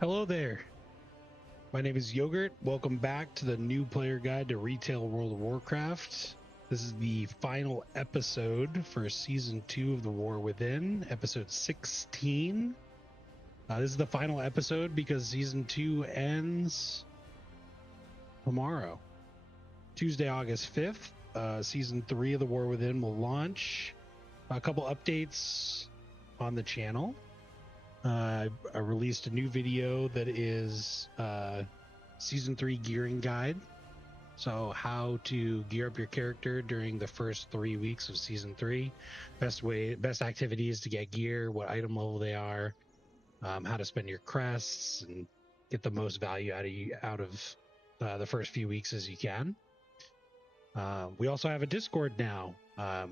Hello there. My name is Yogurt. Welcome back to the new player guide to Retail World of Warcraft. This is the final episode for season 2 of The War Within, episode 16. This is the final episode because season 2 ends tomorrow, Tuesday, August 5th. Season 3 of The War Within will launch. A couple updates on the channel. I released a new video that is season 3 gearing guide. So how to gear up your character during the first 3 weeks of season 3. Best activities to get gear, what item level they are, how to spend your crests and get the most value out of the first few weeks as you can. We also have a Discord now.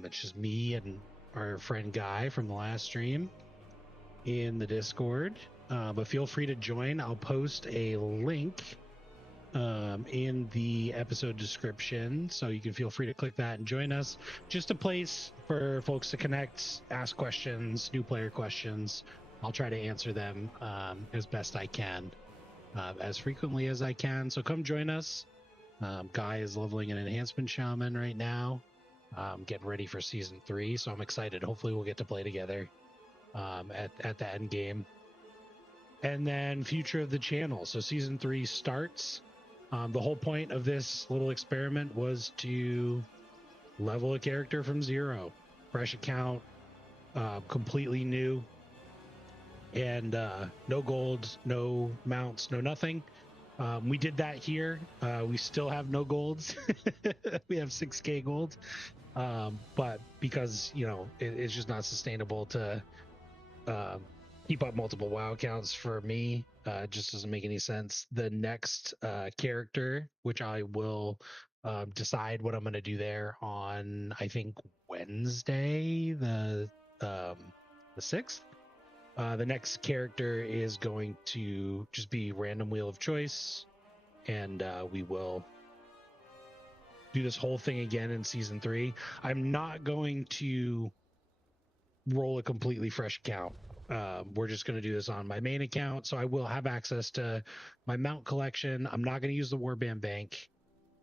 It's just me and our friend Guy from the last stream in the Discord, but feel free to join. I'll post a link in the episode description, so you can feel free to click that and join us. Just a place for folks to connect, ask questions, new player questions. I'll try to answer them as best I can, as frequently as I can. So come join us. Guy is leveling an enhancement shaman right now, getting ready for season 3, so I'm excited. Hopefully we'll get to play together at the end game. And then future of the channel. So season 3 starts. The whole point of this little experiment was to level a character from 0, fresh account, completely new, and no golds, no mounts, no nothing. We did that here. We still have no golds. We have 6k gold, but because it's just not sustainable to keep up multiple WoW accounts for me. It just doesn't make any sense. The next character, which I will decide what I'm going to do there on, I think Wednesday, the 6th. The next character is going to just be random wheel of choice, and we will do this whole thing again in season 3. I'm not going to roll a completely fresh account. We're just going to do this on my main account, so I will have access to my mount collection. I'm not going to use the warband bank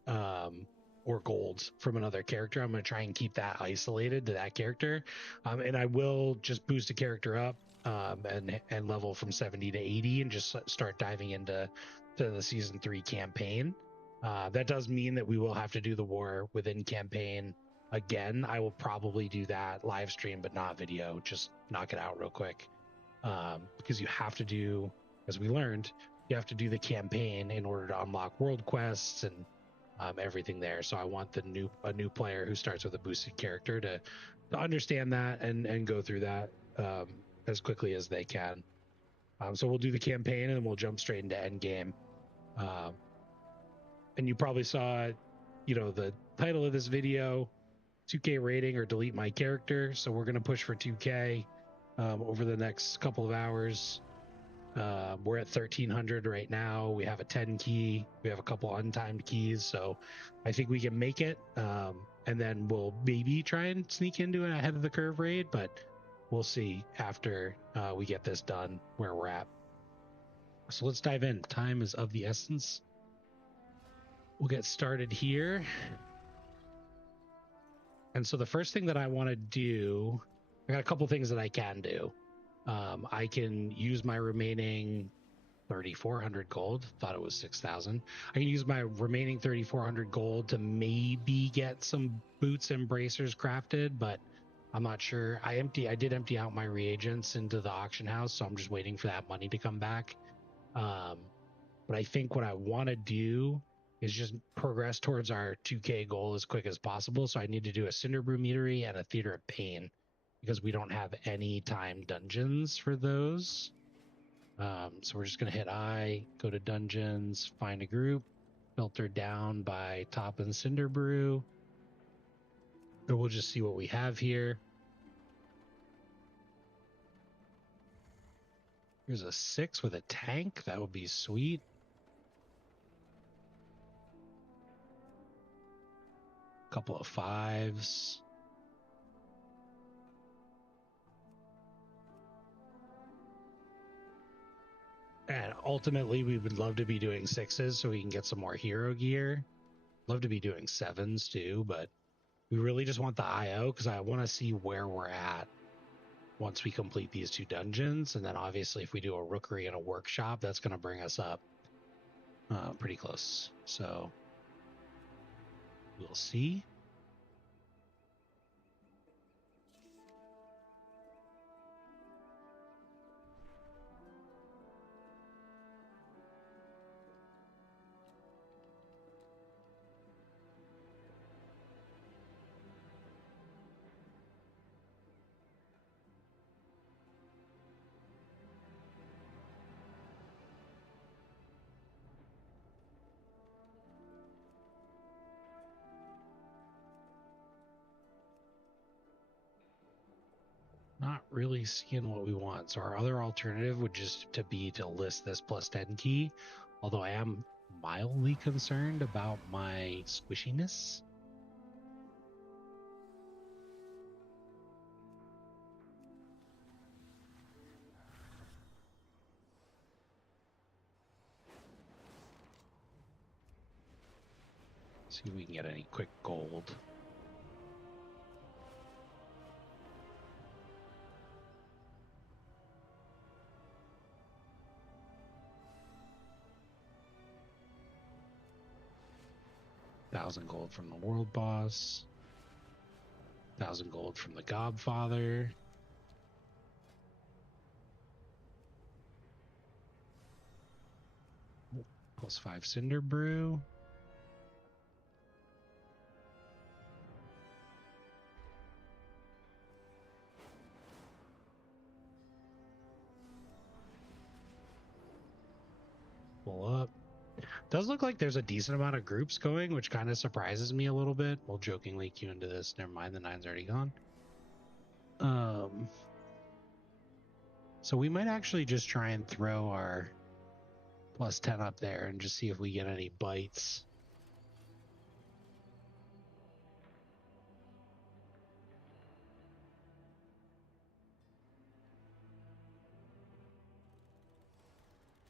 or golds from another character. I'm going to try and keep that isolated to that character, and I will just boost a character up and level from 70 to 80 and just start diving into the season 3 campaign. That does mean that we will have to do the War Within campaign again. I will probably do that live stream, but not video. Just knock it out real quick, because you have to do, as we learned, you have to do the campaign in order to unlock world quests and everything there. So I want a new player who starts with a boosted character to understand that and go through that as quickly as they can. So we'll do the campaign and then we'll jump straight into end game. And you probably saw, the title of this video, 2K rating or delete my character. So we're going to push for 2K over the next couple of hours. We're at 1300 right now. We have a 10 key. We have a couple untimed keys. So I think we can make it. And then we'll maybe try and sneak into an ahead of the curve raid, but we'll see after we get this done where we're at. So let's dive in. Time is of the essence. We'll get started here. And so the first thing that I want to do, I got a couple things that I can do. I can use my remaining 3,400 gold. Thought it was 6,000. I can use my remaining 3,400 gold to maybe get some boots and bracers crafted, but I'm not sure. I did empty out my reagents into the auction house, so I'm just waiting for that money to come back. But I think what I want to do is just progress towards our 2K goal as quick as possible. So I need to do a Cinderbrew Meadery and a Theater of Pain because we don't have any timed dungeons for those. So we're just going to hit I, go to dungeons, find a group, filter down by top and Cinderbrew. And we'll just see what we have here. Here's a 6 with a tank. That would be sweet. Couple of 5s. And ultimately, we would love to be doing 6s so we can get some more hero gear. Love to be doing 7s too, but we really just want the IO because I want to see where we're at once we complete these 2 dungeons. And then obviously if we do a rookery and a workshop, that's going to bring us up pretty close. So we'll see. Not really seeing what we want. So our other alternative would just to be to list this plus 10 key, although I am mildly concerned about my squishiness. See if we can get any quick gold. $1,000 gold from the world boss. 1,000 gold from the Godfather. +5 Cinder Brew. Pull up. Does look like there's a decent amount of groups going, which kind of surprises me a little bit. We'll jokingly queue into this. Never mind, the 9's already gone. So we might actually just try and throw our +10 up there and just see if we get any bites.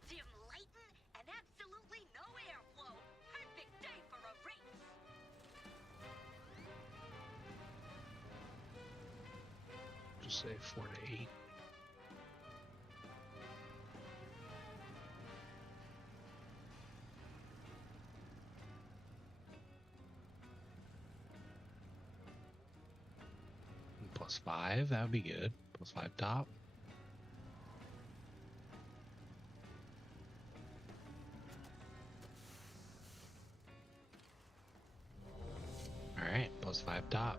Dim lighting and absolutely no airflow. Perfect day for a race. Just say 4 to 8. +5, that would be good. +5 top. All right, +5 top.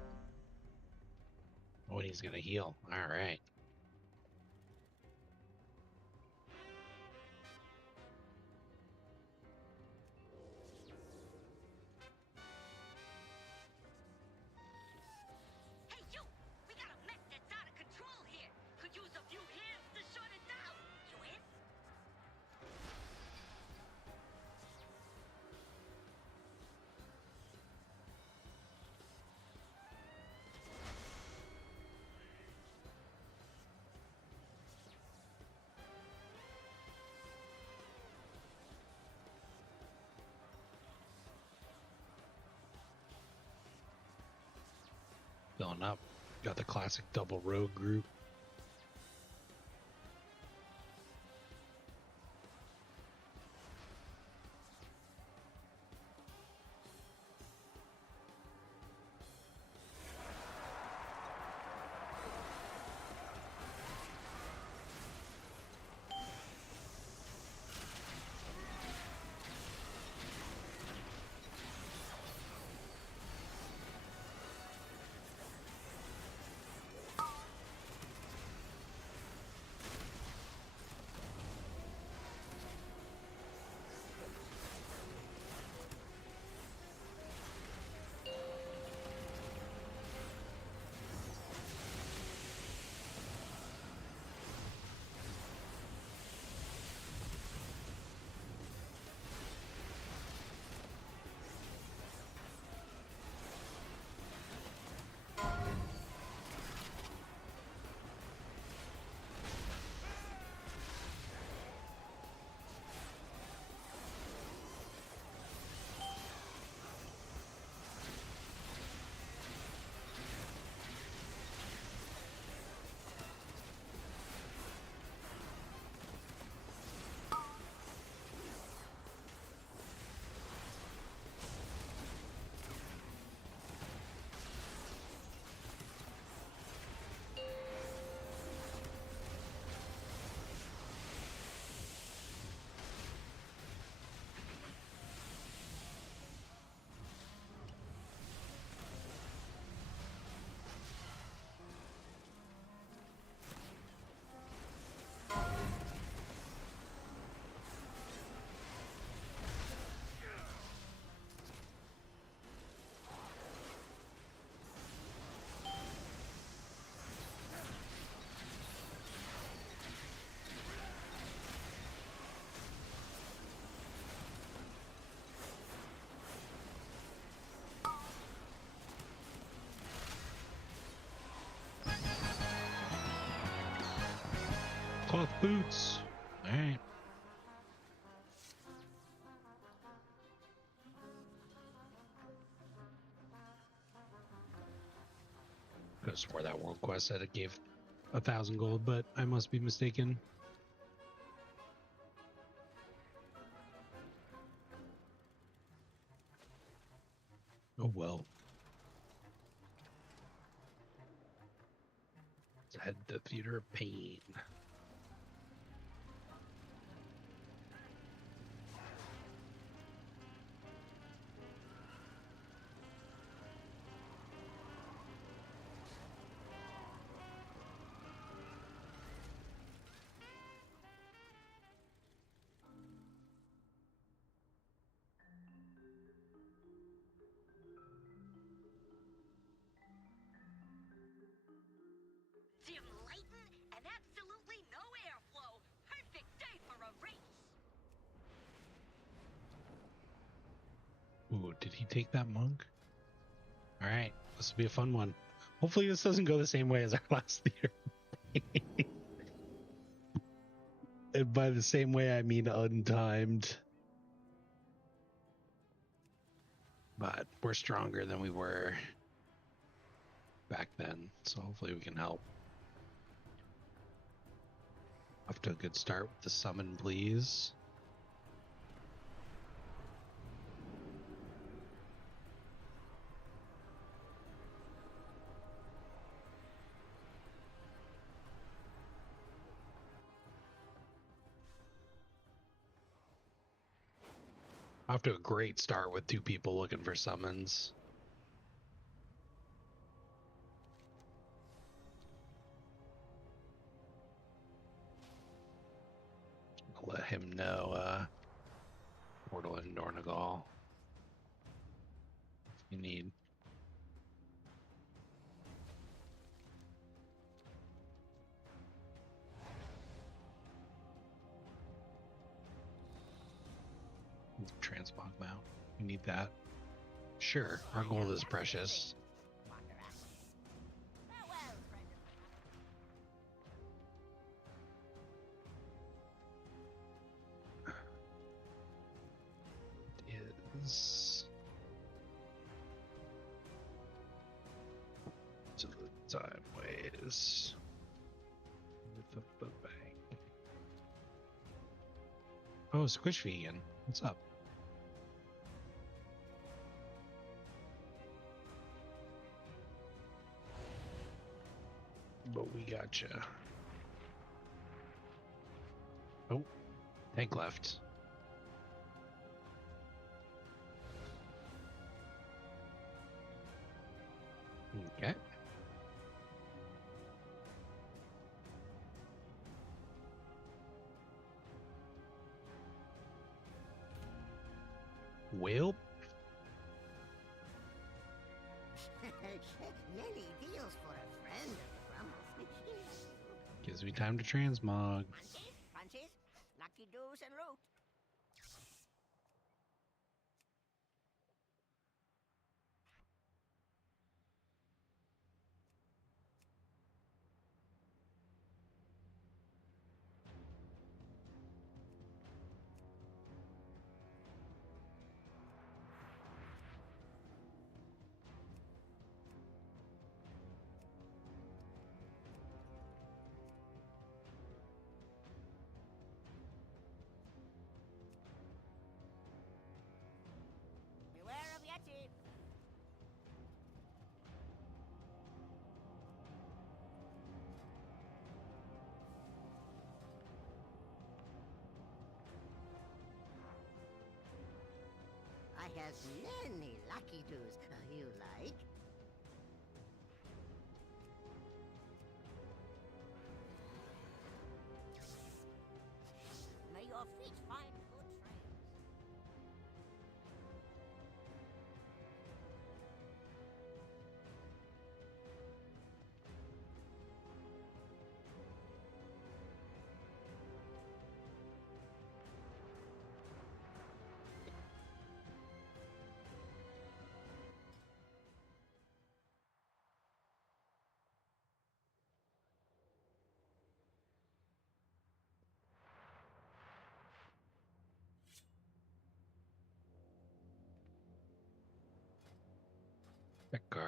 Oh, and he's gonna heal. All right. Hey, you! We got a mess that's out of control here. Could use a few hands to shut it down. You in? Filling up. Got the classic double rogue group. Cloth boots. All right. Could have swore that world quest said it gave 1,000 gold, but I must be mistaken. Oh well. Let's head to the Theater of Pain. Dim lightin' and absolutely no airflow. Perfect day for a race. Ooh, did he take that monk? All right, this will be a fun one. Hopefully this doesn't go the same way as our last theater. And by the same way, I mean untimed. But we're stronger than we were back then, so hopefully we can help. Off to a good start with the summon, please. Off to a great start with 2 people looking for summons. I'll let him know Portal and Dornagal if you need. Transmog mount. You need that. Sure, our gold is precious. Farewell, friend of mine. Is to the time ways with the bank. Oh, Squish Vegan, what's up? But we gotcha. Oh, tank left. Okay. Well, Many deals for a friend of Grumbles. gives me time to transmog. Punches, lucky doos and loot. Beware of Yeti. I have many lucky doos. You like? May your feet find good trails.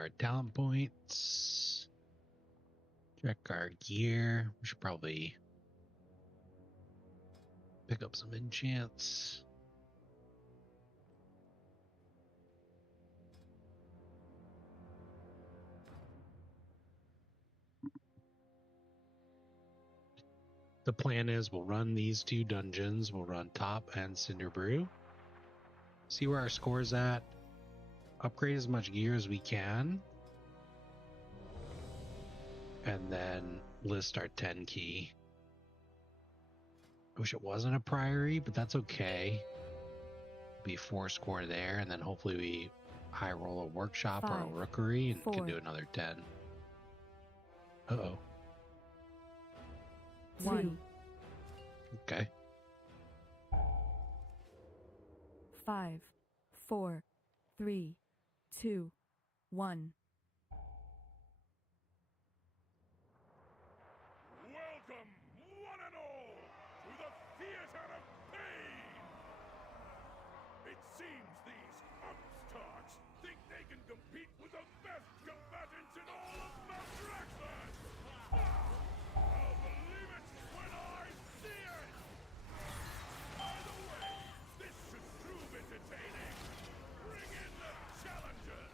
our talent points. Check our gear. We should probably pick up some enchants. The plan is we'll run these 2 dungeons. We'll run Top and Cinder Brew. See where our score's at. Upgrade as much gear as we can. And then list our 10 key. I wish it wasn't a priory, but that's okay. Be 4 score there, and then hopefully we high roll a workshop or a 5, rookery and 4. can do another 10. Uh-oh. 1, Okay. 5, 4, 3, 2, 1. Welcome, one and all, to the theater of pain! It seems these upstarts think they can compete with the best combatants in all of Maldraxxus! I'll believe it when I see it! By the way, this should prove entertaining! Bring in the challengers!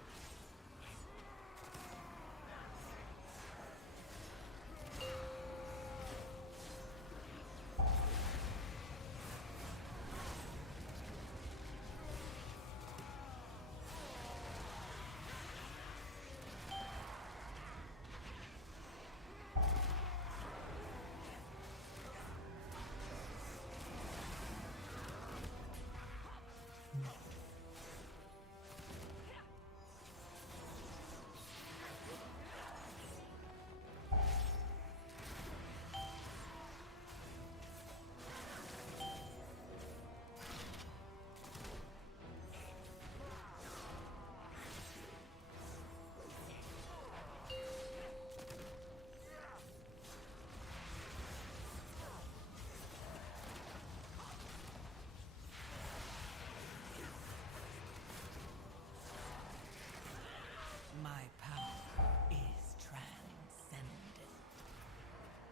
My power is transcendent.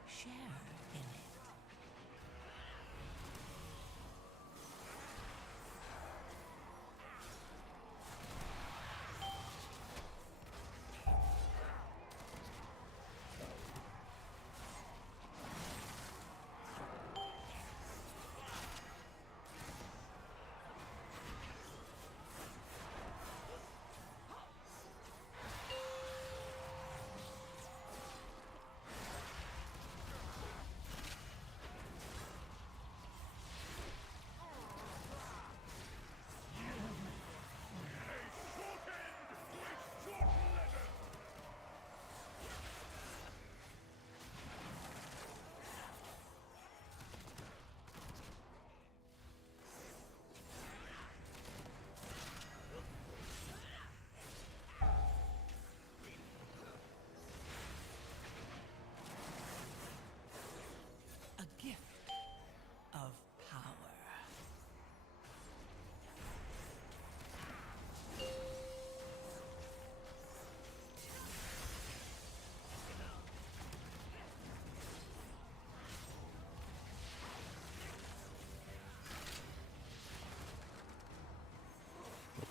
Share in it. A gift of power.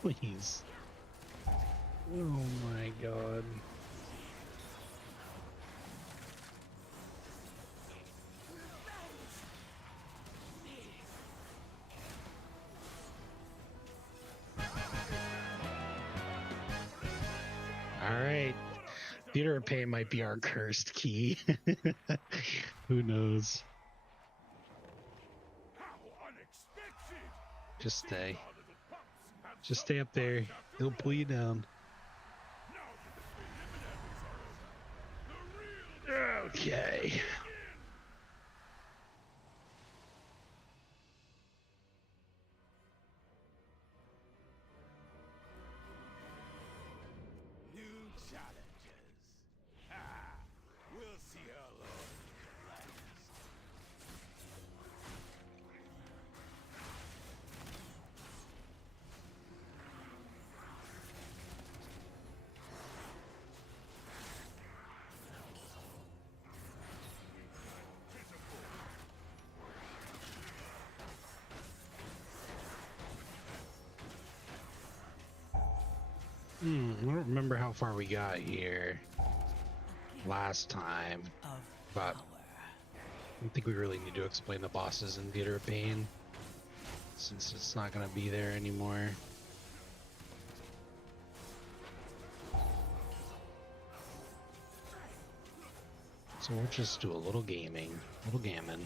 Please. Oh my god. All right. Theater of Pain might be our cursed key. Who knows? How unexpected! Just stay. Our little pups have Just some stay up there. fight after He'll all. pull you down. Now that the preliminaries are over, the real Okay. begin! New challenges. We'll see how long it lasts. I don't remember how far we got here A gift last time, of but power. I don't think we really need to explain the bosses in Theater of Pain, since it's not going to be there anymore. So we'll just do a little gaming, a little gammon.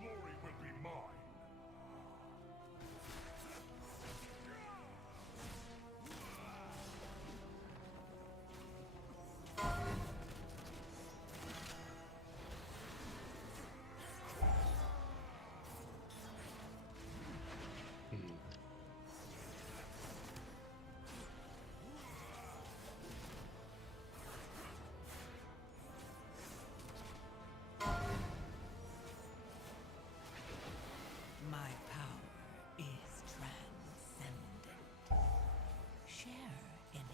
Glory will be mine. Hmm. My power is transcendent. Share in it.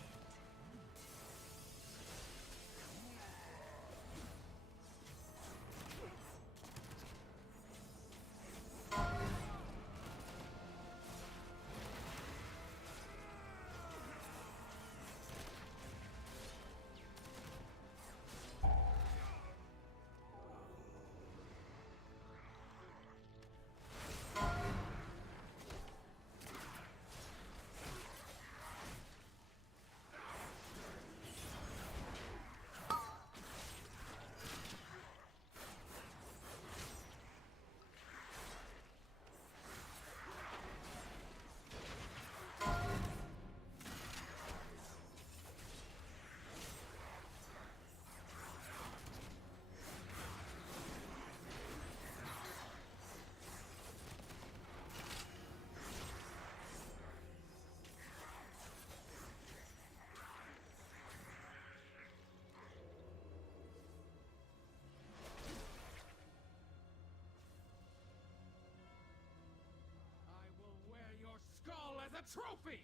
I will wear your skull as a trophy!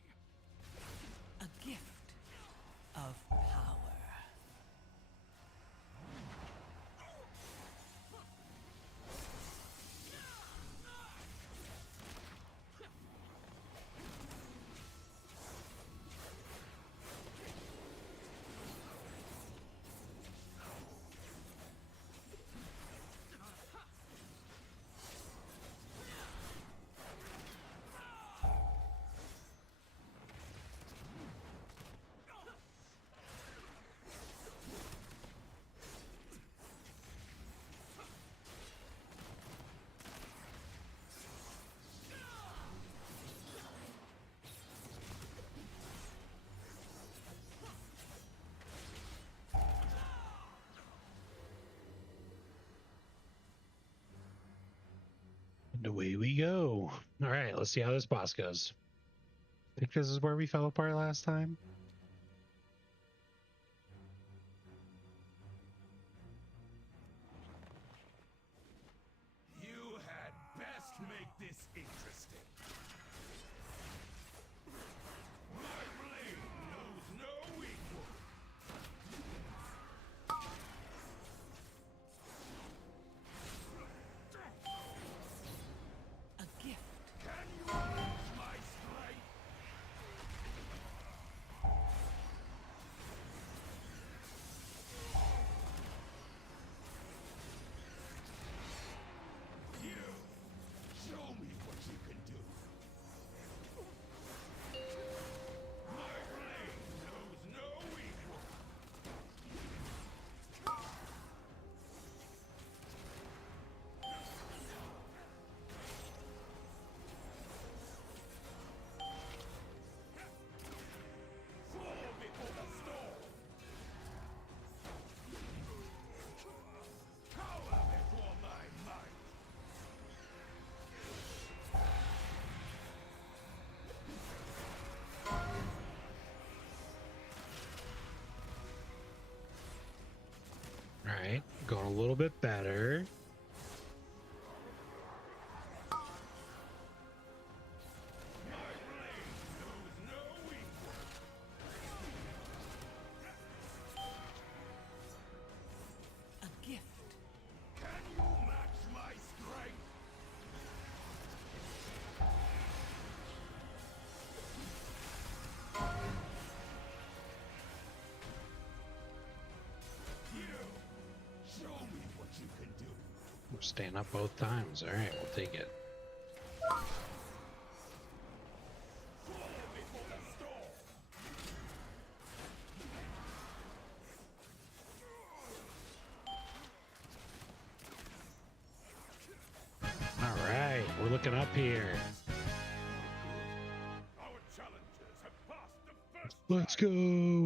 A gift of power. And away we go. All right, let's see how this boss goes. I think this is where we fell apart last time. You had best make this interesting. My blade knows no equal. A gift Can you match my strength? Going a little bit better. A gift. Can you match my strength? You show me what you can do. We're staying up both times. All right, we'll take it. Follow me for the storm. All right, we're looking up here. Our challengers have passed the first Let's time. go.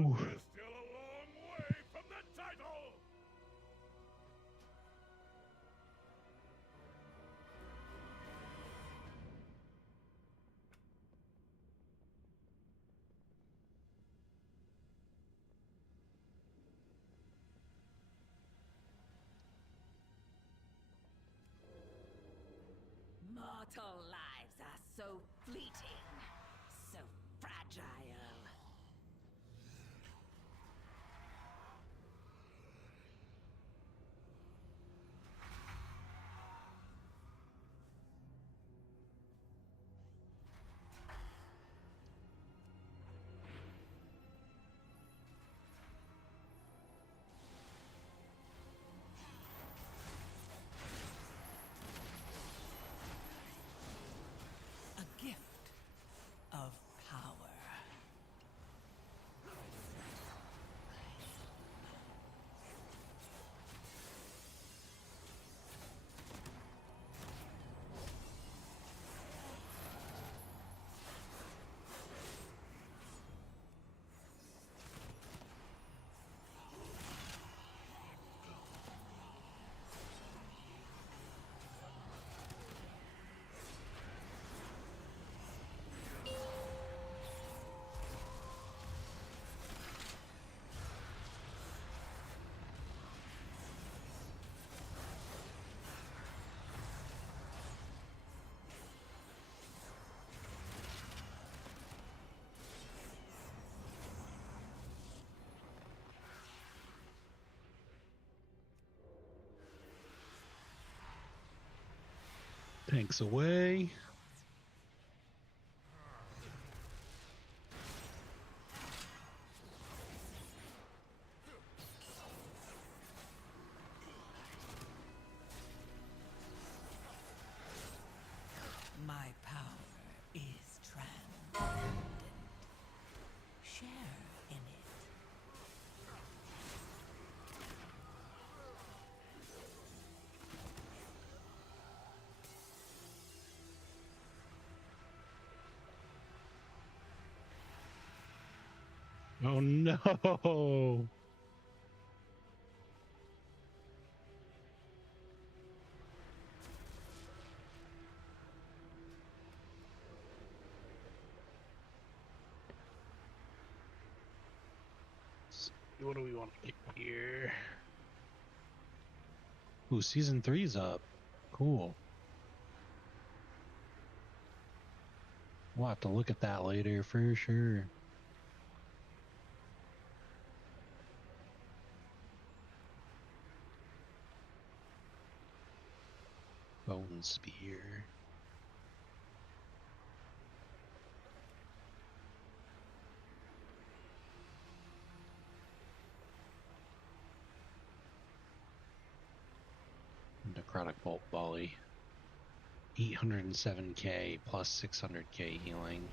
We're still a long way from the title. Mortal lives are so fleeting, so fragile. A gift of power. Tanks away. My power is transcendent. Share in it. Oh no. What do we want to get here? Ooh, season 3's up. Cool. We'll have to look at that later for sure. Bone spear. Necrotic bolt volley. 807k plus 600k healing.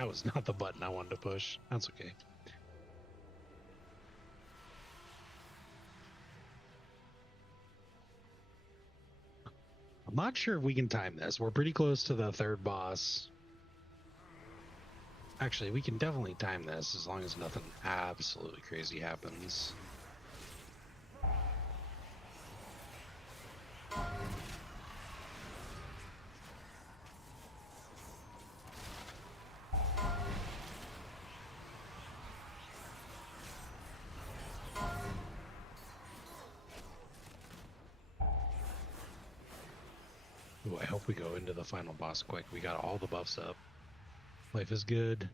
That was not the button I wanted to push. That's okay. I'm not sure if we can time this. We're pretty close to the third boss. Actually, we can definitely time this as long as nothing absolutely crazy happens. Ooh, I hope we go into the final boss quick. We got all the buffs up. Life is good.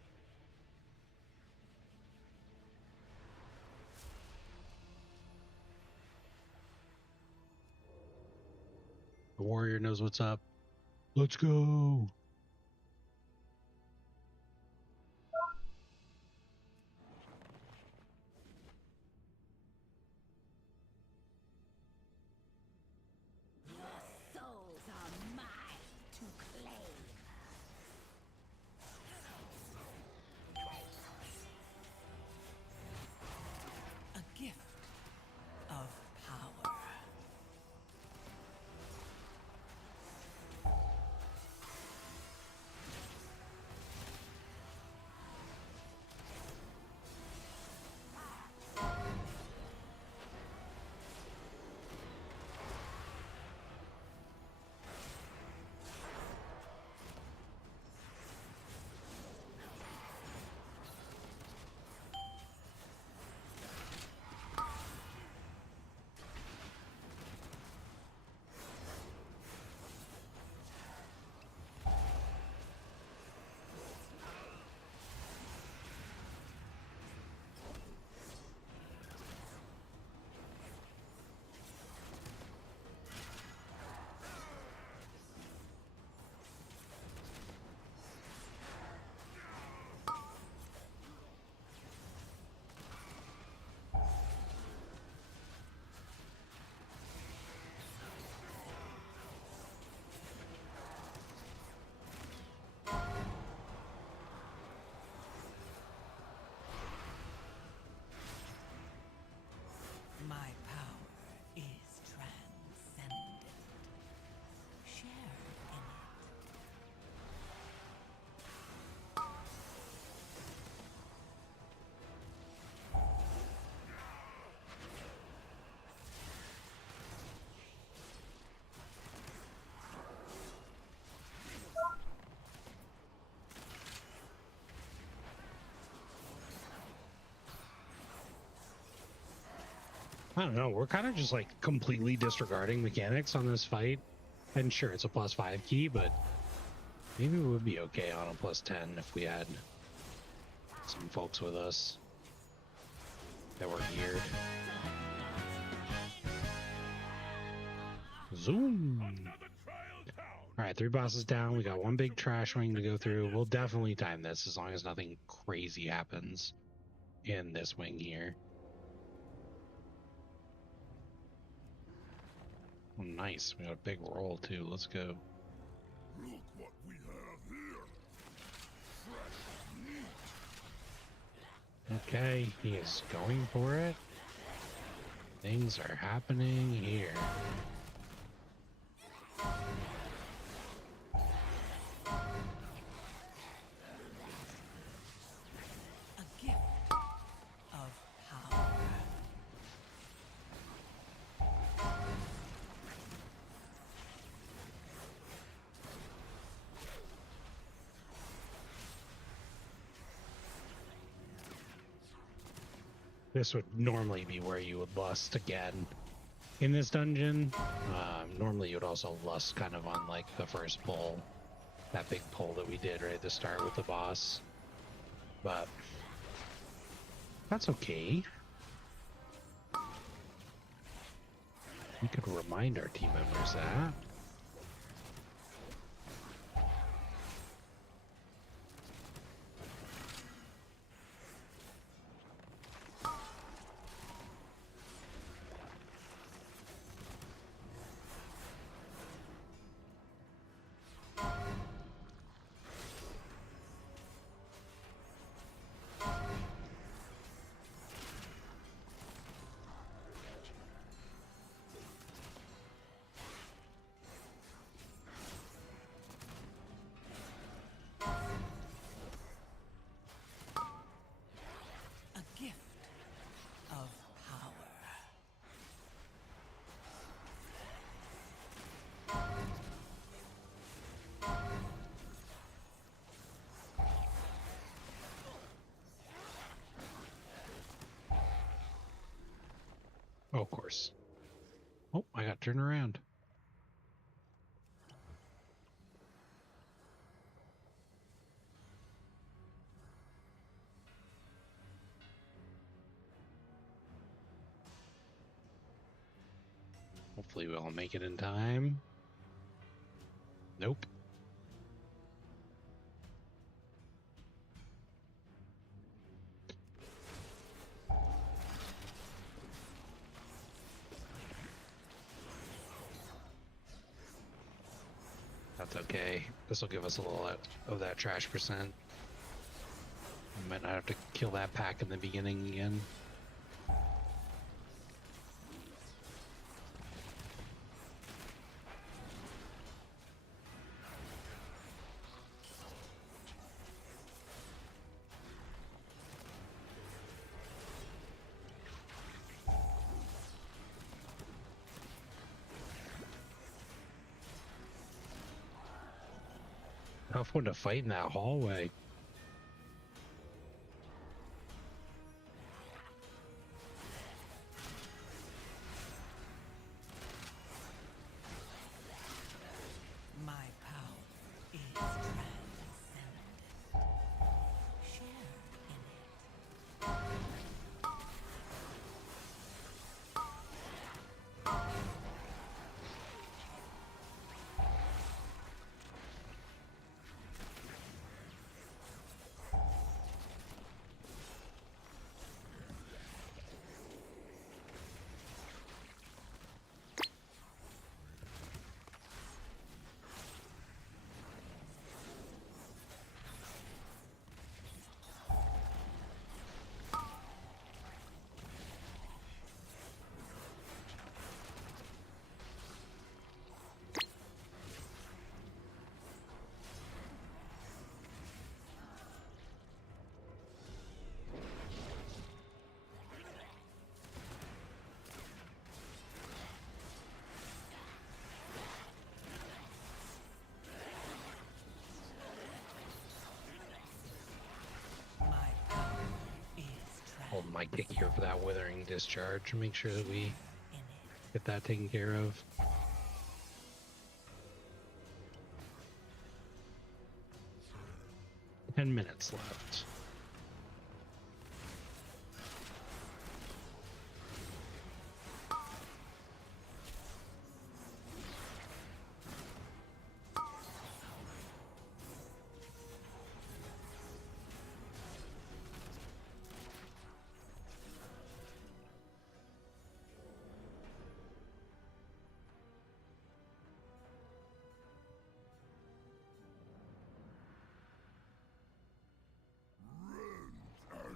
The warrior knows what's up. Let's go. Souls are mine to claim. A gift of power. My power is transcendent. Share in it. I don't know. We're kind of just like completely disregarding mechanics on this fight. And sure, it's a +5 key, but maybe we would be okay on a +10 if we had some folks with us that were geared. Zoom. All right, 3 bosses down. We got 1 big trash wing to go through. We'll definitely time this as long as nothing crazy happens in this wing here. Oh, nice. We got a big roll too. Let's go. Look what we have here. Fresh meat. Okay, he is going for it. Things are happening here. A gift of power. This would normally be where you would lust again in this dungeon. Normally you would also lust kind of on like the first pull, that big pull that we did right at the start with the boss, but that's okay. We could remind our team members that. Oh, of course. Oh, I got turned around. Hopefully we'll make it in time. Nope. That's okay. This will give us a little of that trash percent. We might not have to kill that pack in the beginning again. Tough one to fight in that hallway. My power is transcendent. Share in it. My power is Hold my kick here for that withering discharge. Make sure that we in it. get that taken care of. Ten minutes left.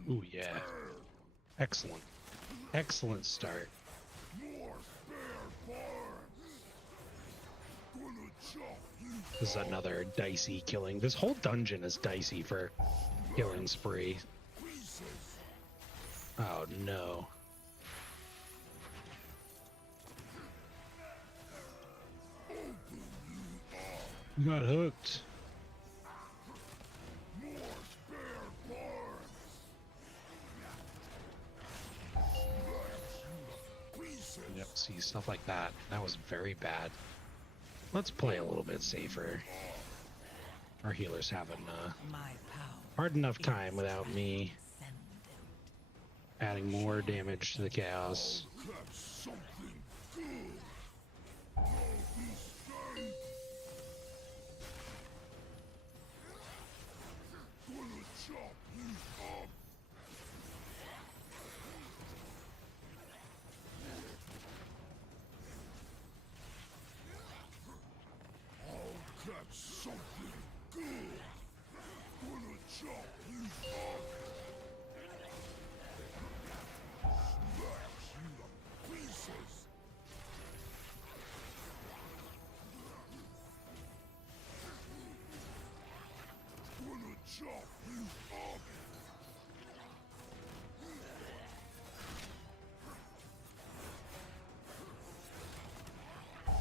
Ooh, yeah. Excellent. Excellent start. More spare parts. Gonna chop you This is another dicey killing. This whole dungeon is dicey for killing spree. pieces. Oh no. You got hooked. More spare parts. Pieces. Yep, see, stuff like that. That was very bad. Let's play a little bit safer. Our healer's having My power hard enough time without me transcendent. adding more damage to the chaos. Catch something good. Now be safe. Gonna chop you up. I'll catch something good. Gonna chop you up. Smash you to pieces. Gonna chop you up.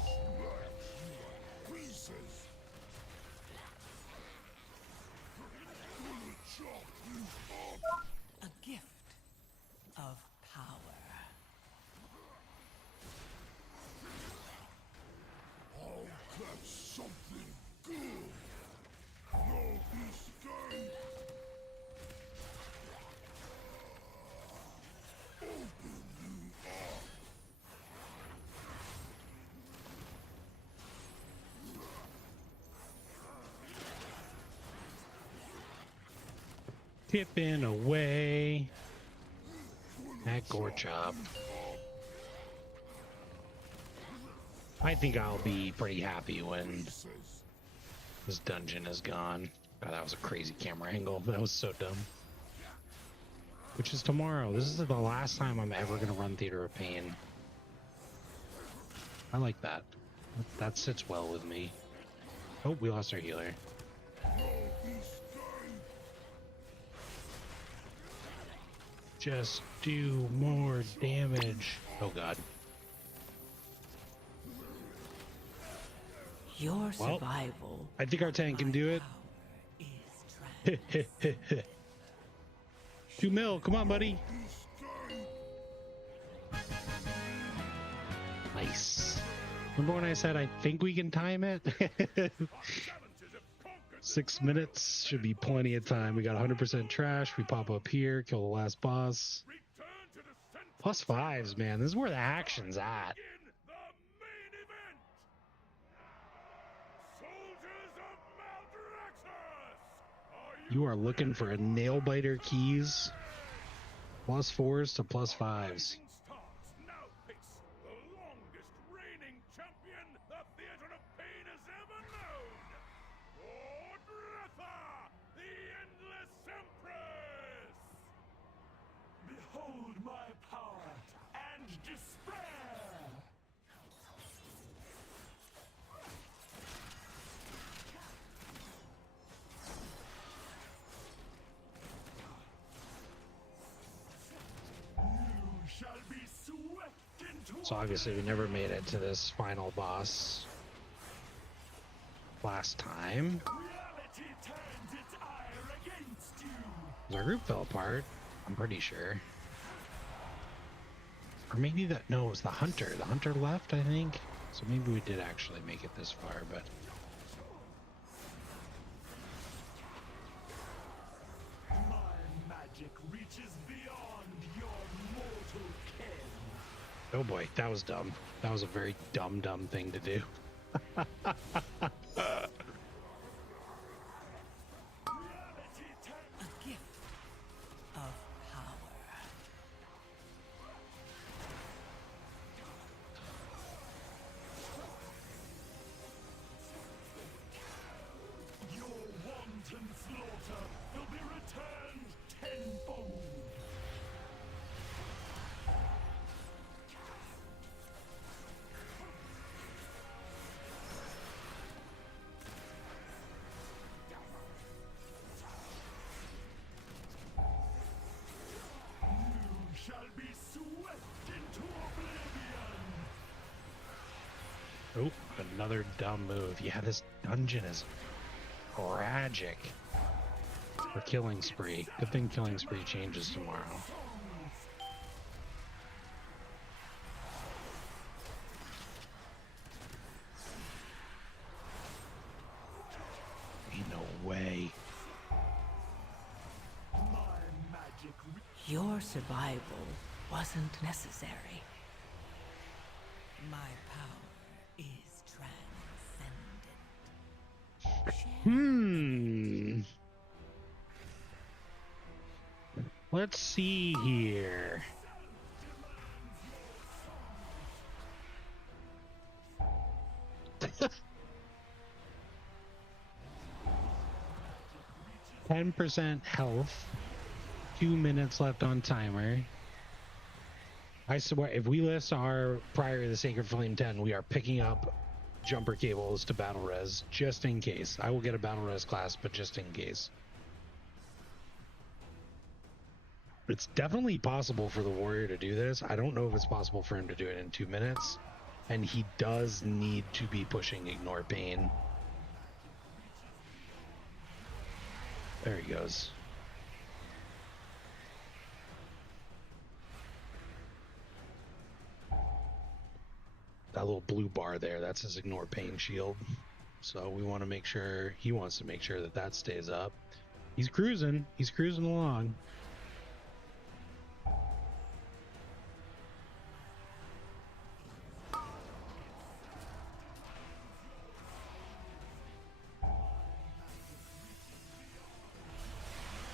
Smash you to pieces. Gonna chop you up. A gift of power. Tipping away at Gorchop. I think I'll be pretty happy when this dungeon is gone. God, that was a crazy camera angle. That was so dumb. Which is tomorrow. This is the last time I'm ever going to run Theater of Pain. I like that. That sits well with me. Oh, we lost our healer. Just do more damage. Oh, God. Your survival. I think our tank can do it. Is 2 mil, come on, buddy. Nice. Remember when I said I think we can time it? 6 minutes should be plenty of time. We got 100% trash. We pop up here, kill the last boss. +5s, man. This is where the action's at. You are looking for a nail biter keys. +4s to +5s. Behold my power and despair! You shall be swept into So obviously we never made it to this final boss last time. reality turns its ire against you. Our group fell apart, I'm pretty sure. Or maybe that, no, it was the hunter. The hunter left, I think. So maybe we did actually make it this far, but My magic reaches beyond your mortal ken. oh boy, that was dumb. That was a very dumb thing to do. Reality turns a gift of power. your wanton slaughter will be returned tenfold. You shall be swept into oblivion. Oh, another dumb move. Yeah, this dungeon is tragic. For Killing Spree. Good thing Killing Spree changes tomorrow. Ain't no way. My magic Your survival wasn't necessary. My power is transcendent. Let's see here. %, health. 2 minutes left on timer. I swear, if we list our prior to the Sacred Flame 10, we are picking up jumper cables to battle res just in case. I will get a battle res class, but just in case. It's definitely possible for the warrior to do this. I don't know if it's possible for him to do it in 2 minutes. And he does need to be pushing Ignore Pain. There he goes. That little blue bar there, that's his Ignore Pain shield. So we want to make sure, he wants to make sure that that stays up. He's cruising along.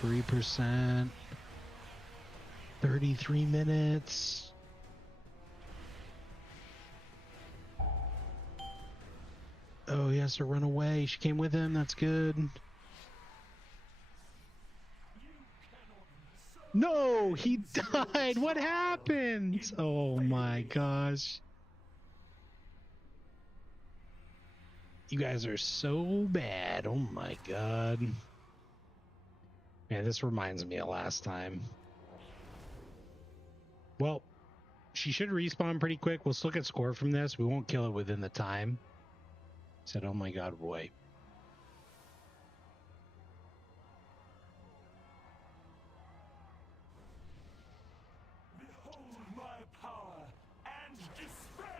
3%. 33 minutes. Oh, he has to run away. She came with him. That's good. No, he died. What happened? Oh my gosh. You guys are so bad. Oh my god. Man, this reminds me of last time. Well, she should respawn pretty quick. We'll still get score from this. We won't kill it within the time. Said, oh my god, boy. Behold my power and despair!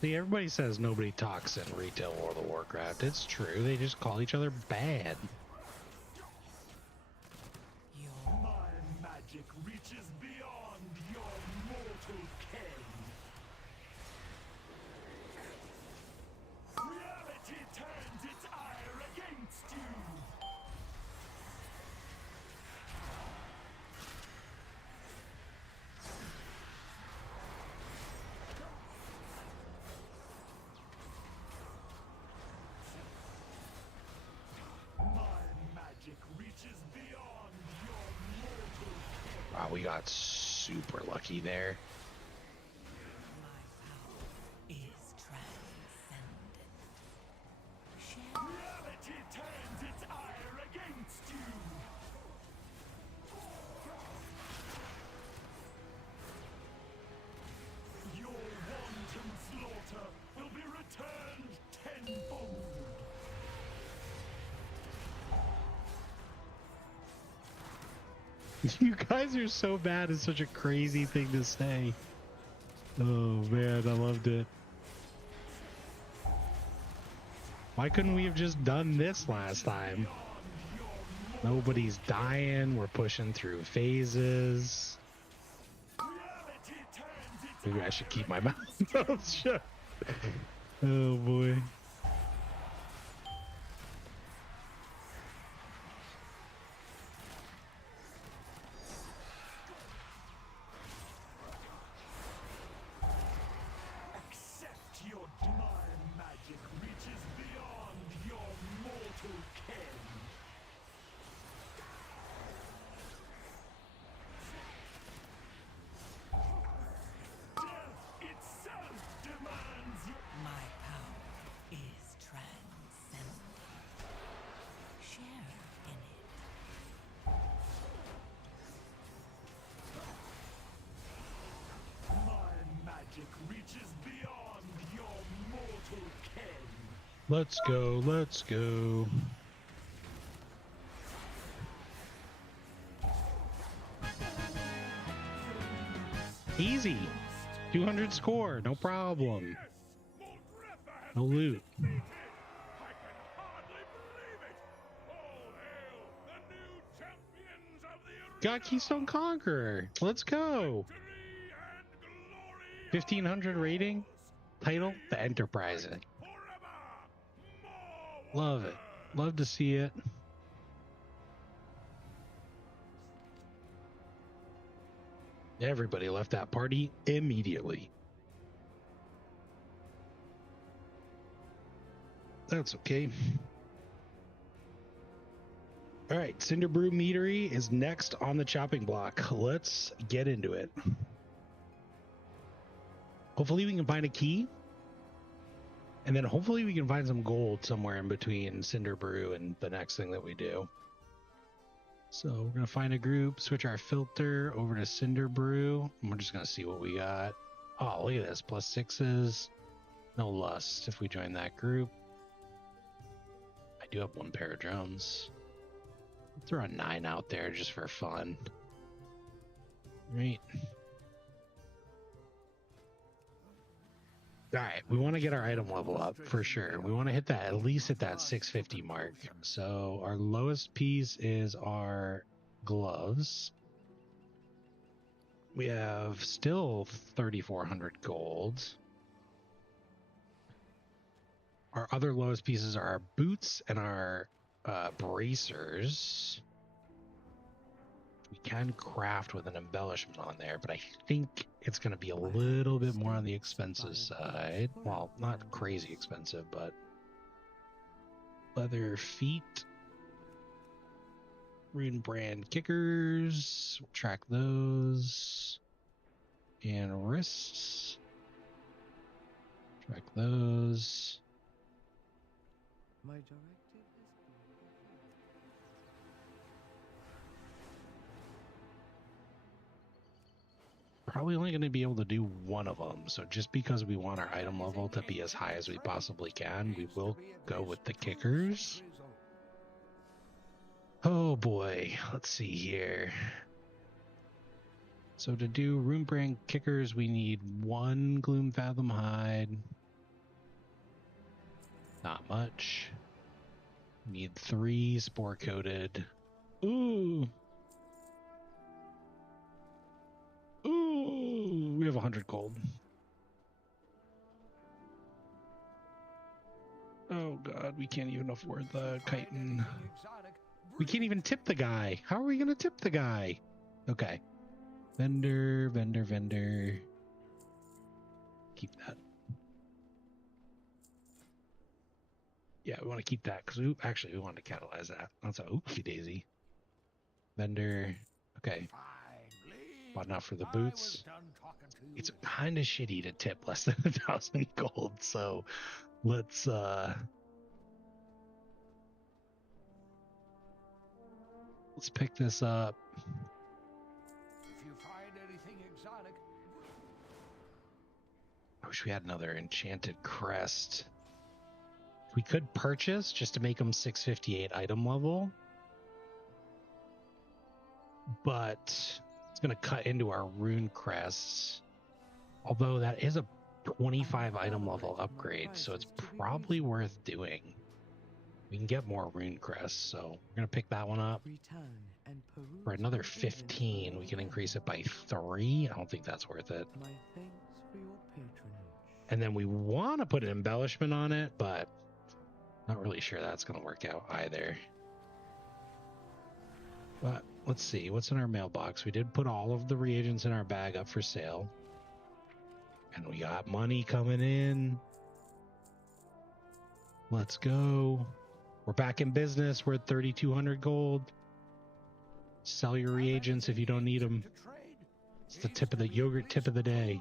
See, everybody says nobody talks in retail World of Warcraft. It's true. They just call each other bad. My magic reaches beyond your mortal ken. Reality turns its ire against you. My magic reaches beyond your mortal ken. Wow, we got super lucky there. My power is transcendent. Share Reality turns its ire against you. Your wanton slaughter will be returned tenfold. You guys are so bad. It's such a crazy thing to say. Oh man, I loved it. Why couldn't we have just done this last time? Nobody's dying. We're pushing through phases. Reality turns its Maybe I should keep my mouth shut. Oh boy. Accept your divine magic reaches beyond your mortal ken. Death itself demands my power is transcendent. Share in it. my magic reaches beyond your mortal ken. Let's go. Let's go. Easy. 200 score. No problem. Yes, Molgreta has No been loot. defeated. I can hardly believe it. All hail the new champions of the arena. Got Keystone Conqueror. Let's go. Victory and glory 1500 rating. Title, The Enterprising. forever. More Love it. Love to see it. Everybody left that party immediately. That's okay. All right, Cinder Brew Meadery is next on the chopping block. Let's get into it. Hopefully we can find a key. And then hopefully we can find some gold somewhere in between Cinder Brew and the next thing that we do. So we're going to find a group, switch our filter over to Cinder Brew. And we're just going to see what we got. Oh, look at this. +6s. No lust if we join that group. I do have one pair of drums. Throw a 9 out there just for fun. Right. All right, we want to get our item level up for sure. We want to hit that, at least hit that 650 mark. So our lowest piece is our gloves. We have still 3,400 gold. our other lowest pieces are our boots and our bracers. We can craft with an embellishment on there, but I think it's going to be a little bit more on the expensive side. Well, not crazy expensive, but leather feet, rune brand kickers, we'll track those, and wrists, track those. My directive has been fulfilled. Probably only going to be able to do one of them, so just because we want our item level to be as high as we possibly can, we will go with the kickers. Oh boy, let's see here. So to do rune brand kickers, we need 1 gloom fathom hide. Not much. We need 3 spore coated. Ooh. Ooh, we have 100 gold. Oh god, we can't even afford the chitin. We can't even tip the guy. How are we going to tip the guy? Okay. Vendor. Keep that. Yeah, we want to keep that because we want to catalyze that. That's a oopsie daisy. Vendor. Okay. Bought enough for the boots. It's kind of shitty to tip less than 1,000 gold, so let's pick this up. If you find anything exotic, I wish we had another enchanted crest. We could purchase just to make them 658 item level, but it's going to cut into our rune crests. Although that is a 25 item level upgrade, so it's probably worth doing. We can get more rune crests, so we're going to pick that one up. For another 15, we can increase it by 3. I don't think that's worth it. My thanks for your patronage. And then we want to put an embellishment on it, but not really sure that's going to work out either. But let's see, what's in our mailbox? We did put all of the reagents in our bag up for sale. And we got money coming in. Let's go. We're back in business. We're at 3,200 gold. Sell your reagents if you don't need them. It's the tip of the yogurt tip of the day.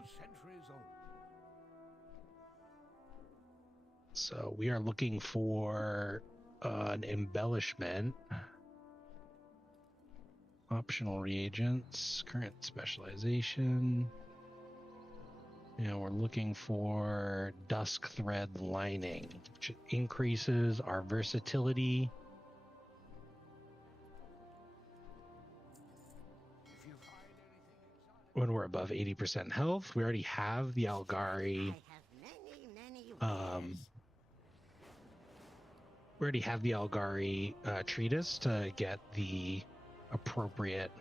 So we are looking for an embellishment. Optional reagents, current specialization. And we're looking for dusk thread lining, which increases our versatility. When we're above 80% health, we already have the Algari. We already have the Algari treatise to get the appropriate.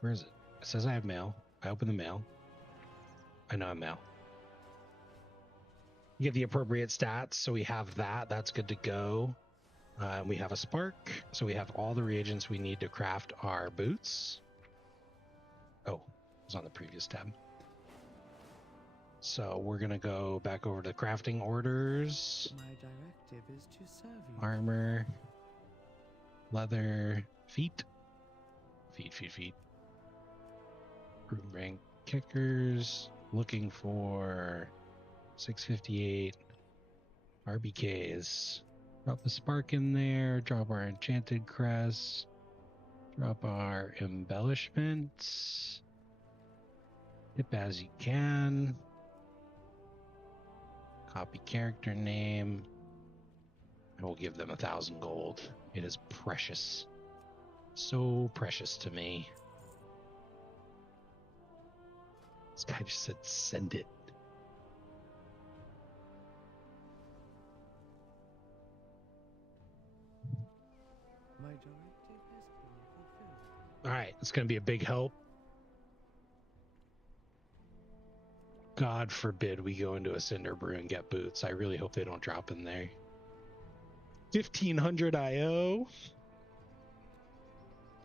Where is it? It says I have mail. I open the mail. I know I'm mail. You get the appropriate stats, so we have that. That's good to go. We have a spark, so we have all the reagents we need to craft our boots. Oh, it was on the previous tab. So we're gonna go back over to crafting orders. My directive is to serve you. Armor, leather, feet. Room rank kickers. Looking for 658 RBKs. Drop the spark in there. Drop our enchanted crest. Drop our embellishments. Tip as you can. Copy character name. I will give them 1,000 gold. It is precious. So precious to me. This guy just said, send it. My directive has been fulfilled. All right, it's going to be a big help. God forbid we go into a Cinder Brew and get boots. I really hope they don't drop in there. 1500 IO.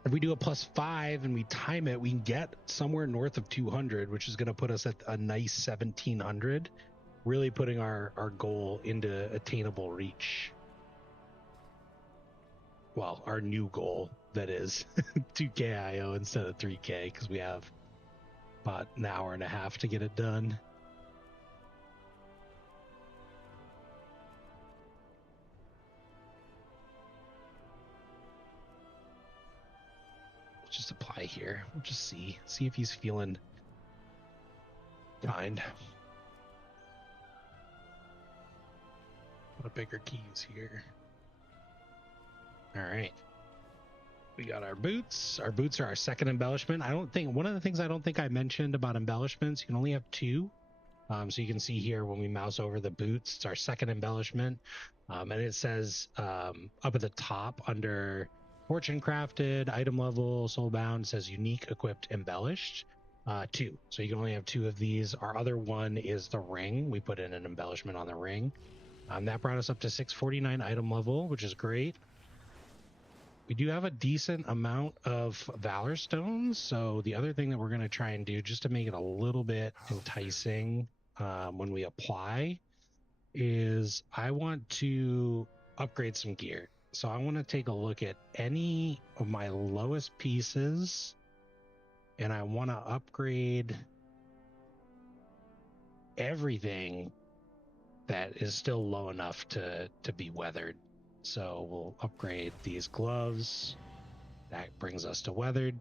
If we do a +5 and we time it, we can get somewhere north of 200, which is going to put us at a nice 1700, really putting our goal into attainable reach. Well, our new goal, that is 2K IO instead of 3K, because we have about an hour and a half to get it done. We'll just apply here. We'll just see if he's feeling kind. Put a bigger keys here. All right. We got our boots. Our boots are our second embellishment. One of the things I don't think I mentioned about embellishments, you can only have 2. So you can see here when we mouse over the boots, it's our second embellishment. And it says up at the top under Fortune Crafted, item level, soulbound, it says unique, equipped, embellished. 2. So you can only have 2 of these. Our other one is the ring. We put in an embellishment on the ring. That brought us up to 649 item level, which is great. We do have a decent amount of Valor Stones. So the other thing that we're going to try and do, just to make it a little bit enticing when we apply, is I want to upgrade some gear. So I want to take a look at any of my lowest pieces, and I want to upgrade everything that is still low enough to be weathered. So we'll upgrade these gloves. That brings us to weathered.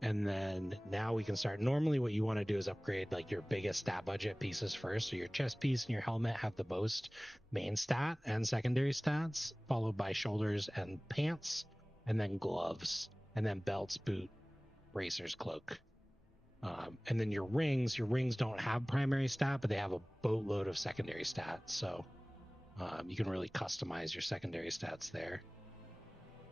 And then now we can start. Normally what you want to do is upgrade like your biggest stat budget pieces first. So your chest piece and your helmet have the most main stat and secondary stats, followed by shoulders and pants, and then gloves, and then belts, boot, bracers, cloak. And then your rings don't have primary stat, but they have a boatload of secondary stats. So you can really customize your secondary stats there.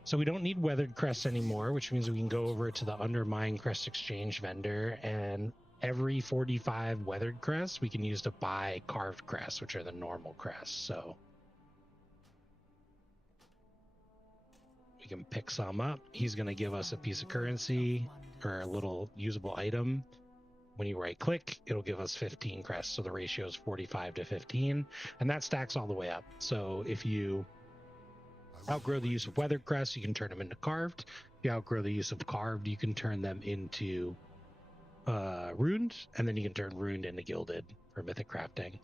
So we don't need weathered crests anymore, which means we can go over to the Undermine Crest Exchange vendor, and every 45 weathered crests we can use to buy carved crests, which are the normal crests. So we can pick some up. He's going to give us a piece of currency or a little usable item. When you right click, it'll give us 15 crests. So the ratio is 45 to 15, and that stacks all the way up. So if you outgrow the use of weathered crests, you can turn them into carved. If you outgrow the use of carved, you can turn them into runed, and then you can turn runed into gilded for mythic crafting.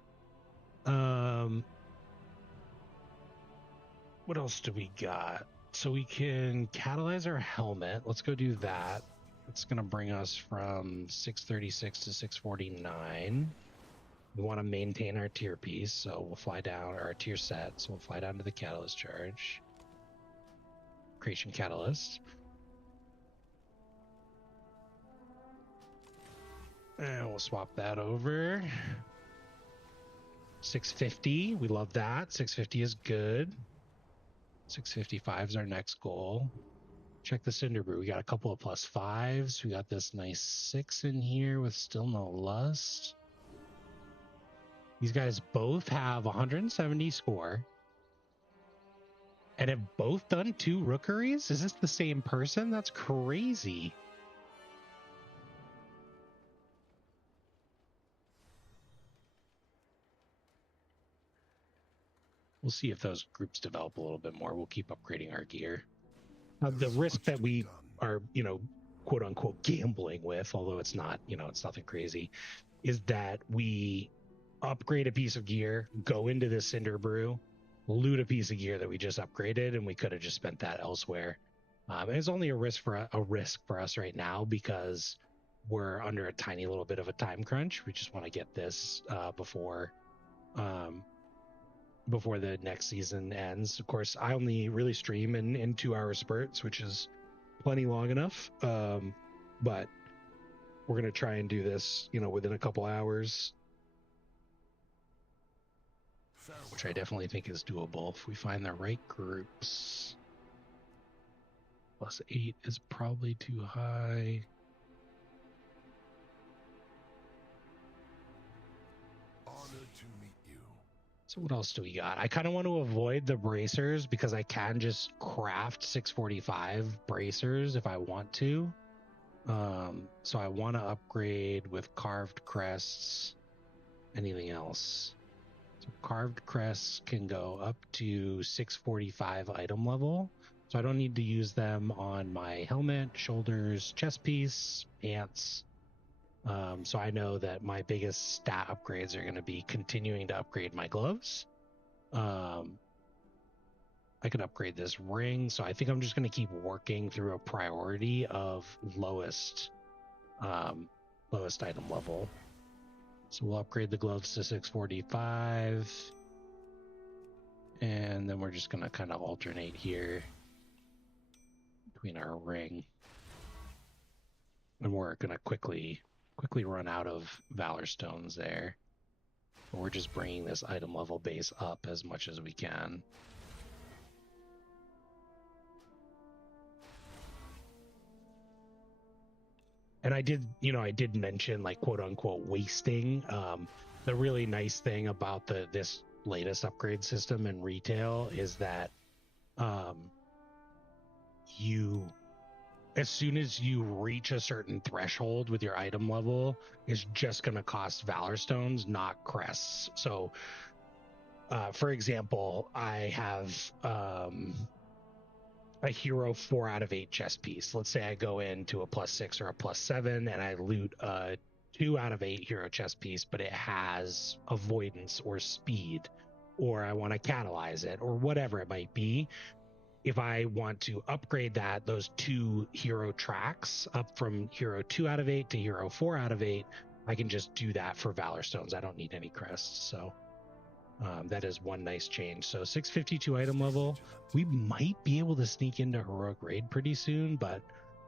What else do we got? So we can catalyze our helmet. Let's go do that. It's going to bring us from 636 to 649. We want to maintain our tier piece, so we'll fly down, or our tier set, so we'll fly down to the catalyst charge. Creation catalyst. And we'll swap that over. 650, we love that. 650 is good. 655 is our next goal. Check the Cinder Brew. We got a couple of +5s. We got this nice 6 in here with still no lust. These guys both have 170 score and have both done 2 rookeries. Is this the same person? That's crazy. We'll see if those groups develop a little bit more. We'll keep upgrading our gear. The risk that we are, quote unquote gambling with, although it's not, it's nothing crazy, is that we upgrade a piece of gear, go into this Cinder Brew, loot a piece of gear that we just upgraded, and we could have just spent that elsewhere. And it's only a risk for us right now because we're under a tiny little bit of a time crunch. We just want to get this before the next season ends. Of course, I only really stream in 2-hour spurts, which is plenty long enough. But we're going to try and do this, within a couple hours, which I definitely think is doable if we find the right groups. +8 is probably too high. So what else do we got? I kind of want to avoid the bracers because I can just craft 645 bracers if I want to. So I want to upgrade with carved crests. Anything else? So carved crests can go up to 645 item level. So I don't need to use them on my helmet, shoulders, chest piece, pants. So I know that my biggest stat upgrades are going to be continuing to upgrade my gloves. I can upgrade this ring, so I think I'm just going to keep working through a priority of lowest item level. So we'll upgrade the gloves to 645, and then we're just going to kind of alternate here between our ring, and we're going to quickly run out of Valor Stones there. We're just bringing this item level base up as much as we can. And I did mention like quote unquote wasting. The really nice thing about this latest upgrade system in retail is that as soon as you reach a certain threshold with your item level, it's just going to cost Valor Stones, not crests. So, for example, I have a hero 4 out of 8 chest piece. Let's say I go into a +6 or a +7 and I loot a 2 out of 8 hero chest piece, but it has avoidance or speed, or I want to catalyze it, or whatever it might be. If I want to upgrade those 2 hero tracks up from hero 2 out of 8 to hero 4 out of 8, I can just do that for Valor Stones. I don't need any crests. So that is one nice change. So 652 item level. We might be able to sneak into heroic raid pretty soon, but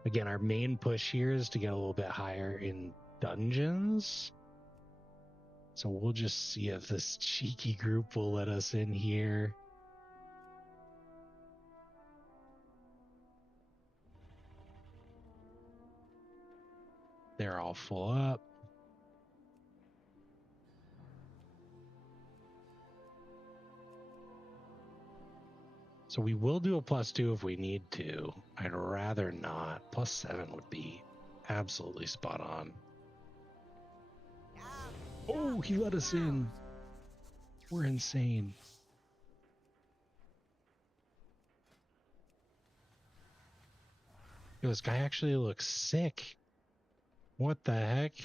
again, our main push here is to get a little bit higher in dungeons. So we'll just see if this cheeky group will let us in here. They're all full up. So we will do a +2 if we need to. I'd rather not. +7 would be absolutely spot on. Oh, he let us in. We're insane. Yo, this guy actually looks sick. What the heck?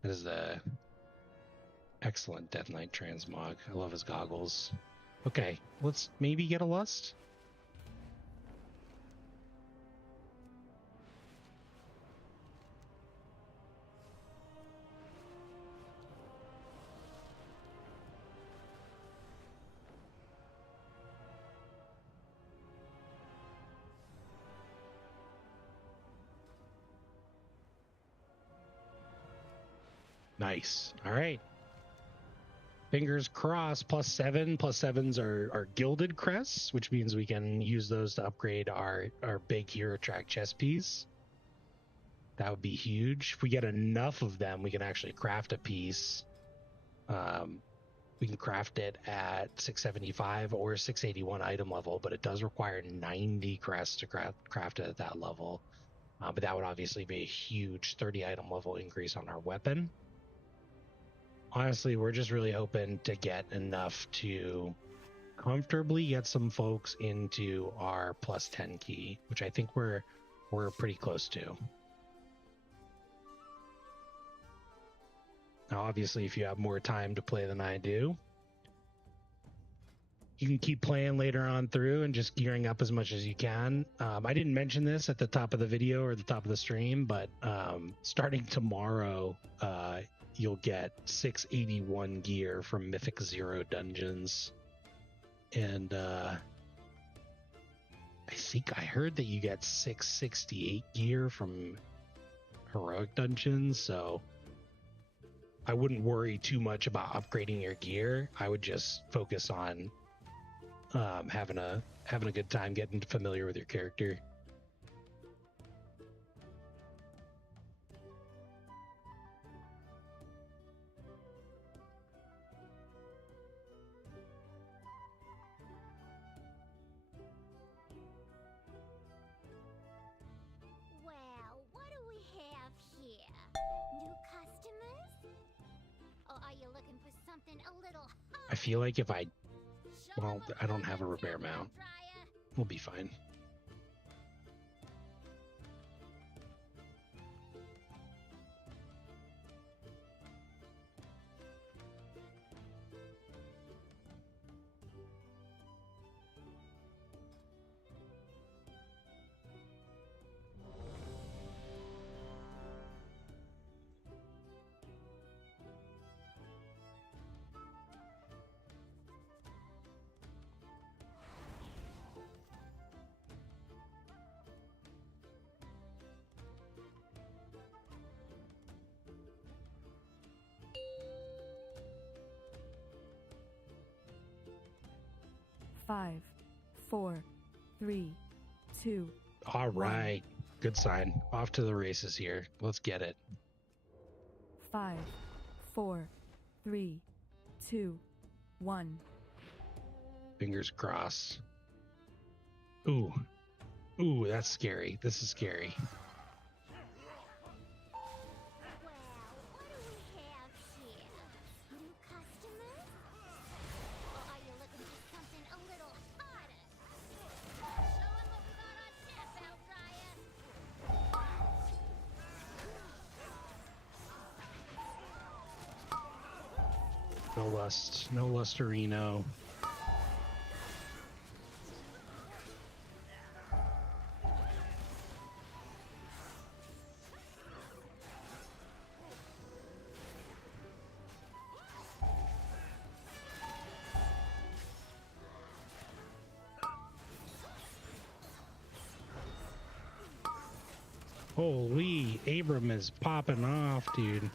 That is the excellent Death Knight transmog. I love his goggles. Okay, let's maybe get a lust. Nice. All right. Fingers crossed. +7. +7s are gilded crests, which means we can use those to upgrade our big hero track chest piece. That would be huge. If we get enough of them, we can actually craft a piece. We can craft it at 675 or 681 item level, but it does require 90 crests to craft it at that level. But that would obviously be a huge 30 item level increase on our weapon. Honestly, we're just really hoping to get enough to comfortably get some folks into our +10 key, which I think we're pretty close to. Now, obviously, if you have more time to play than I do, you can keep playing later on through and just gearing up as much as you can. I didn't mention this at the top of the video or the top of the stream, but starting tomorrow, you'll get 681 gear from Mythic 0 dungeons. And I think I heard that you get 668 gear from heroic dungeons, so I wouldn't worry too much about upgrading your gear. I would just focus on having a good time getting familiar with your character. something a little I feel like if I, Show well, 'em I don't what have a you repair got, mount. Drya. We'll be fine. Five, four, three, two, All right. Good sign. Off to the races here. Let's get it. 5, 4, 3, 2, 1. Fingers crossed. Ooh. Ooh, that's scary. This is scary. Well, what do we have here? New customers? Or are you looking for something a little harder? Show 'em what we got on tap, Drya. No lust. No lusterino. Holy, Abram is popping off, dude.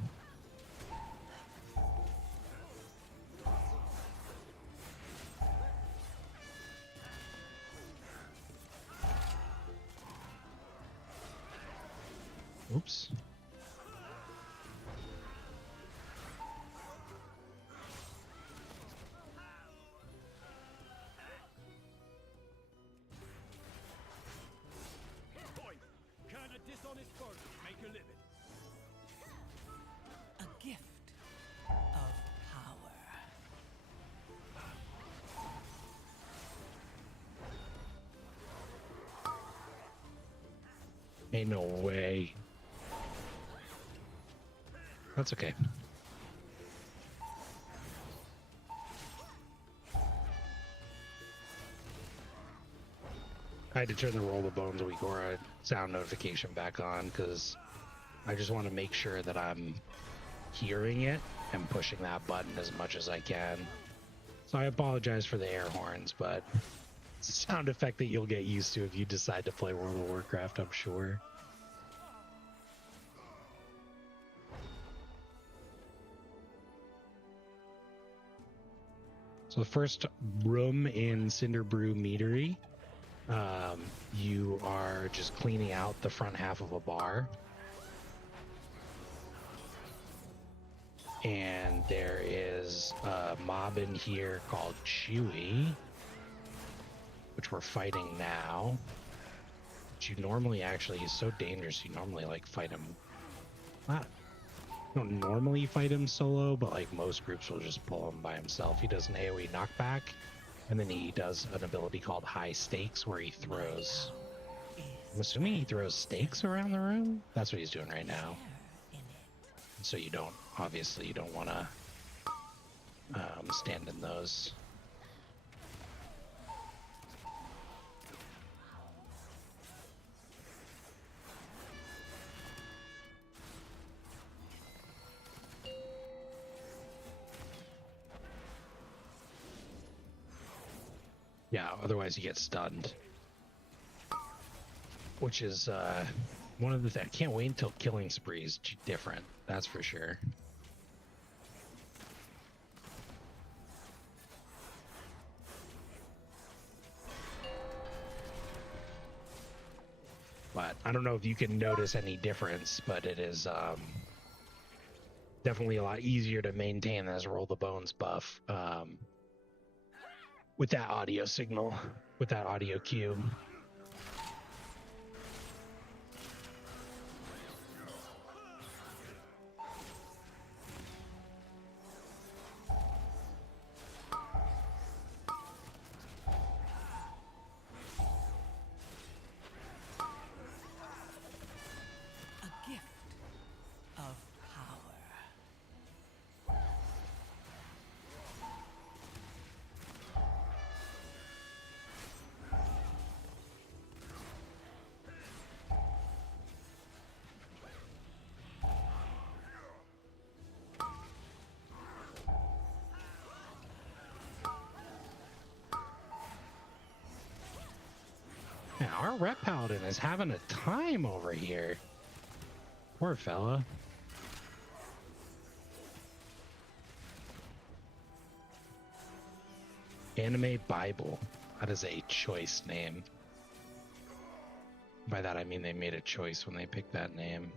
Oops. Boy, can a dishonest bird make a living? A gift of power. Ain't no way. That's okay. I had to turn the Roll the Bones Week Aura sound notification back on because I just want to make sure that I'm hearing it and pushing that button as much as I can. So I apologize for the air horns, but it's a sound effect that you'll get used to if you decide to play World of Warcraft, I'm sure. So the first room in Cinderbrew Meadery, you are just cleaning out the front half of a bar. And there is a mob in here called Chewy, which we're fighting now. Which you normally actually, he's so dangerous, you normally like fight him. You don't normally fight him solo, but like most groups will just pull him by himself. He does an AoE knockback, and then he does an ability called High Stakes where he throws, I'm assuming he throws stakes around the room? That's what he's doing right now. So you don't, obviously you don't want to stand in those. Yeah, otherwise you get stunned. Which is one of the things. I can't wait until Killing Spree is different. That's for sure. But I don't know if you can notice any difference, but it is definitely a lot easier to maintain as Roll the Bones buff with that audio signal, with that audio cue. Yeah, our rep paladin is having a time over here. Poor fella. Anime Bible. That is a choice name. By that I mean they made a choice when they picked that name.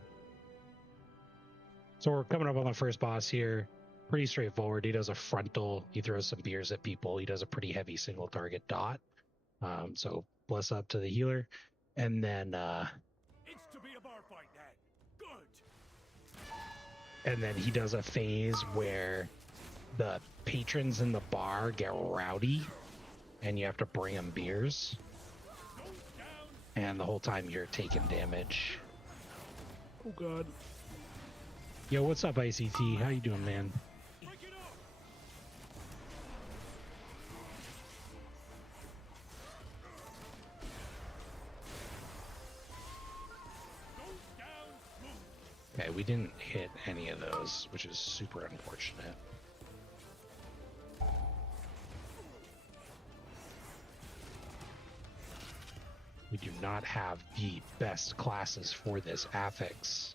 So we're coming up on the first boss here. Pretty straightforward. He does a frontal. He throws some beers at people. He does a pretty heavy single target dot. So bless up to the healer. And then It's to be a bar fight, Dad. Good. and then he does a phase where the patrons in the bar get rowdy and you have to bring them beers. And the whole time you're taking damage. Oh god. Yo, what's up, ICT? How you doing, man? Okay, we didn't hit any of those, which is super unfortunate. We do not have the best classes for this affix.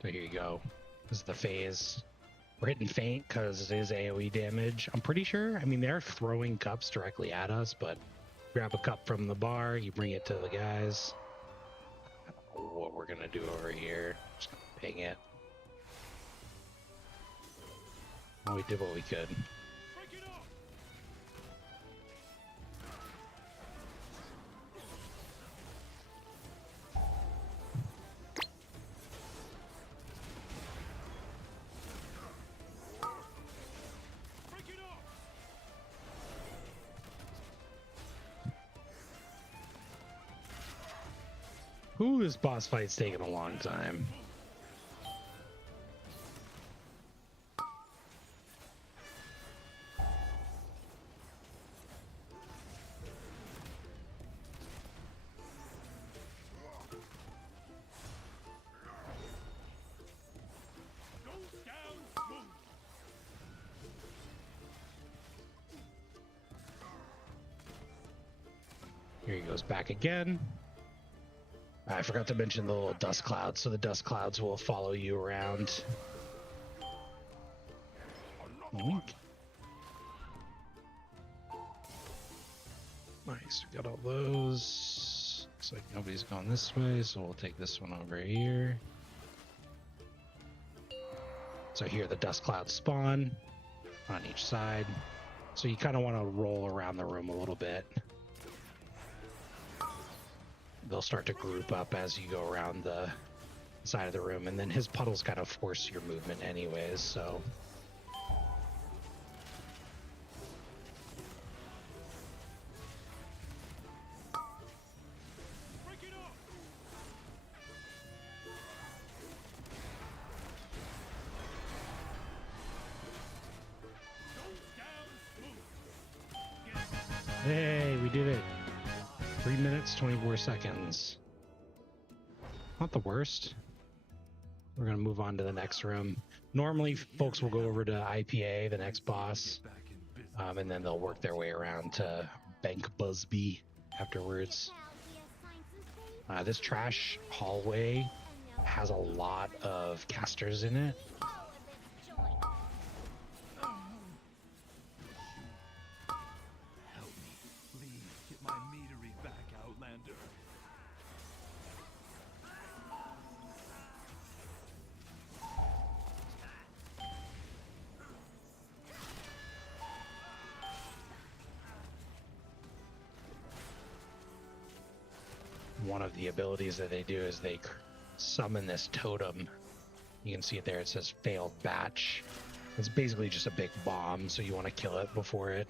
So here you go. This is the phase. We're hitting faint because it is AoE damage. I'm pretty sure. I mean, they're throwing cups directly at us, but grab a cup from the bar, you bring it to the guys. I don't know what we're gonna do over here. Just gonna ping it. Oh, we did what we could. Ooh, this boss fight's taking a long time. Here he goes back again. I forgot to mention the little dust clouds, so the dust clouds will follow you around. Oink. Nice, we got all those. Looks like nobody's gone this way, so we'll take this one over here. So here the dust clouds spawn on each side. So you kind of want to roll around the room a little bit. They'll start to group up as you go around the side of the room, and then his puddles kind of force your movement anyways, so. Hey, we did it. 3 minutes, 24 seconds. Not the worst. We're going to move on to the next room. Normally, folks will go over to IPA, the next boss, and then they'll work their way around to Bank Busby afterwards. This trash hallway has a lot of casters in it. One of the abilities that they do is they summon this totem. You can see it there. It says failed batch. It's basically just a big bomb, so you want to kill it before it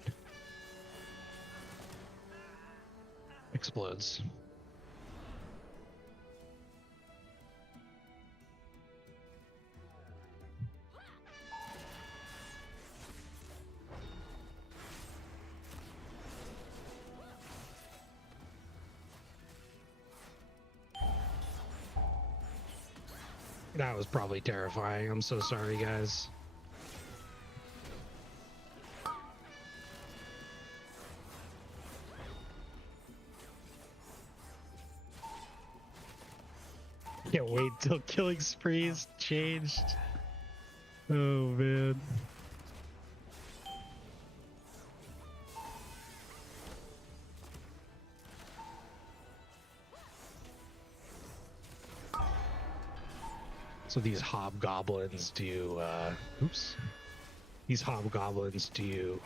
explodes. That was probably terrifying. I'm so sorry, guys. Can't wait till killing sprees changed. Oh man. So these hobgoblins do these hobgoblins do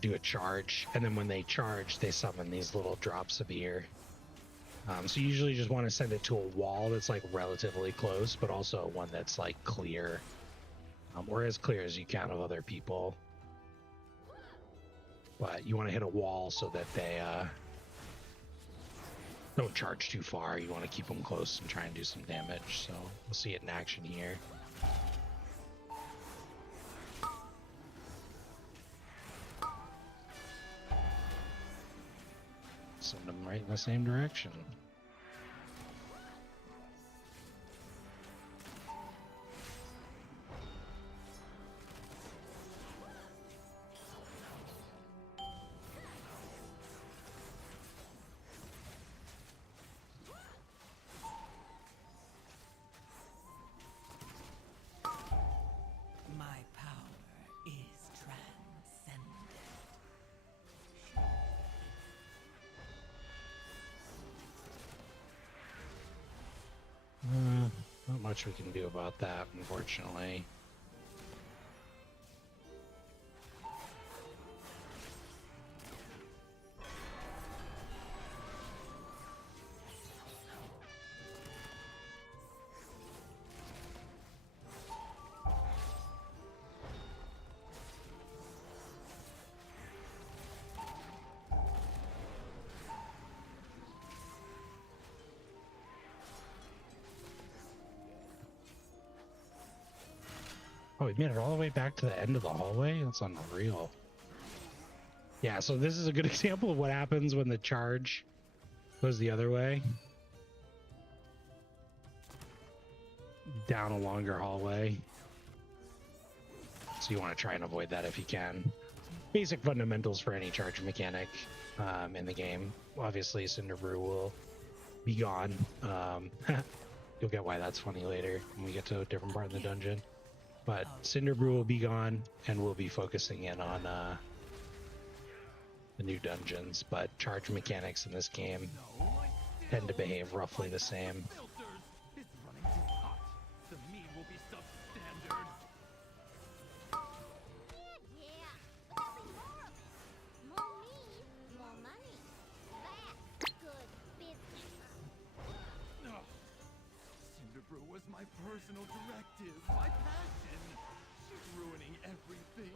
do a charge, and then when they charge they summon these little drops of ear. So you usually just want to send it to a wall that's like relatively close, but also one that's like clear, or as clear as you can of other people. But you want to hit a wall so that they don't charge too far. You want to keep them close and try and do some damage. So we'll see it in action here. Send them right in the same direction. My power is transcendent. Not much we can do about that, unfortunately. Oh, we made it all the way back to the end of the hallway? That's unreal. Yeah, so this is a good example of what happens when the charge goes the other way. Down a longer hallway. So you want to try and avoid that if you can. Basic fundamentals for any charge mechanic in the game. Obviously, Cinderbrew will be gone. You'll get why that's funny later when we get to a different part of the dungeon. But Cinderbrew will be gone, and we'll be focusing in on the new dungeons. But charge mechanics in this game tend to behave roughly the same. It's running too hot. The meat will be substandard. Yeah, but there'll be more of it. More meat, more money. That's good business. Ugh. Cinderbrew was my personal directive, my passion. She's ruining everything.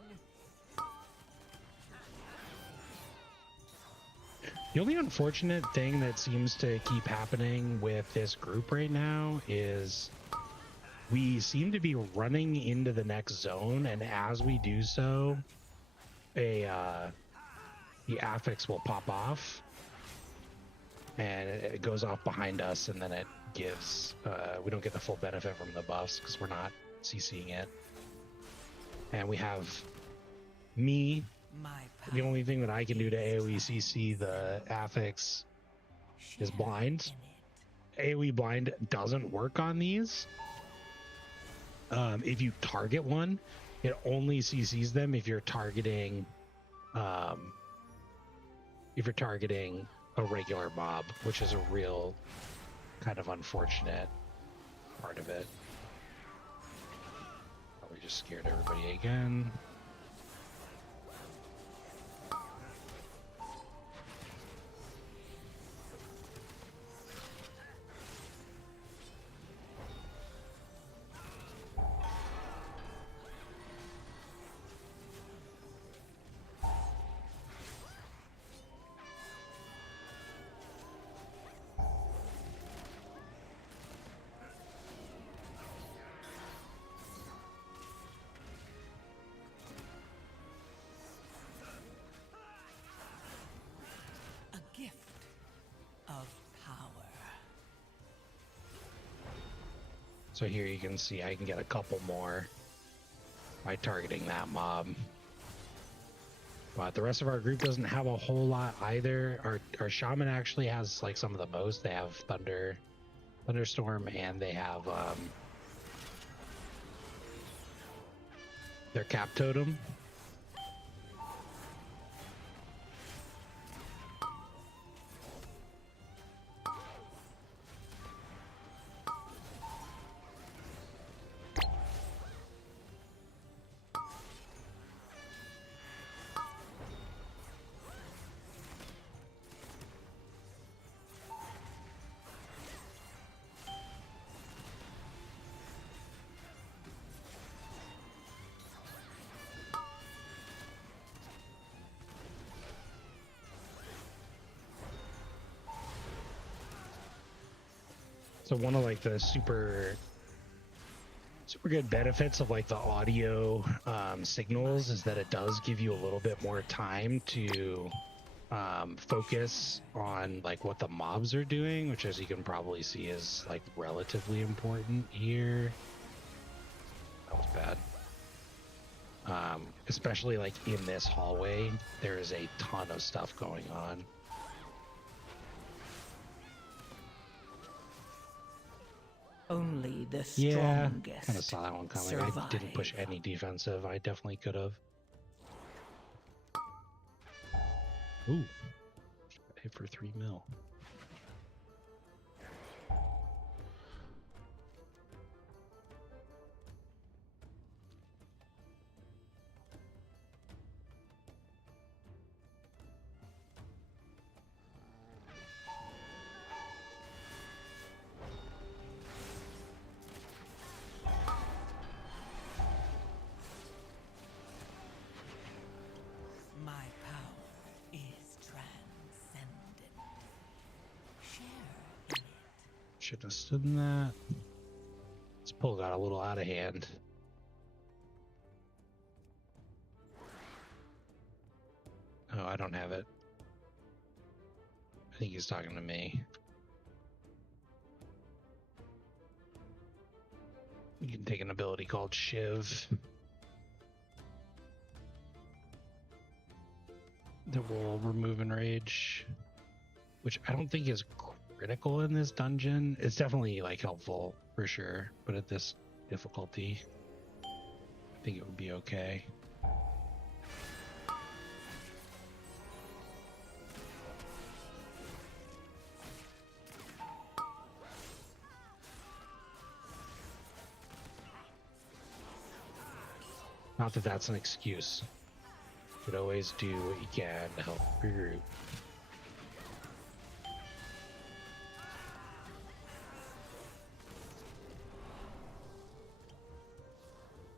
The only unfortunate thing that seems to keep happening with this group right now is we seem to be running into the next zone, and as we do so, the affix will pop off, and it goes off behind us, and then it gives we don't get the full benefit from the buffs because we're not CCing it. And we have me. My The power only thing that I can do to AoE CC the affix is blind. AoE blind doesn't work on these. If you target one, it only CCs them if you're targeting a regular mob, which is a real kind of unfortunate part of it. Probably just scared everybody again. So here you can see I can get a couple more by targeting that mob. But the rest of our group doesn't have a whole lot either. Our shaman actually has like some of the most. They have thunderstorm, and they have their cap totem. So one of like the super good benefits of like the audio signals is that it does give you a little bit more time to focus on like what the mobs are doing, which, as you can probably see, is like relatively important here. That was bad. Especially like in this hallway, there is a ton of stuff going on. Only the Yeah, strongest. kind of saw that one coming. I didn't push any defensive. I definitely could have. Ooh, hit for 3 mil. My power is transcendent. Share in it. Shouldn't have stood in that. This pull got a little out of hand. Oh, I don't have it. I think he's talking to me. You can take an ability called Shiv that will remove enrage, which I don't think is critical in this dungeon. It's definitely like helpful for sure, but at this difficulty, I think it would be okay. Not that that's an excuse, but always do what you can to help your group.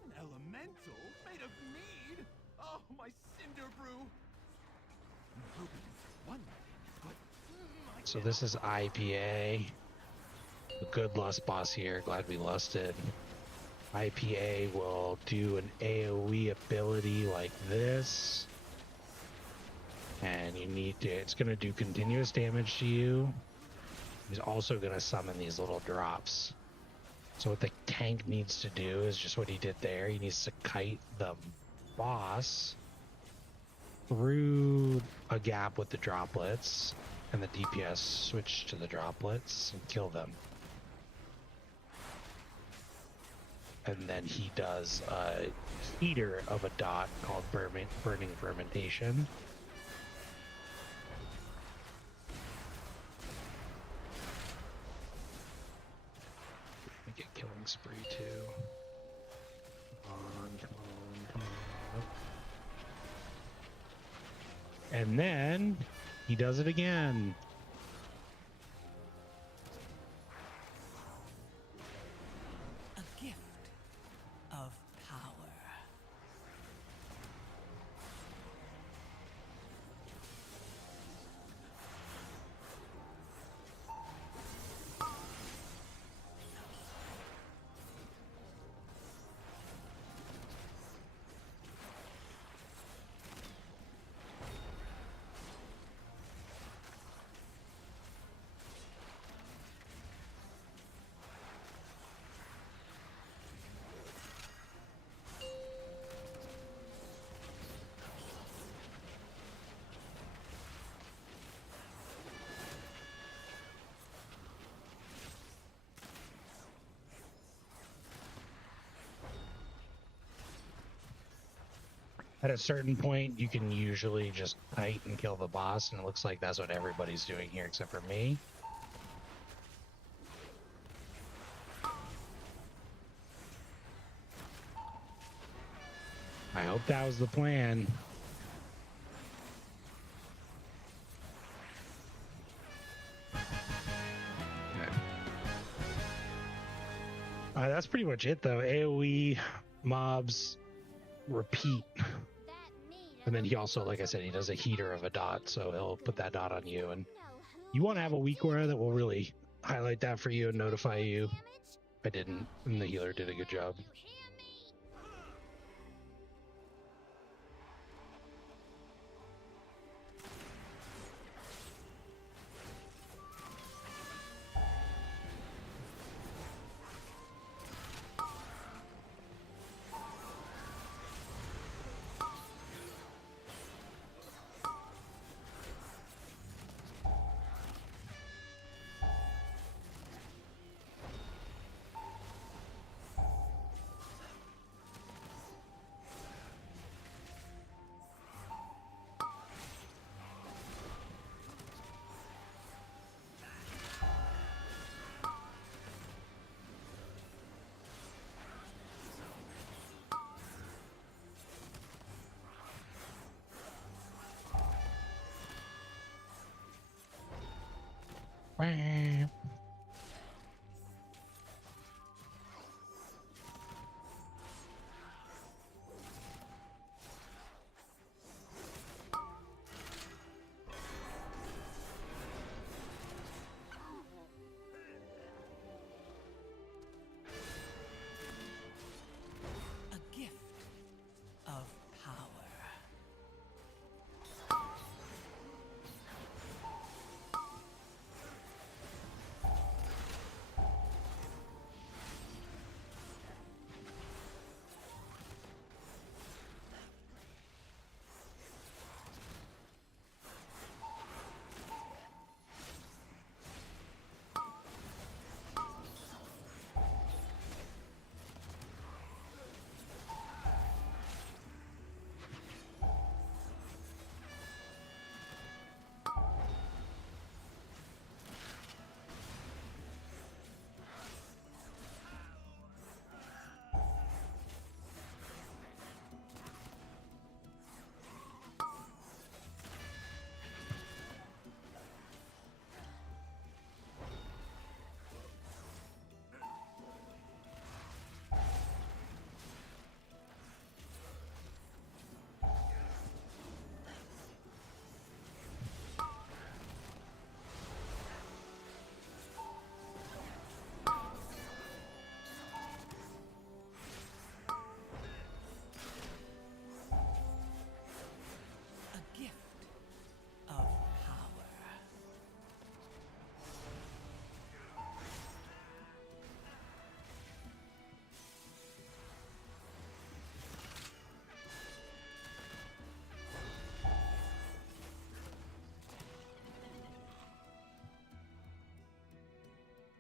An elemental made of mead? Oh, my cinder brew! I'm hoping one thing, but So this is IPA. A good lust boss here. Glad we lusted. IPA will do an AoE ability like this. And you need to, it's going to do continuous damage to you. He's also going to summon these little drops. So what the tank needs to do is just what he did there. He needs to kite the boss through a gap with the droplets, and the DPS switch to the droplets and kill them. And then he does a heater of a dot called burning fermentation. We get killing spree too. Come on, come on, come on. Nope. And then he does it again. A gift of power. At a certain point, you can usually just kite and kill the boss, and it looks like that's what everybody's doing here except for me. I hope that was the plan. Okay. That's pretty much it, though. AoE, mobs, repeat. And then he also, like I said, he does a heater of a dot, so he'll put that dot on you. And you want to have a weak aura that will really highlight that for you and notify you. I didn't, and the healer did a good job. A gift of power. A gift of power.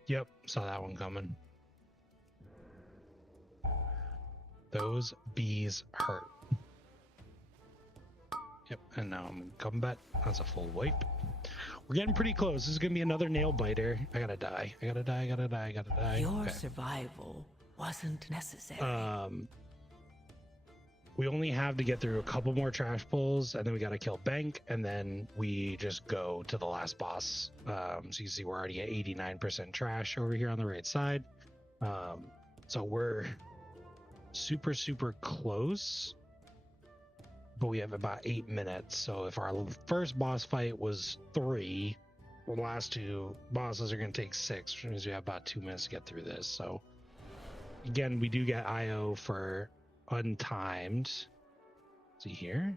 Yep, saw that one coming. Those bees hurt. Yep, and now I'm coming back. That's a full wipe. We're getting pretty close. This is gonna be another nail biter. I gotta die. I gotta die. I gotta die. I gotta die. Your Okay. survival wasn't necessary. We only have to get through a couple more trash pulls, and then we gotta kill Bank, and then we just go to the last boss. So you can see we're already at 89% trash over here on the right side. So we're super, super close, but we have about 8 minutes. So if our first boss fight was 3, the last 2 bosses are going to take 6, which means we have about 2 minutes to get through this. So again, we do get IO for untimed. See here.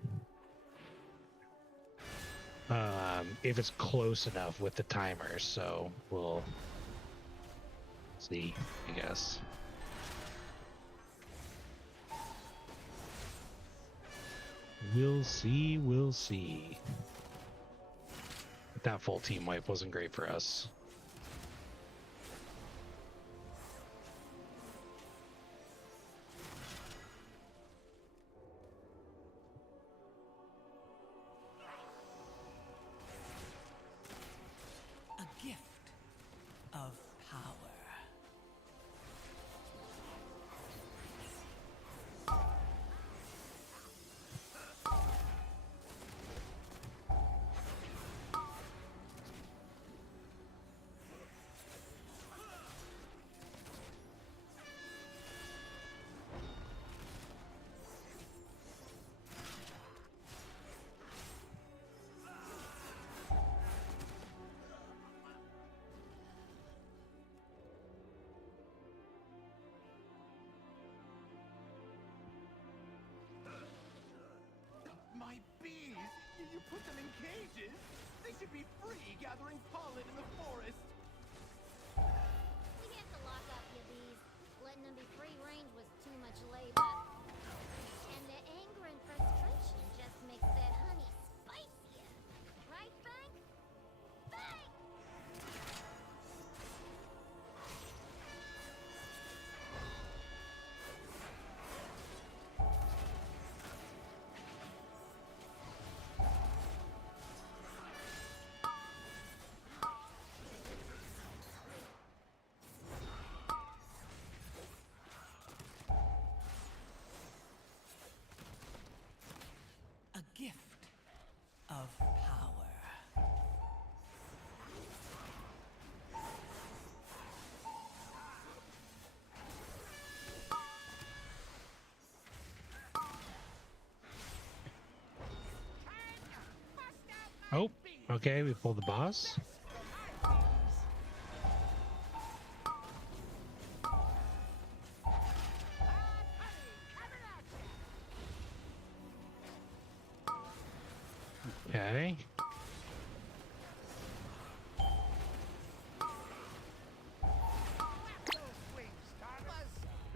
If it's close enough with the timer, so we'll see, I guess. We'll see, we'll see. But that full team wipe wasn't great for us. them in cages. They should be free gathering pollen in the forest. We have to lock up your bees. Letting them be free range was too much labor. And their anger and frustration just makes their honey spicier. Right, Bank? Bank! A gift of power. Oh, okay, we pulled the boss. Okay.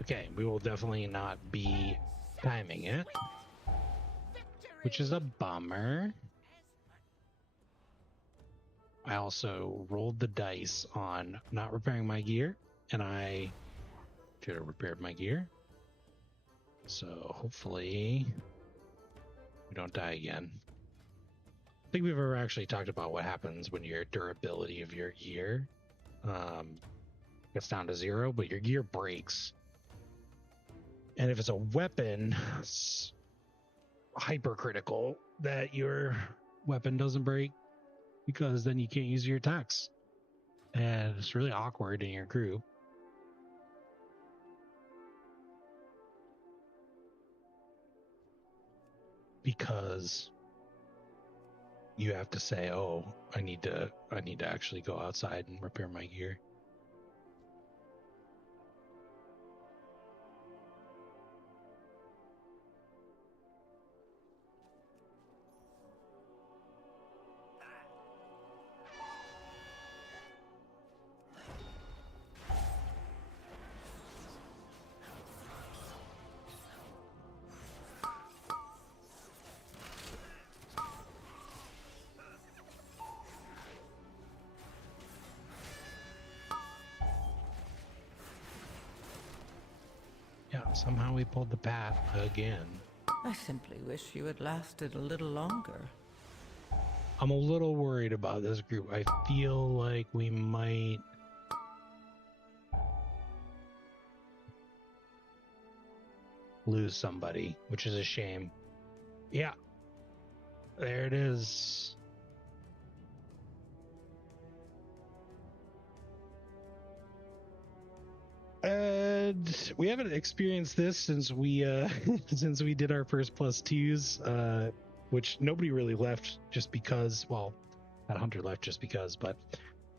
Okay, we will definitely not be timing it, which is a bummer. I also rolled the dice on not repairing my gear, and I should have repaired my gear. So hopefully we don't die again. I think we've ever actually talked about what happens when your durability of your gear gets down to 0, but your gear breaks. And if it's a weapon, it's hypercritical that your weapon doesn't break, because then you can't use your attacks. And it's really awkward in your group. Because you have to say, oh, I need to actually go outside and repair my gear. Yeah, somehow we pulled the path again. I simply wish you had lasted a little longer. I'm a little worried about this group. I feel like we might lose somebody, which is a shame. Yeah, there it is. And we haven't experienced this since we since we did our first +2s, which nobody really left just because, well, that hunter left just because, but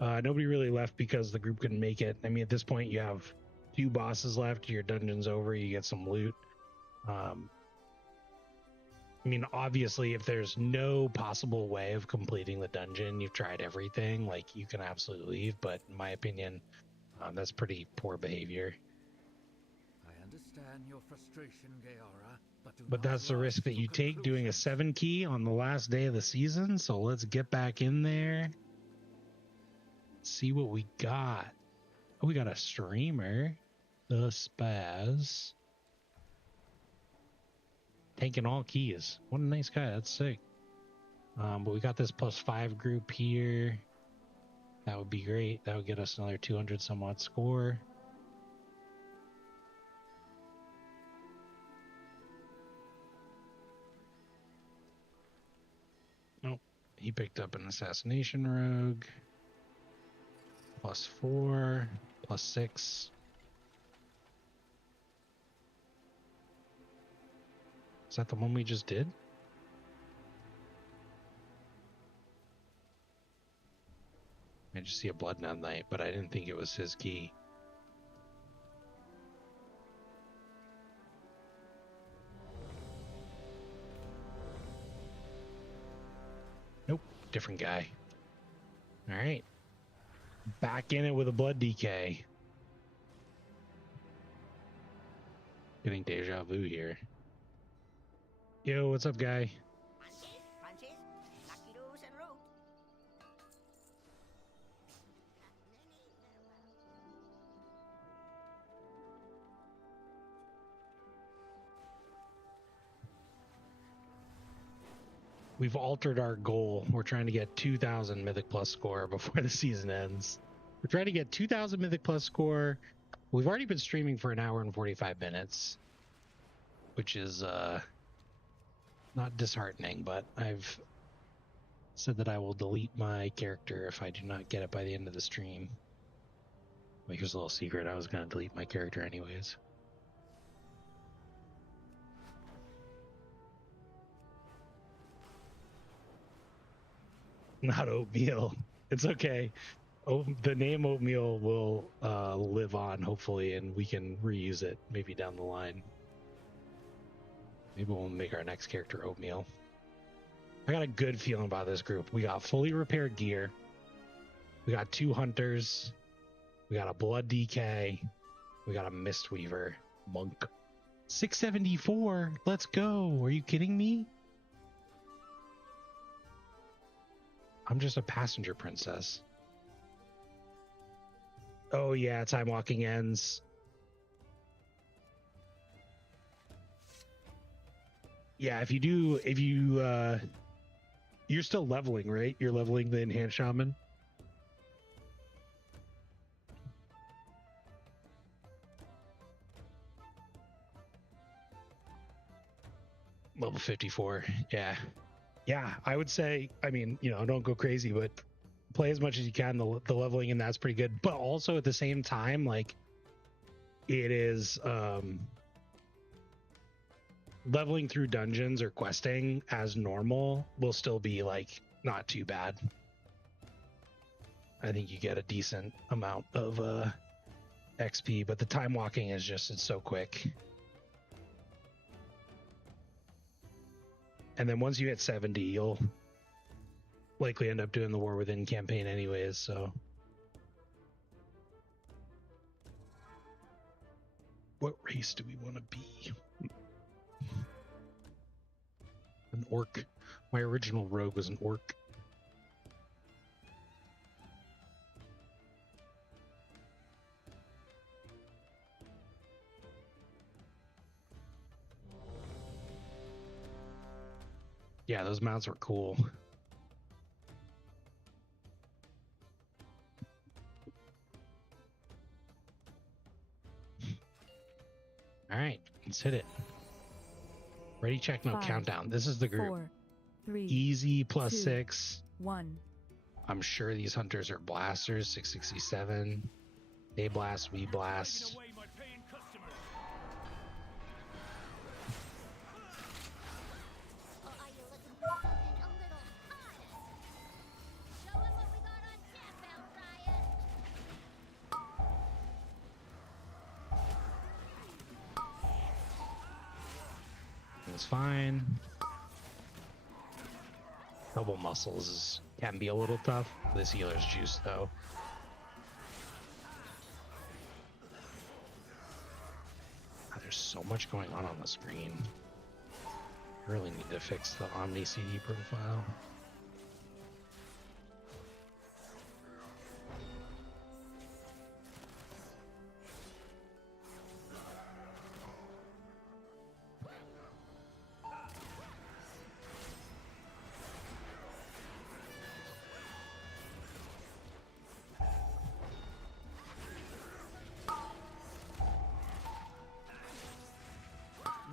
nobody really left because the group couldn't make it. I mean, at this point you have 2 bosses left, your dungeon's over, you get some loot. I mean, obviously, if there's no possible way of completing the dungeon, you've tried everything, like, you can absolutely leave, but in my opinion, that's pretty poor behavior. I understand your frustration, Gaora, But that's the risk that you take doing a 7 key on the last day of the season, so let's get back in there. See what we got. Oh, we got a streamer. The Spaz. Taking all keys. What a nice guy. That's sick. But we got this +5 group here. That would be great. That would get us another 200 some odd score. Nope. He picked up an assassination rogue. +4, +6. Is that the one we just did? I just see a Blood Nun Knight, but I didn't think it was his key. different guy. All right. Back in it with a blood DK. Getting deja vu here. Yo, what's up, guy? Francis, Lucky Doos and Root. We've altered our goal. We're trying to get 2,000 Mythic Plus score before the season ends. We're trying to get 2,000 Mythic Plus score. We've already been streaming for 1 hour and 45 minutes, which is not disheartening, but I've said that I will delete my character if I do not get it by the end of the stream. Like, here's a little secret. I was going to delete my character anyways. Not Oatmeal. It's okay. The name Oatmeal will live on, hopefully, and we can reuse it maybe down the line. Maybe we'll make our next character Oatmeal. I got a good feeling about this group. We got fully repaired gear. We got 2 hunters. We got a blood DK. We got a Mistweaver monk. 674. Let's go. Are you kidding me? I'm just a passenger princess. Oh yeah, time walking ends. Yeah, you're still leveling, right? You're leveling the enhanced shaman. Level 54. Yeah. Yeah, I would say, I mean, don't go crazy, but play as much as you can. The leveling and that's pretty good. But also at the same time, like, it is leveling through dungeons or questing as normal will still be like not too bad. I think you get a decent amount of XP, but the time walking is just, it's so quick. And then once you hit 70, you'll likely end up doing the War Within campaign anyways, so. What race do we want to be? An orc. My original rogue was an orc. Yeah, those mounts were cool. All right, let's hit it. Ready, check, no, 5, countdown. This is the group. 4, 3, Easy plus 2, 6. 1. I'm sure these hunters are blasters. 667. They blast, we blast. Away my paying customers. Or are you looking for something a little hotter? Show 'em what we got on tap, Alriah. It's fine. Double muscles can be a little tough. This healer's juice, though. God, there's so much going on the screen. I really need to fix the Omni CD profile.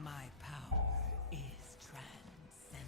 My power is transcendent.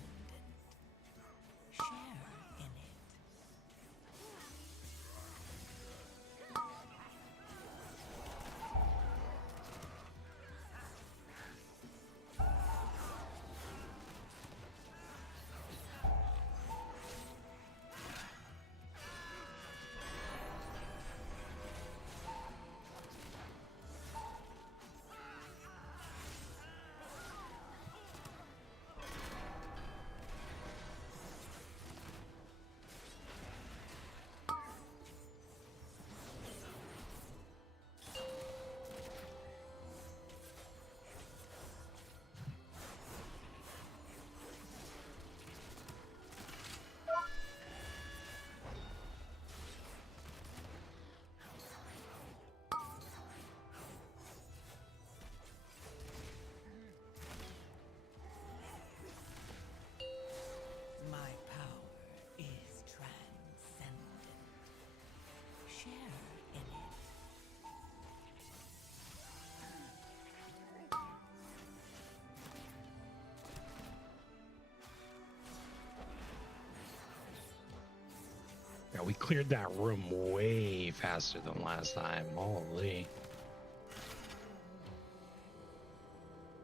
Yeah, we cleared that room way faster than last time. Holy.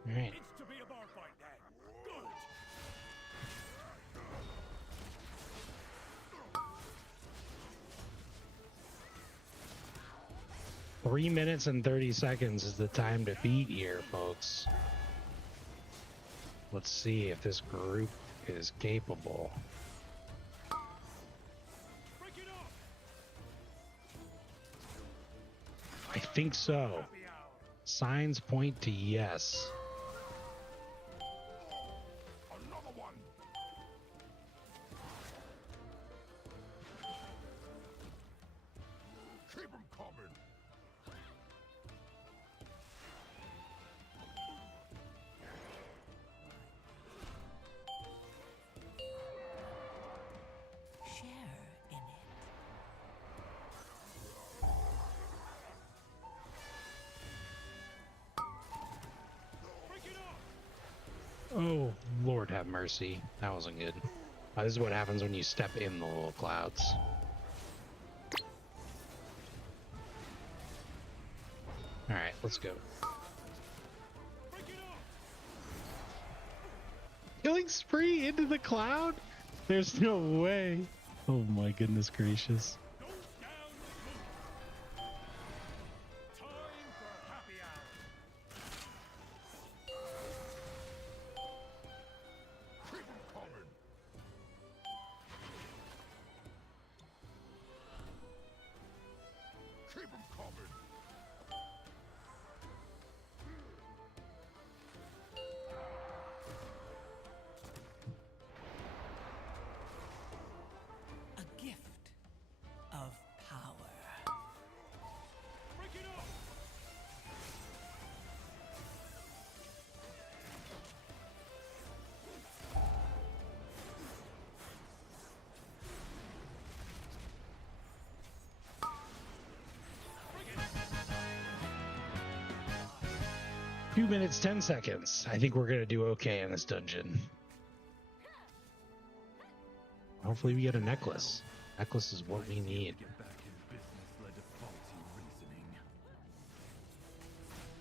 All right. It's to be a bar fight then. Good. 3 minutes and 30 seconds is the time to beat here, folks. Let's see if this group is capable. Break it off. I think so. Happy hour. Signs point to yes. Another one. Keep 'em coming. Share in it. Break it off. Oh, Lord have mercy. That wasn't good. This is what happens when you step in the little clouds. All right, let's go. Break it off. Killing spree into the cloud? There's no way. Oh my goodness gracious. Go down smooth. Time for happy hour. Keep 'em coming. Keep 'em coming. A gift of power. Break it off. Two minutes, 10 seconds. I think we're gonna do okay in this dungeon. Hopefully we get a necklace. Necklace is what we need. Get back in business led to faulty reasoning.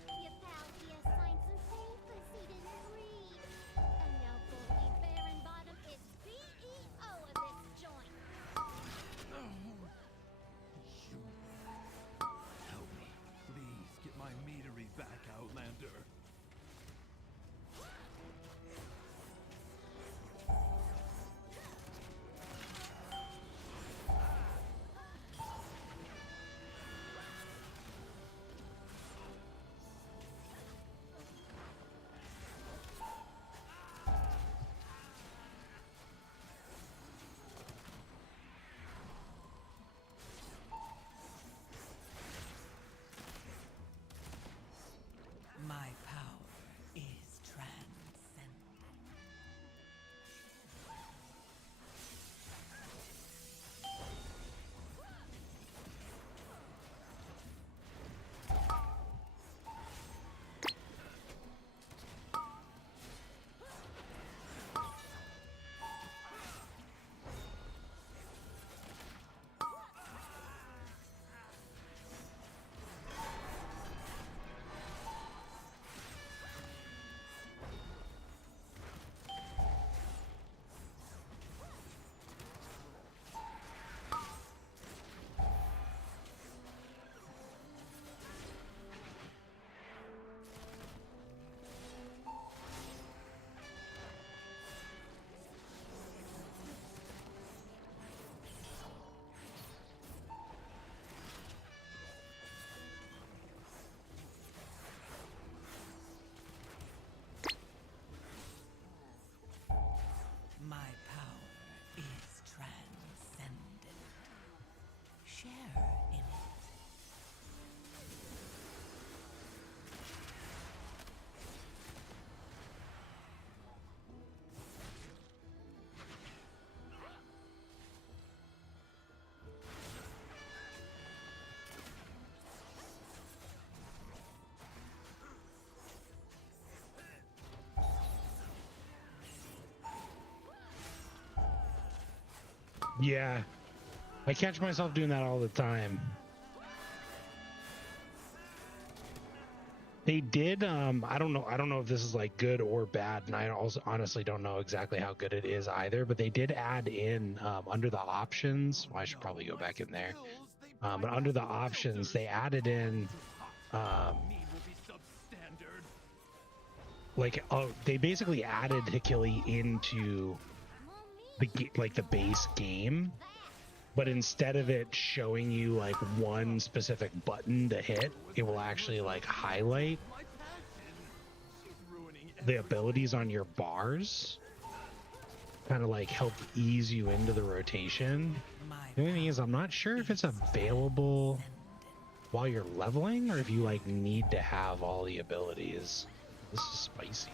Your pal here signed some papers he didn't read. And now Goldie Baron is CEO of this joint. Help me. Please get my meadery back, Outlander. My power is transcendent. My power is transcendent. Share in it. Yeah. I catch myself doing that all the time. They did, I don't know if this is like good or bad, and I also honestly don't know exactly how good it is either, but they did add in under the options, well, I should probably go back in there. But under the options, they added in like they basically added Hikili into the base game, but instead of it showing you like one specific button to hit, it will actually like highlight the abilities on your bars, kind of like help ease you into the rotation. The only thing is, I'm not sure if it's available while you're leveling or if you like need to have all the abilities. This is spicy.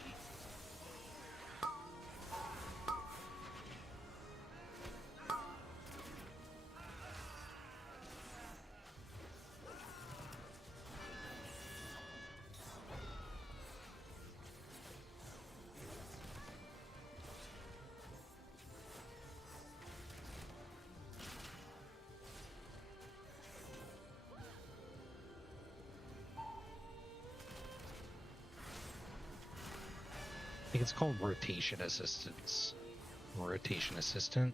I think it's called rotation assistance. Rotation assistant.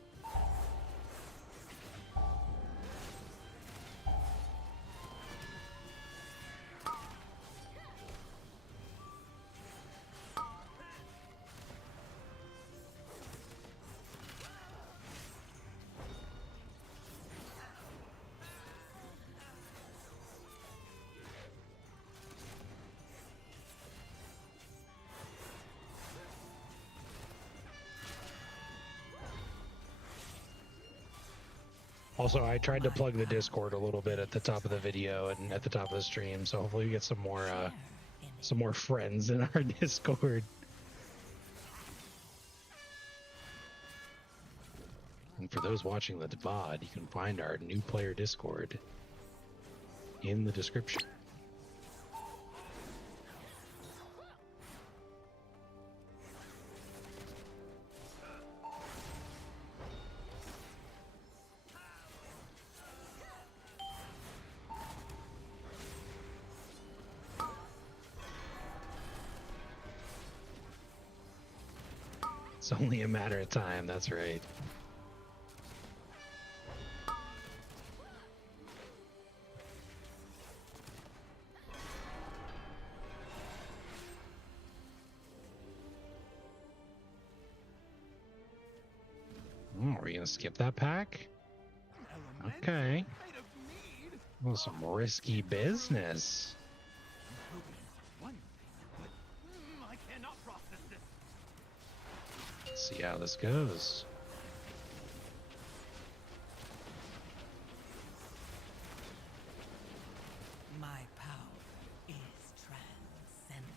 Also, I tried to plug the Discord a little bit at the top of the video and at the top of the stream, so hopefully we get some more friends in our Discord. And for those watching the VOD, you can find our new player Discord in the description. It's only a matter of time, that's right. Are we gonna skip that pack? Okay. Well, some risky business. Let's see how this goes. My power is transcendent.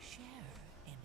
Share in it.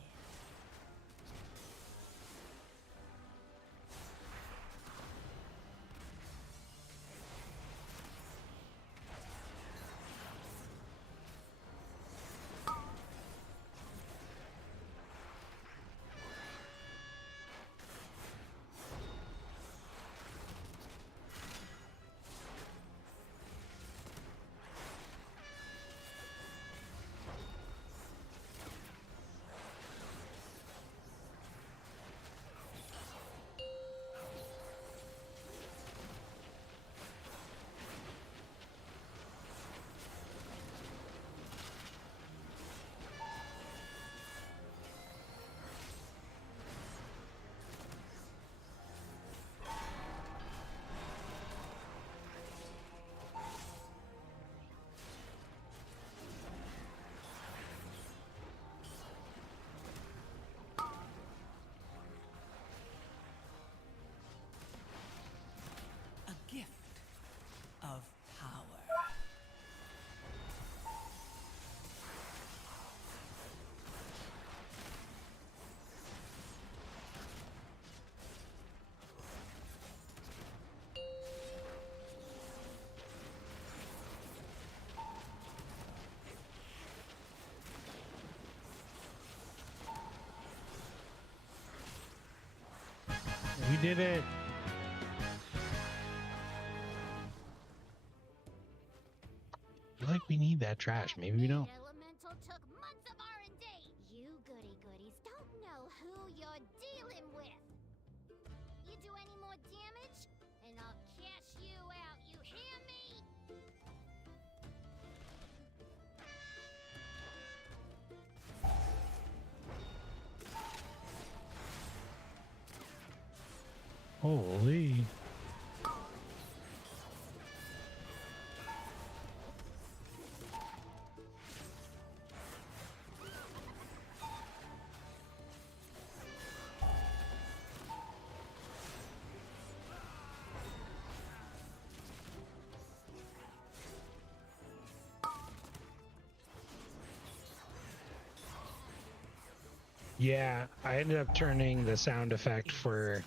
Gift of power. We did it. like we need that trash. Maybe we don't. Elemental took months of R&D. You goody goodies don't know who you're dealing with. You do any more damage, and I'll cash you out. You hear me? Holy. Yeah, I ended up turning the sound effect for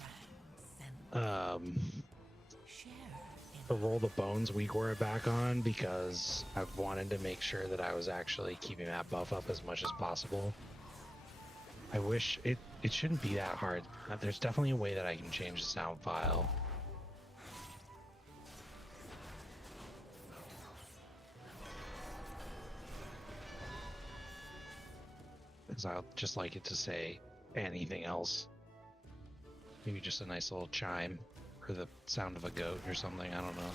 Roll the Bones Weak Aura back on because I wanted to make sure that I was actually keeping that buff up as much as possible. I wish it shouldn't be that hard. There's definitely a way that I can change the sound file. Because I'll just like it to say anything else. Maybe just a nice little chime or the sound of a goat or something. I don't know.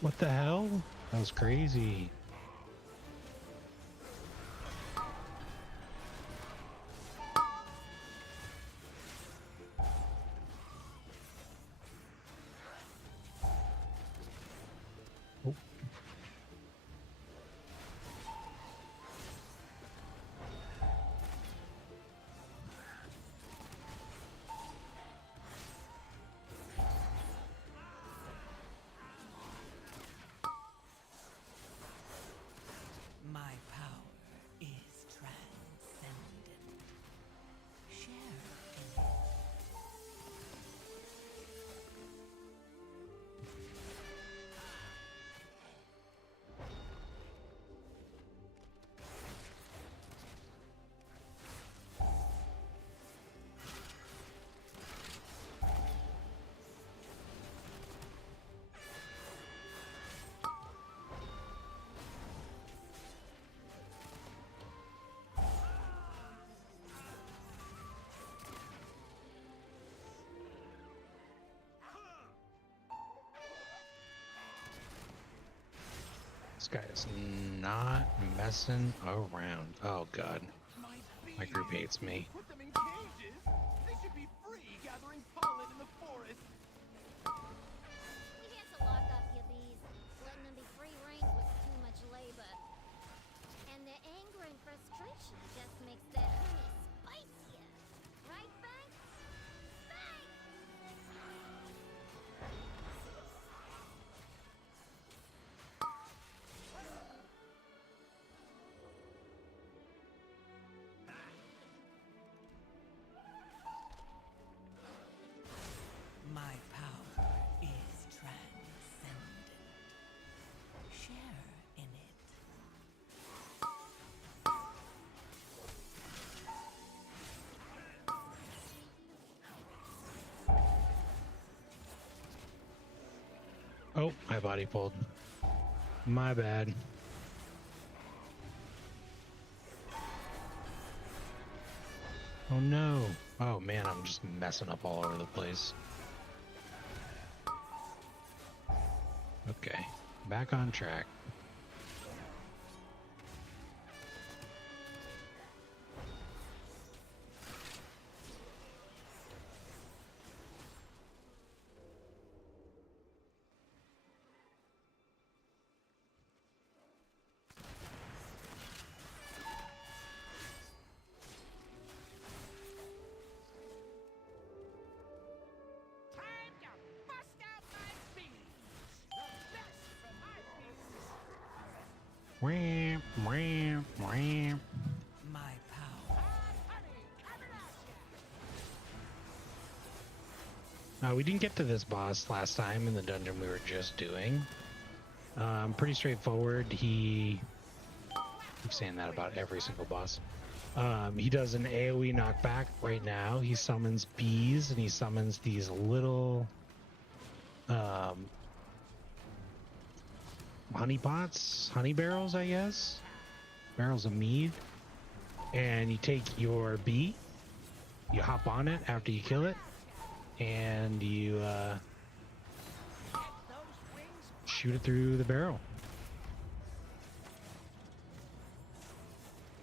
What the hell? That was crazy. Oh. My power is transcendent. Share in it. This guy is not messing around. Oh god. My group hates me. Put them in cages. They should be free gathering pollen in the forest. We had to lock up your bees. Letting them be free range was too much labor. And their anger and frustration just makes that honey spicier. Right, Bank? Bank! My power is transcendent. Share in it. Oh, my body pulled. My bad. Oh no. Oh man, I'm just messing up all over the place. Okay, back on track. Time to bust out my bees. The best from my bees. Wham, wham, wham. My power. Honey, coming at ya. We didn't get to this boss last time in the dungeon we were just doing. Pretty straightforward. I'm saying that about every single boss. He does an AoE knockback right now. He summons bees and he summons these little honey pots, honey barrels, I guess. Barrels of mead. And you take your bee, you hop on it after you kill it, and you shoot it through the barrel.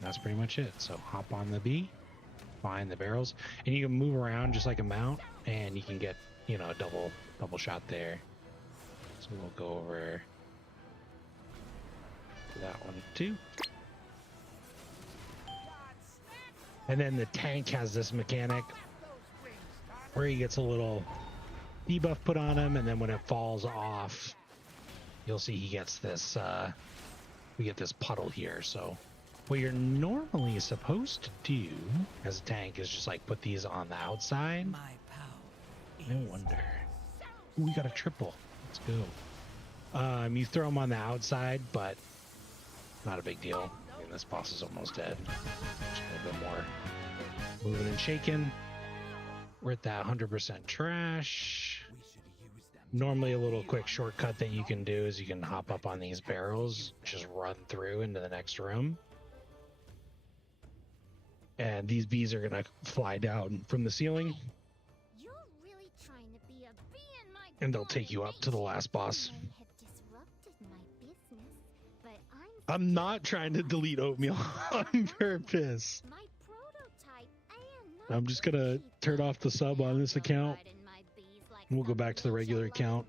That's pretty much it. So hop on the bee, find the barrels, and you can move around just like a mount, and you can get, you know, a double shot there. So we'll go over to that one too. And then the tank has this mechanic where he gets a little debuff put on him, and then when it falls off, you'll see he gets this, we get this puddle here. So what you're normally supposed to do as a tank is just like put these on the outside. My power. No wonder. Ooh, we got a triple. Let's go. You throw them on the outside, but not a big deal. I mean, this boss is almost dead. Just a little bit more moving and shaking. We're at that 100% trash. Normally a little quick shortcut that you can do is you can hop up on these barrels, just run through into the next room. And these bees are gonna fly down from the ceiling, You're really trying to be a bee in my and they'll take you up to the last boss. may have disrupted my business, but I'm not trying to delete Oatmeal on purpose. my prototype and I'm just gonna turn off the sub on this account. We'll go back to the regular account.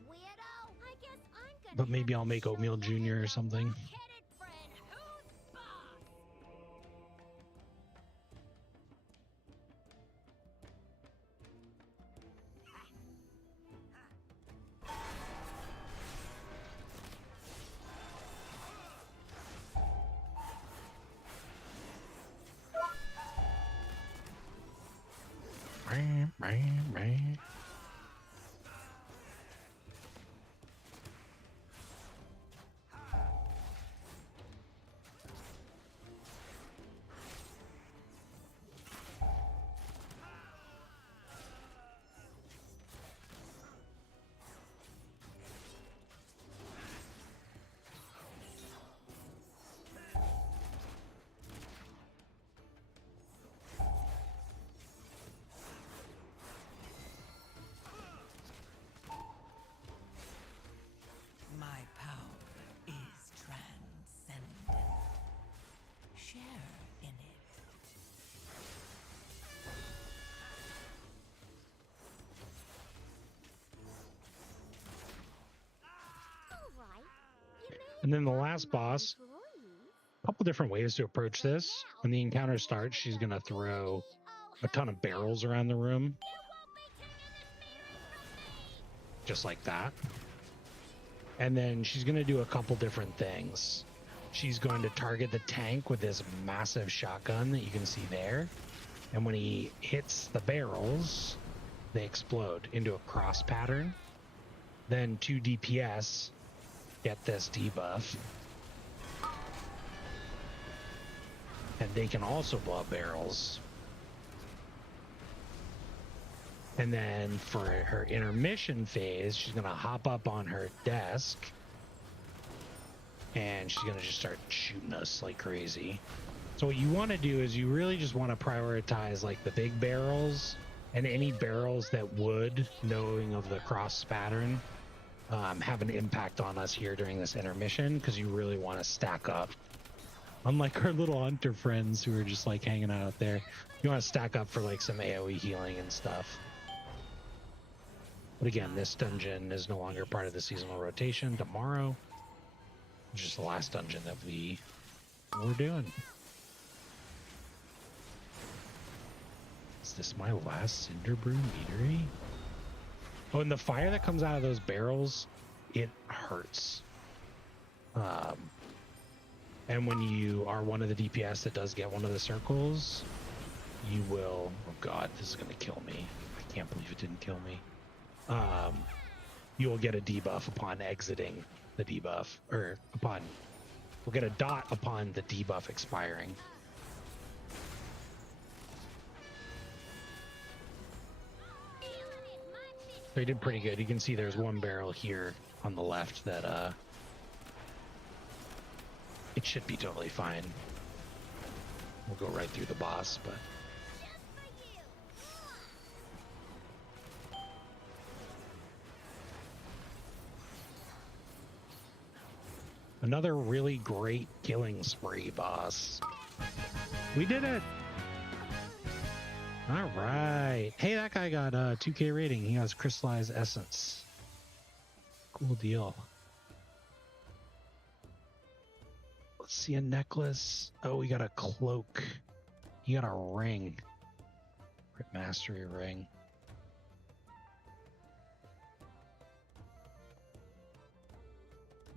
But maybe I'll make Oatmeal Jr. or something. My power is transcendent. Share in it. And then the last boss, a couple different ways to approach this. When the encounter starts, she's going to throw a ton of barrels around the room. Just like that. And then she's going to do a couple different things. She's going to target the tank with this massive shotgun that you can see there. And when he hits the barrels, they explode into a cross pattern. Then 2 DPS get this debuff. And they can also blow up barrels. And then for her intermission phase, she's going to hop up on her desk. And she's going to just start shooting us like crazy. So what you want to do is you really just want to prioritize like the big barrels and any barrels that would, knowing of the cross pattern, have an impact on us here during this intermission, because you really want to stack up. Unlike our little hunter friends who are just like hanging out there, you want to stack up for like some AoE healing and stuff. But again, this dungeon is no longer part of the seasonal rotation. Tomorrow, which is the last dungeon that we're doing. Is this my last Cinderbrew meadery? Oh, and the fire that comes out of those barrels, it hurts. And when you are one of the DPS that does get one of the circles, you will... Oh god, this is going to kill me. I can't believe it didn't kill me. You will get a debuff upon exiting the debuff, or upon... We'll get a dot upon the debuff expiring. So he did pretty good. You can see there's one barrel here on the left that It should be totally fine. We'll go right through the boss, but Just for you. another really great killing spree boss. We did it! All right. Hey, that guy got a 2K rating. He has crystallized essence. Cool deal. Let's see a necklace. Oh, we got a cloak. He got a ring. Mastery ring.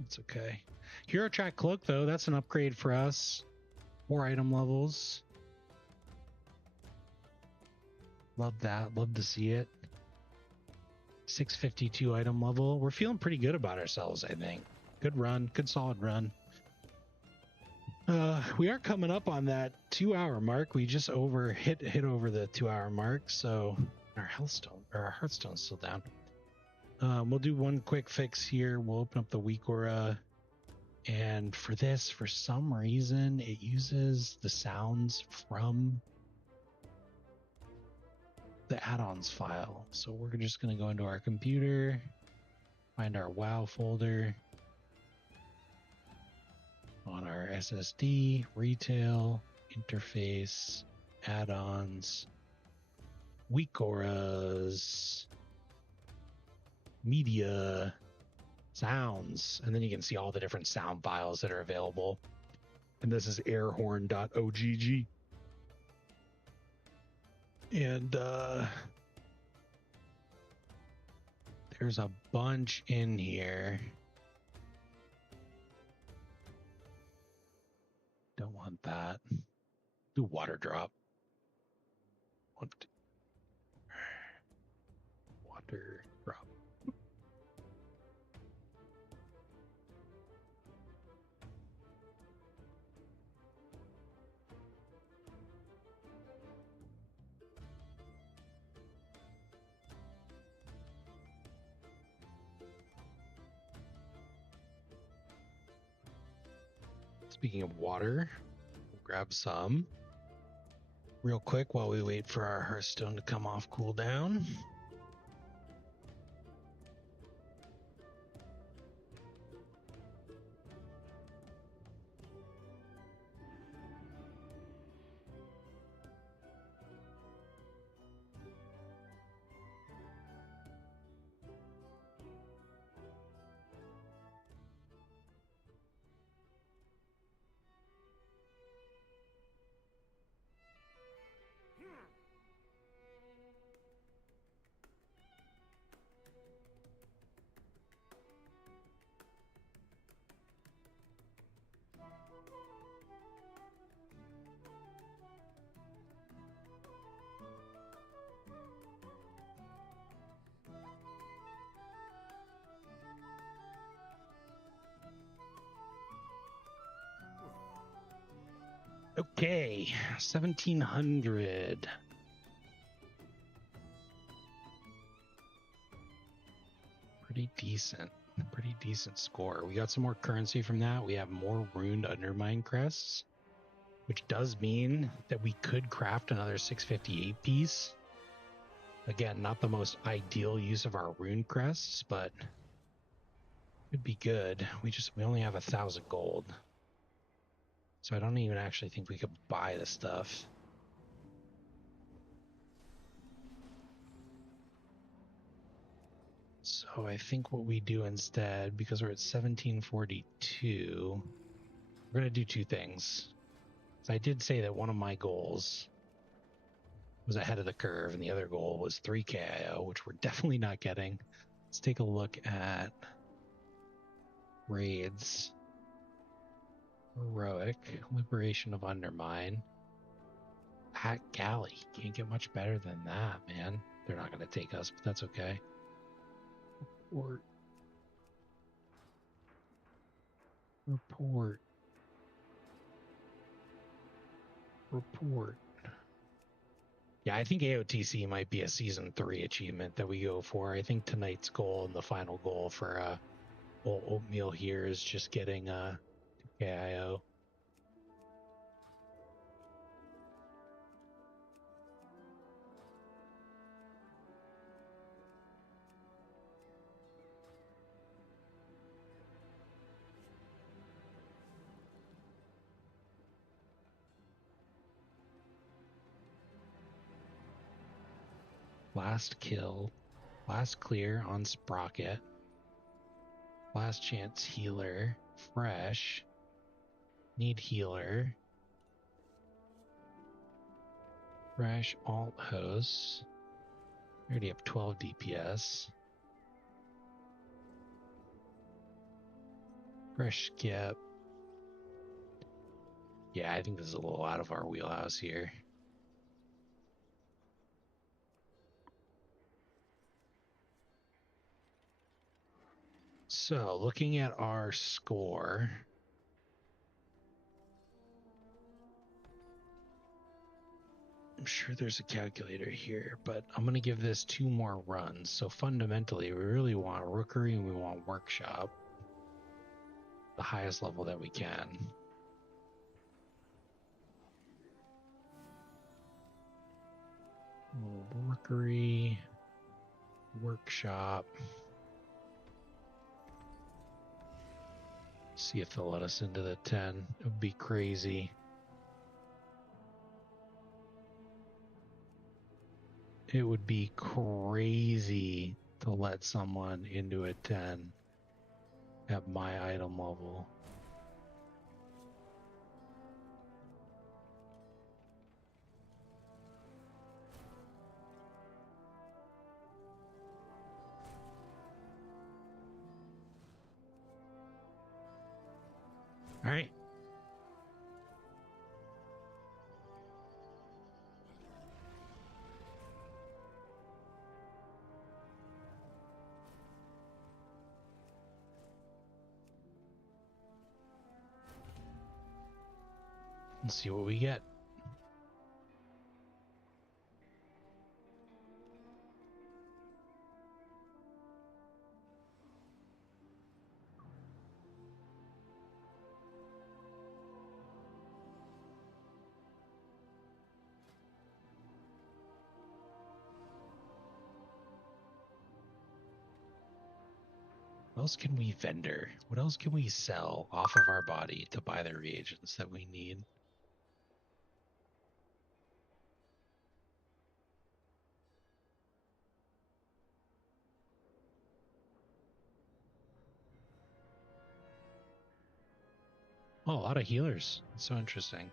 It's okay. Hero track cloak though, that's an upgrade for us. 4 item levels. Love that. Love to see it. 652 item level. We're feeling pretty good about ourselves, I think. Good run. Good solid run. We are coming up on that 2-hour mark. We just hit over the 2-hour mark, so our hearthstone's still down. We'll do one quick fix here. We'll open up the weak aura, and for this, for some reason, it uses the sounds from the add-ons file. So we're just going to go into our computer, find our WoW folder. On our SSD, retail, interface, add-ons, weak auras, media, sounds, and then you can see all the different sound files that are available. And this is airhorn.ogg. And there's a bunch in here. Don't want that. Do water drop. Water drop. Speaking of water, we'll grab some real quick while we wait for our Hearthstone to come off cooldown. Okay, 1700. Pretty decent score. We got some more currency from that. We have more runed undermine crests, which does mean that we could craft another 658 piece. Again, not the most ideal use of our rune crests, but could be good. We only have 1,000 gold. So I don't even actually think we could buy the stuff. So I think what we do instead, because we're at 1742, we're going to do 2 things. So I did say that one of my goals was ahead of the curve, and the other goal was 3 KIO, which we're definitely not getting. Let's take a look at raids. Heroic, Liberation of Undermine. Pat Galley. Can't get much better than that, man. They're not going to take us, but that's okay. Report. Yeah, I think AOTC might be a Season 3 achievement that we go for. I think tonight's goal and the final goal for Oatmeal here is just getting KIO. last kill, last clear on Sprocket, last chance healer, fresh, need healer, fresh alt host. Already have 12 DPS. Fresh skip. Yeah, I think this is a little out of our wheelhouse here. So, looking at our score, I'm sure there's a calculator here, but I'm going to give this 2 more runs. So, fundamentally, we really want Rookery and we want Workshop, the highest level that we can. Rookery, Workshop. See if they'll let us into the 10. It would be crazy. It would be crazy to let someone into a 10 at my item level. All right. Let's see what we get. What else can we vendor? What else can we sell off of our body to buy the reagents that we need? Oh, a lot of healers. That's so interesting.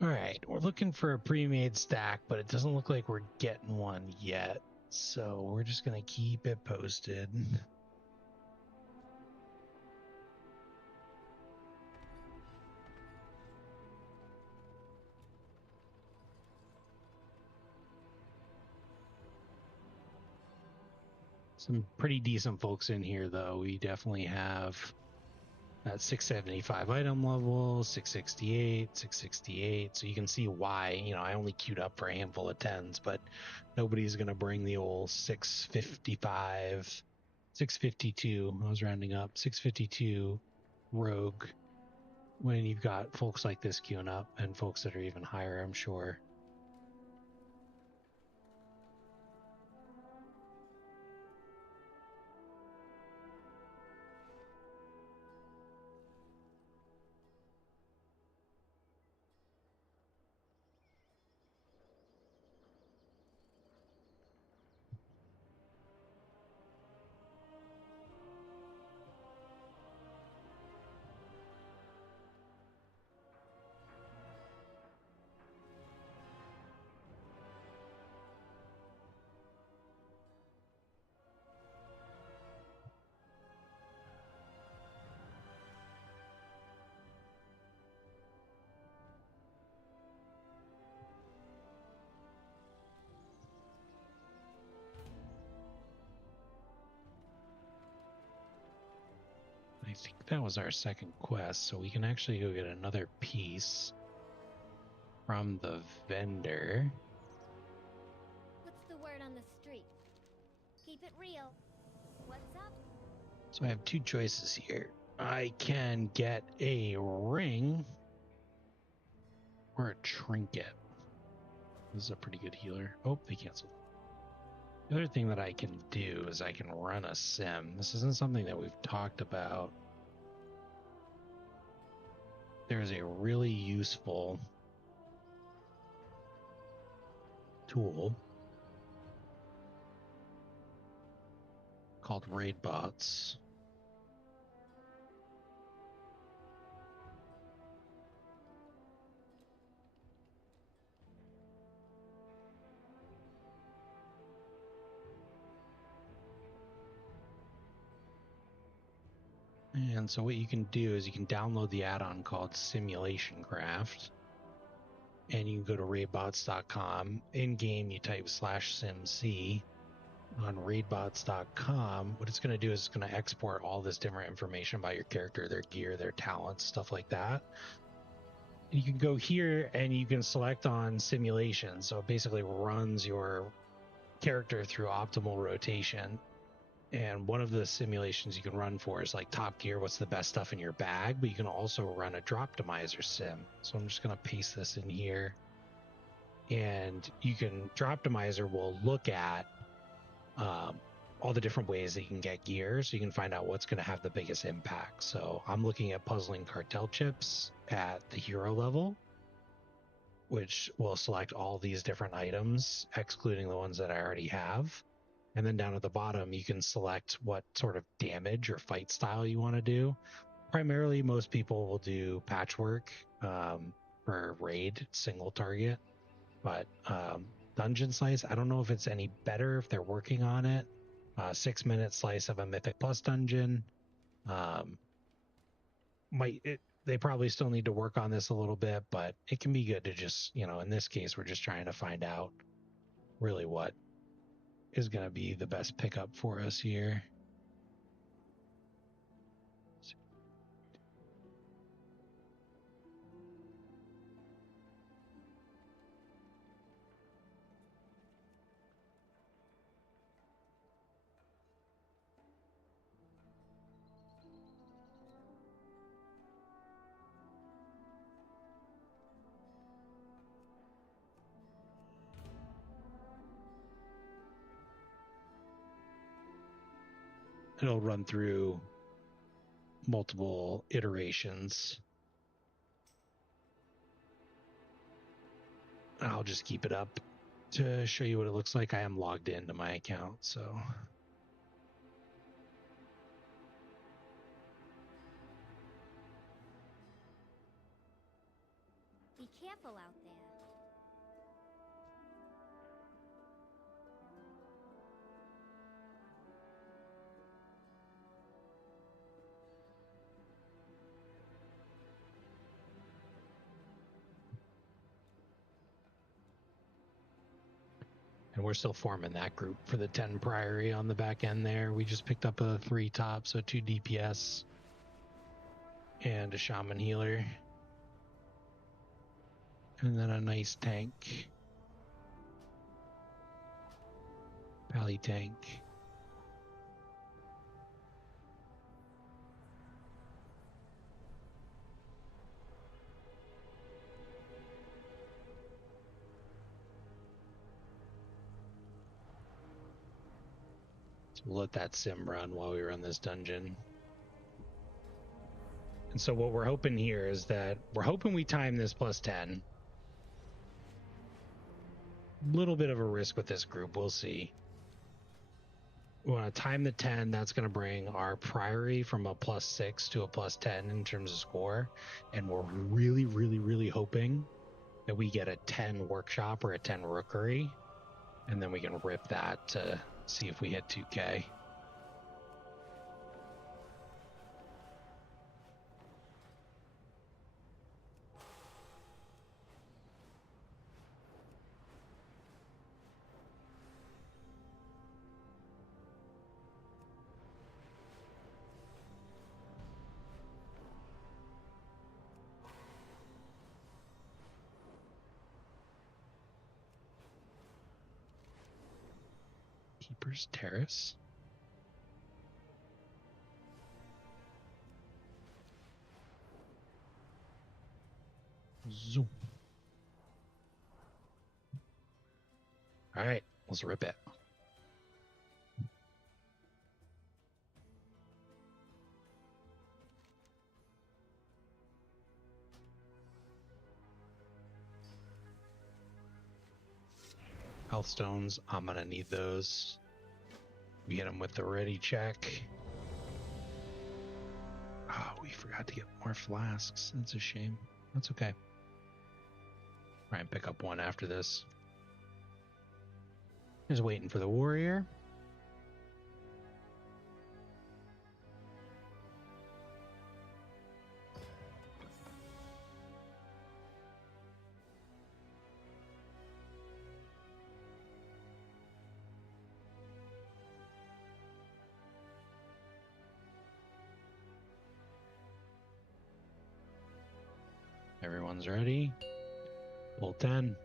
All right, we're looking for a pre-made stack, but it doesn't look like we're getting one yet. So we're just going to keep it posted. Some pretty decent folks in here, though. We definitely have at 675 item level, 668, 668. So you can see why, I only queued up for a handful of 10s, but nobody's going to bring the old 655, 652. I was rounding up 652 rogue when you've got folks like this queuing up and folks that are even higher, I'm sure. think that was our second quest, so we can actually go get another piece from the vendor. What's the word on the street? Keep it real. What's up? So I have two choices here. I can get a ring or a trinket. This is a pretty good healer. Oh, they canceled. The other thing that I can do is I can run a sim. This isn't something that we've talked about. There's a really useful tool called raid bots. And so what you can do is you can download the add-on called Simulation Craft, and you can go to raidbots.com. In game, you type /simc on raidbots.com. What it's going to do is it's going to export all this different information about your character, their gear, their talents, stuff like that. And you can go here and you can select on simulation. So it basically runs your character through optimal rotation. And one of the simulations you can run for is like Top Gear, what's the best stuff in your bag, but you can also run a Droptimizer sim. So I'm just going to paste this in here. And you can, Droptimizer will look at all the different ways that you can get gear, so you can find out what's going to have the biggest impact. So I'm looking at puzzling cartel chips at the hero level, which will select all these different items, excluding the ones that I already have. And then down at the bottom, you can select what sort of damage or fight style you want to do. Primarily, most people will do patchwork for raid, single target. But dungeon slice, I don't know if it's any better, if they're working on it. 6-minute slice of a mythic plus dungeon. They probably still need to work on this a little bit, but it can be good to just, in this case, we're just trying to find out really what is going to be the best pickup for us here. It'll run through multiple iterations. I'll just keep it up to show you what it looks like. I am logged into my account, so. Be careful out there. And we're still forming that group for the 10 Priory on the back end there. We just picked up a 3 top, so 2 DPS and a Shaman Healer. And then a nice tank. Pally tank. So we'll let that sim run while we run this dungeon. And so what we're hoping here is that we're hoping we time this plus 10. Little bit of a risk with this group. We'll see. We want to time the 10. That's going to bring our Priory from a plus 6 to a plus 10 in terms of score. And we're really, really, really hoping that we get a 10 Workshop or a 10 Rookery. And then we can rip that to see if we hit 2K. Reaper's Terrace. Zoom. All right, let's rip it. Health stones, I'm gonna need those. We hit them with the ready check. Oh, we forgot to get more flasks. That's a shame. That's okay. Try and pick up one after this. Just waiting for the warrior. Everyone's ready. Pull 10.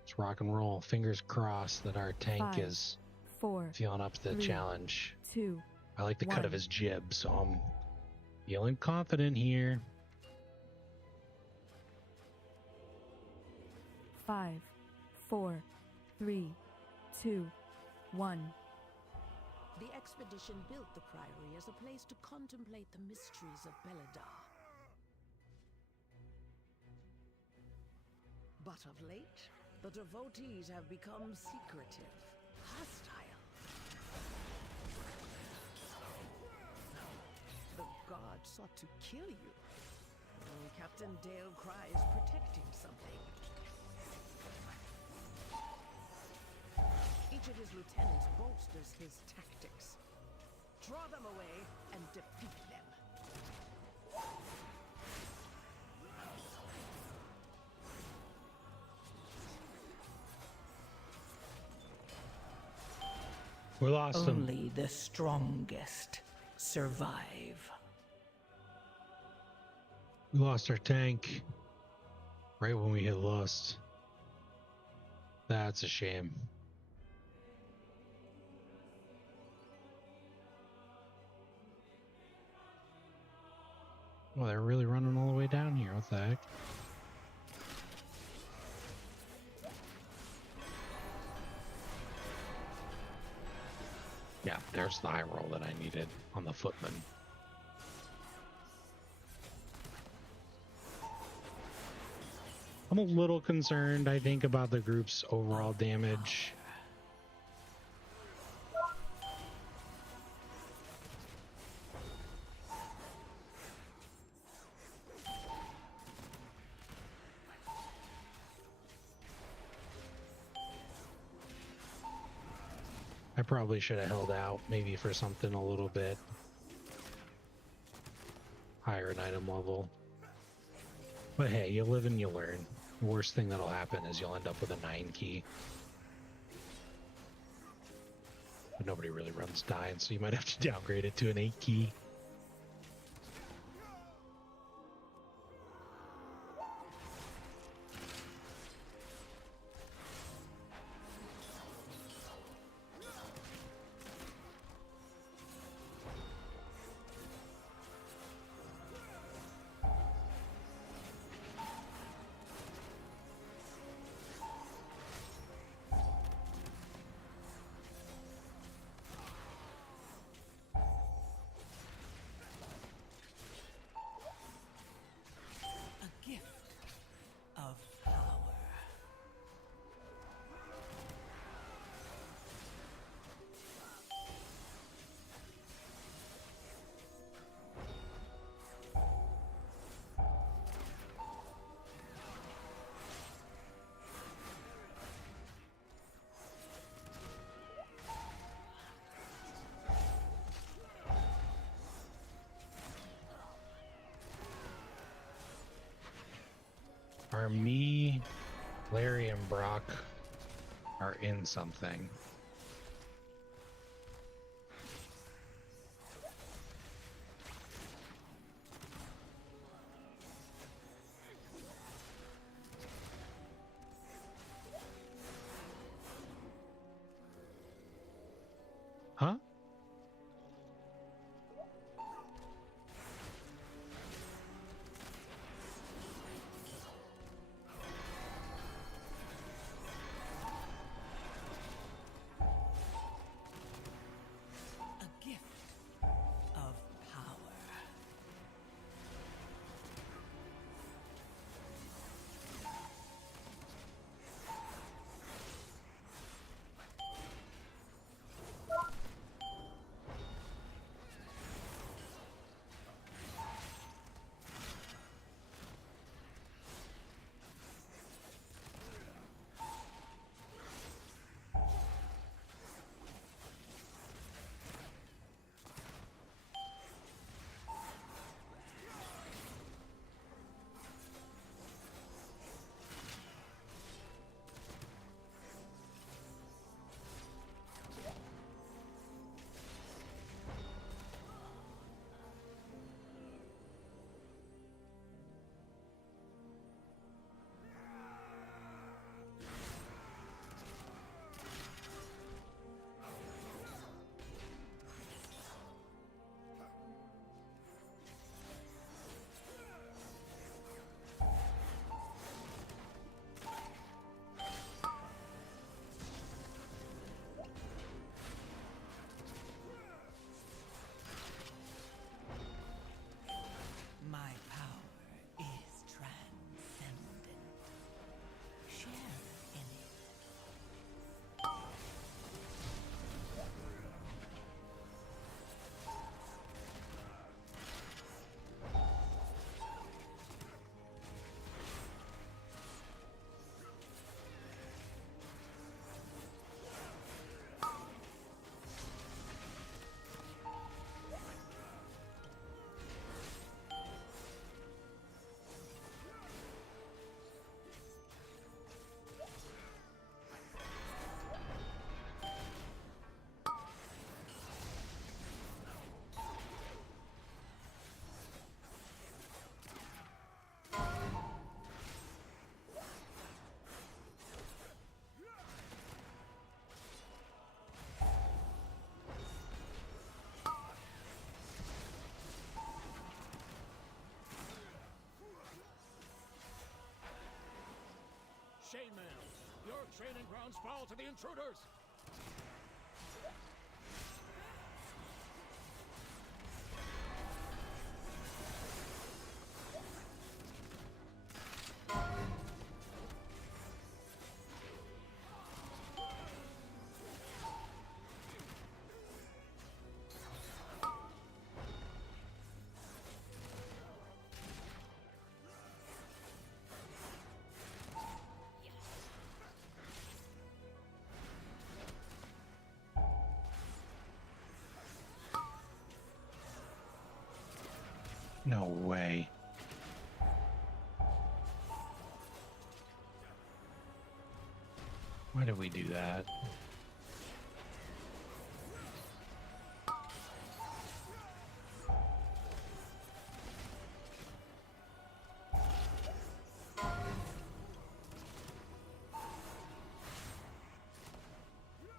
Let's rock and roll. Fingers crossed that our tank 5, is 4, feeling up to the 3, challenge. 2, I like the cut 1. of his jib, so I'm feeling confident here. 5, 4, 3, 2, 1. The expedition built the Priory as a place to contemplate the mysteries of Belladar. But of late, the devotees have become secretive, hostile. The gods sought to kill you. Captain Dale cries protecting something. Each of his lieutenants bolsters his tactics. Draw them away and defeat them. We lost him. Only the strongest survive. We lost our tank right when we hit Lust. That's a shame. Well, they're really running all the way down here. What the heck? Yeah, there's the high roll that I needed on the footman. I'm a little concerned, I think, about the group's overall damage. I probably should have held out maybe for something a little bit higher in item level. But hey, you live and you learn. The worst thing that'll happen is you'll end up with a 9 key. But nobody really runs 9, so you might have to downgrade it to an 8 key. Of power. Are me, Larry, and Brock are in something. chainmail. Your training grounds fall to the intruders. No way. Why did we do that?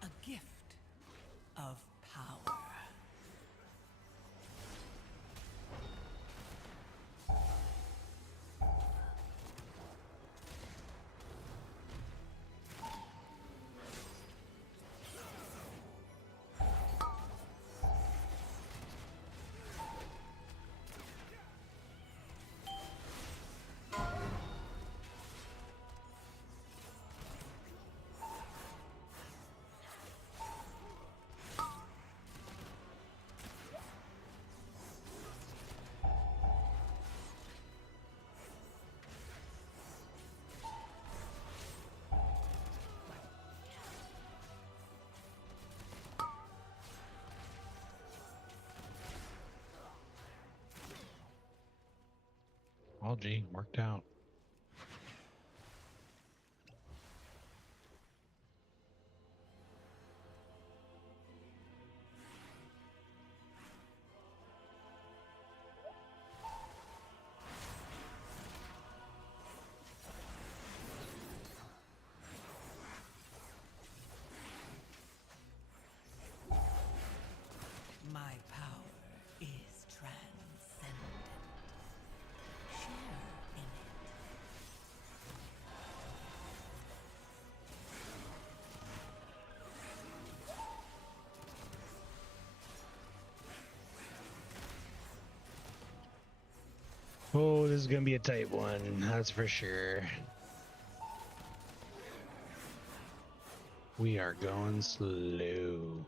A gift of power. Well, gee, worked out. My power is transcendent. Share in it. Oh, this is gonna be a tight one, that's for sure. We are going slow.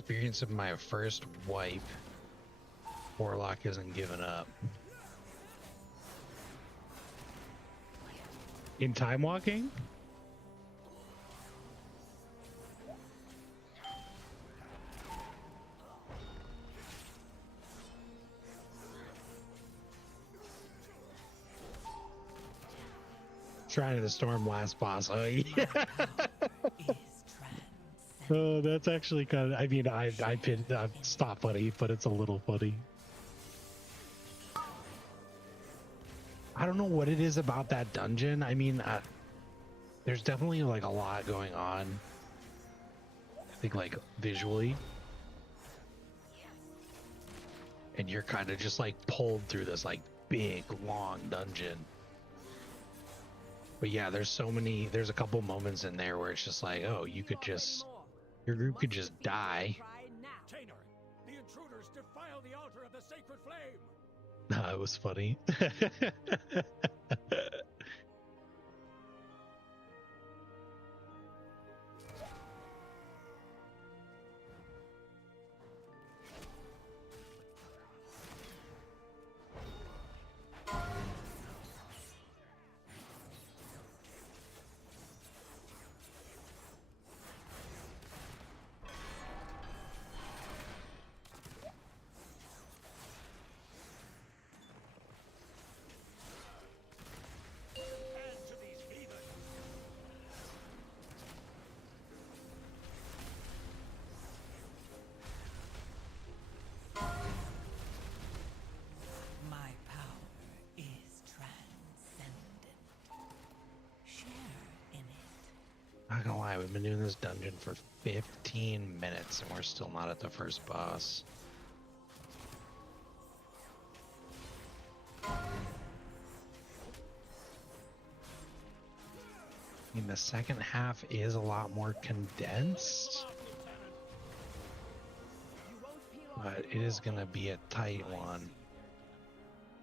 experience of my first wipe, Warlock isn't giving up. In time walking? Shrine of the Storm last boss. Oh yeah. Oh, that's actually kind of. I mean, I it's not funny, but it's a little funny. I don't know what it is about that dungeon. I mean, there's definitely like a lot going on. I think like visually, and you're kind of just like pulled through this like big long dungeon. But yeah, there's a couple moments in there where it's just like, oh, you could just, your group could just die. Tainer, the intruders defile the altar of the sacred flame. It was funny. Hand to these heathens. My power is transcendent. Share in it. Not gonna lie, we've been doing this dungeon for 15 minutes and we're still not at the first boss. I mean, the second half is a lot more condensed, but it is gonna be a tight one.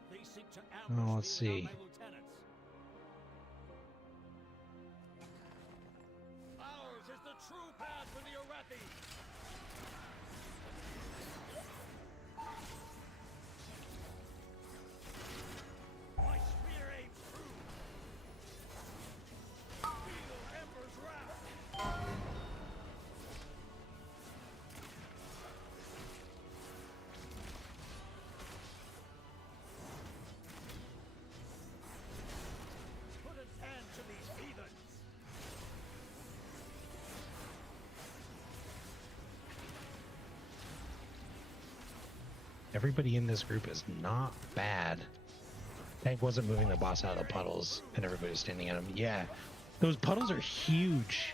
They seek to Oh, ambush let's me without see. my lieutenants. Ours is the true path to the Arathi. My spear aims true. Feel Ember's wrath. Put an end to these heathens. Everybody in this group is not bad. Tank wasn't moving the boss out of the puddles and everybody's standing at him. Yeah, those puddles are huge.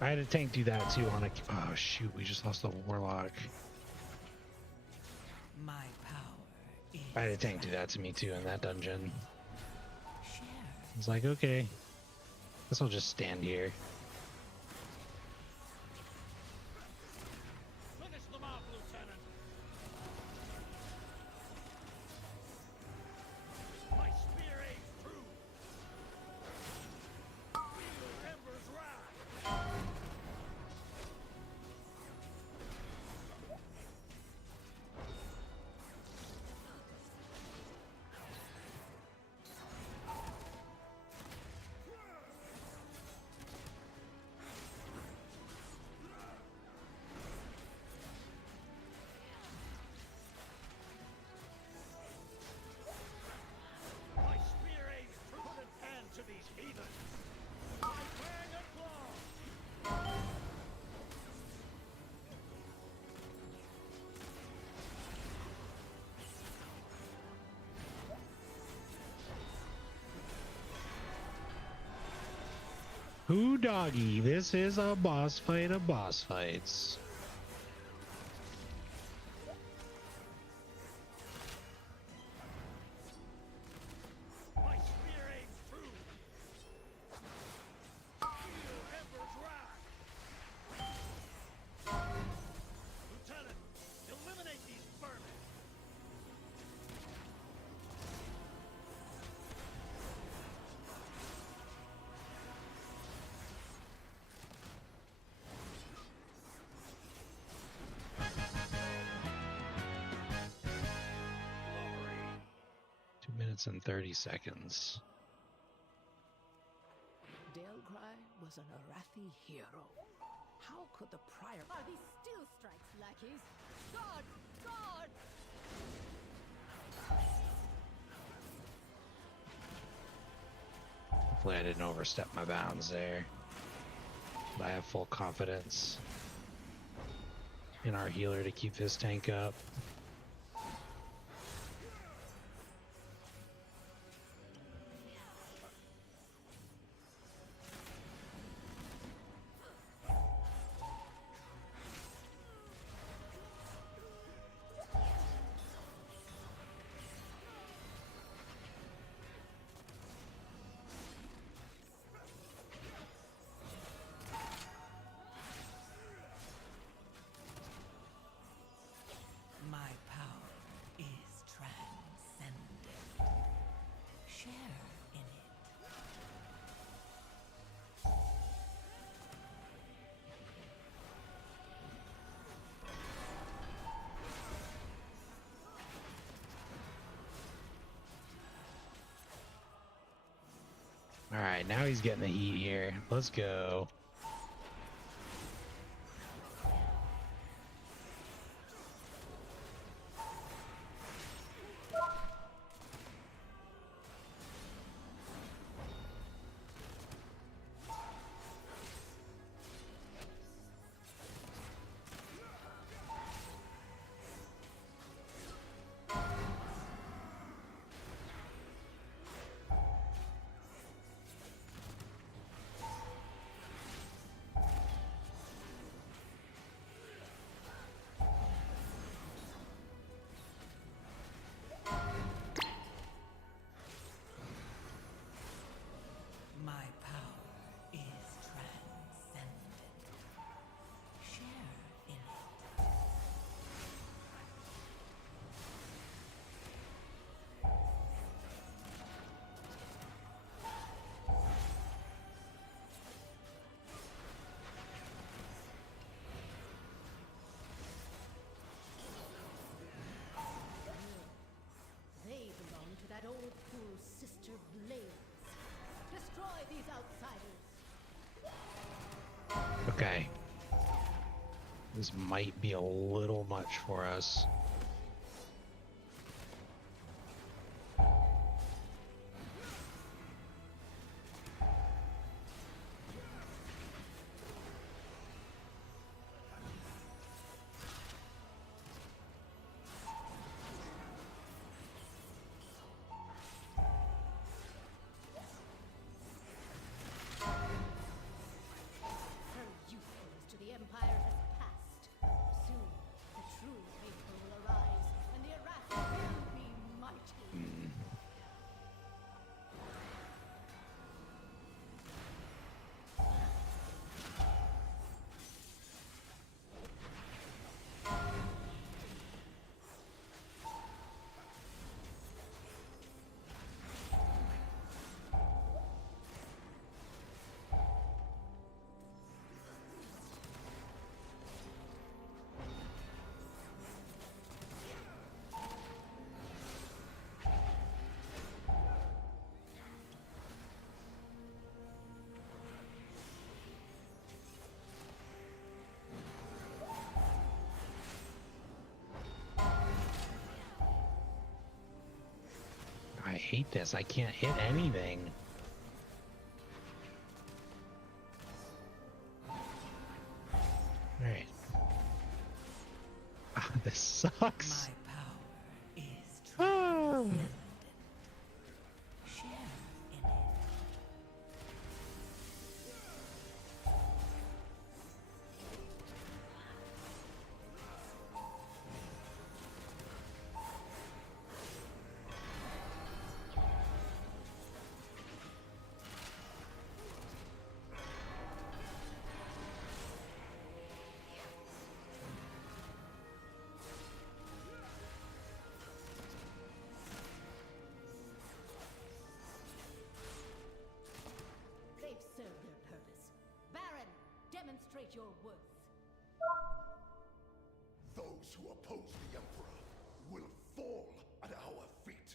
I had a tank do that too on a. Oh shoot, we just lost the Warlock. My power is I had a tank do that to me too in that dungeon. share. It's like, okay, guess I'll just stand here. Finish them off, Lieutenant. My spear aims true. Feel Ember's wrath. My spear aims true. Put an end to these heathens. My fang and claw. Who doggy? This is a boss fight of boss fights. My spear aims true. Feel Ember's wrath. Lieutenant, eliminate these vermin. minutes and 30 seconds. Dalcry was an Arathi hero. How could the prior... Are these steel strikes, lackeys? God! God! Hopefully I didn't overstep my bounds there. But I have full confidence in our healer to keep this tank up. My power is transcendent. Share in it. All right, now he's getting the heat here. Let's go. My power is transcendent. Share in it. They belong to that old fool's sister Blaze. Destroy these outsiders. Okay. This might be a little much for us. Her usefulness to the Empire has passed. Soon, the true faithful will arise, and the Arathi will be mighty. I hate this. I can't hit anything. Alright. Ah, this sucks. My power is Ah. transcendent. Share in it. They've served their purpose. Baron, demonstrate your worth. Those who oppose the Emperor will fall at our feet.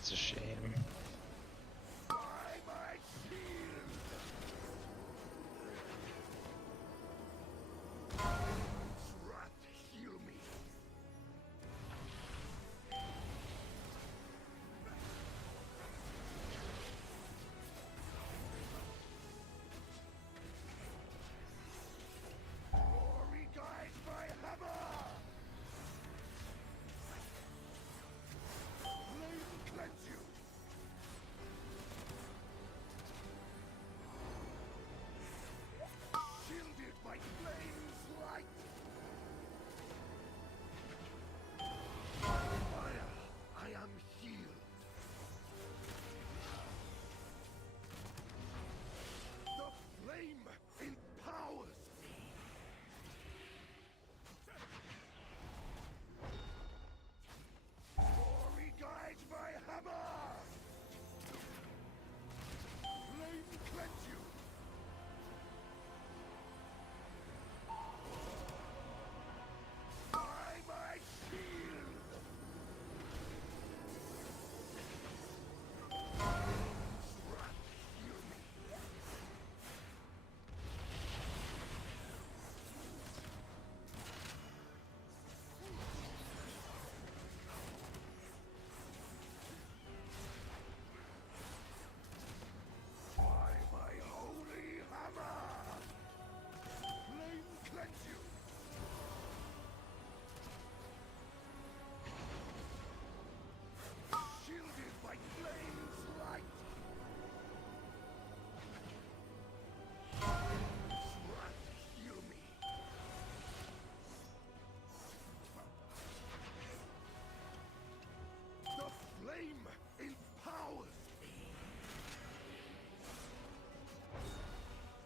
That's a shame.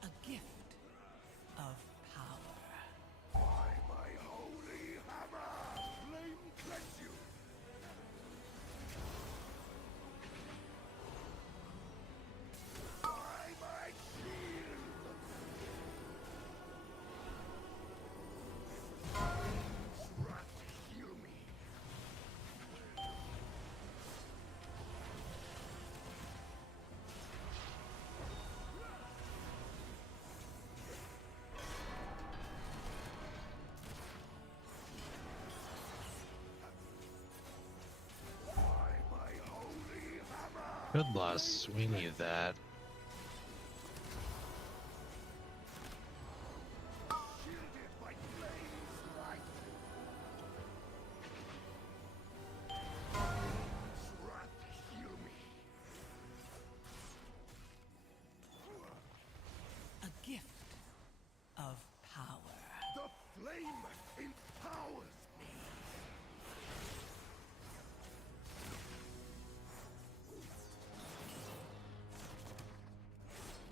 A gift of power. Good loss. We need that. A gift of power. The flame empowers me.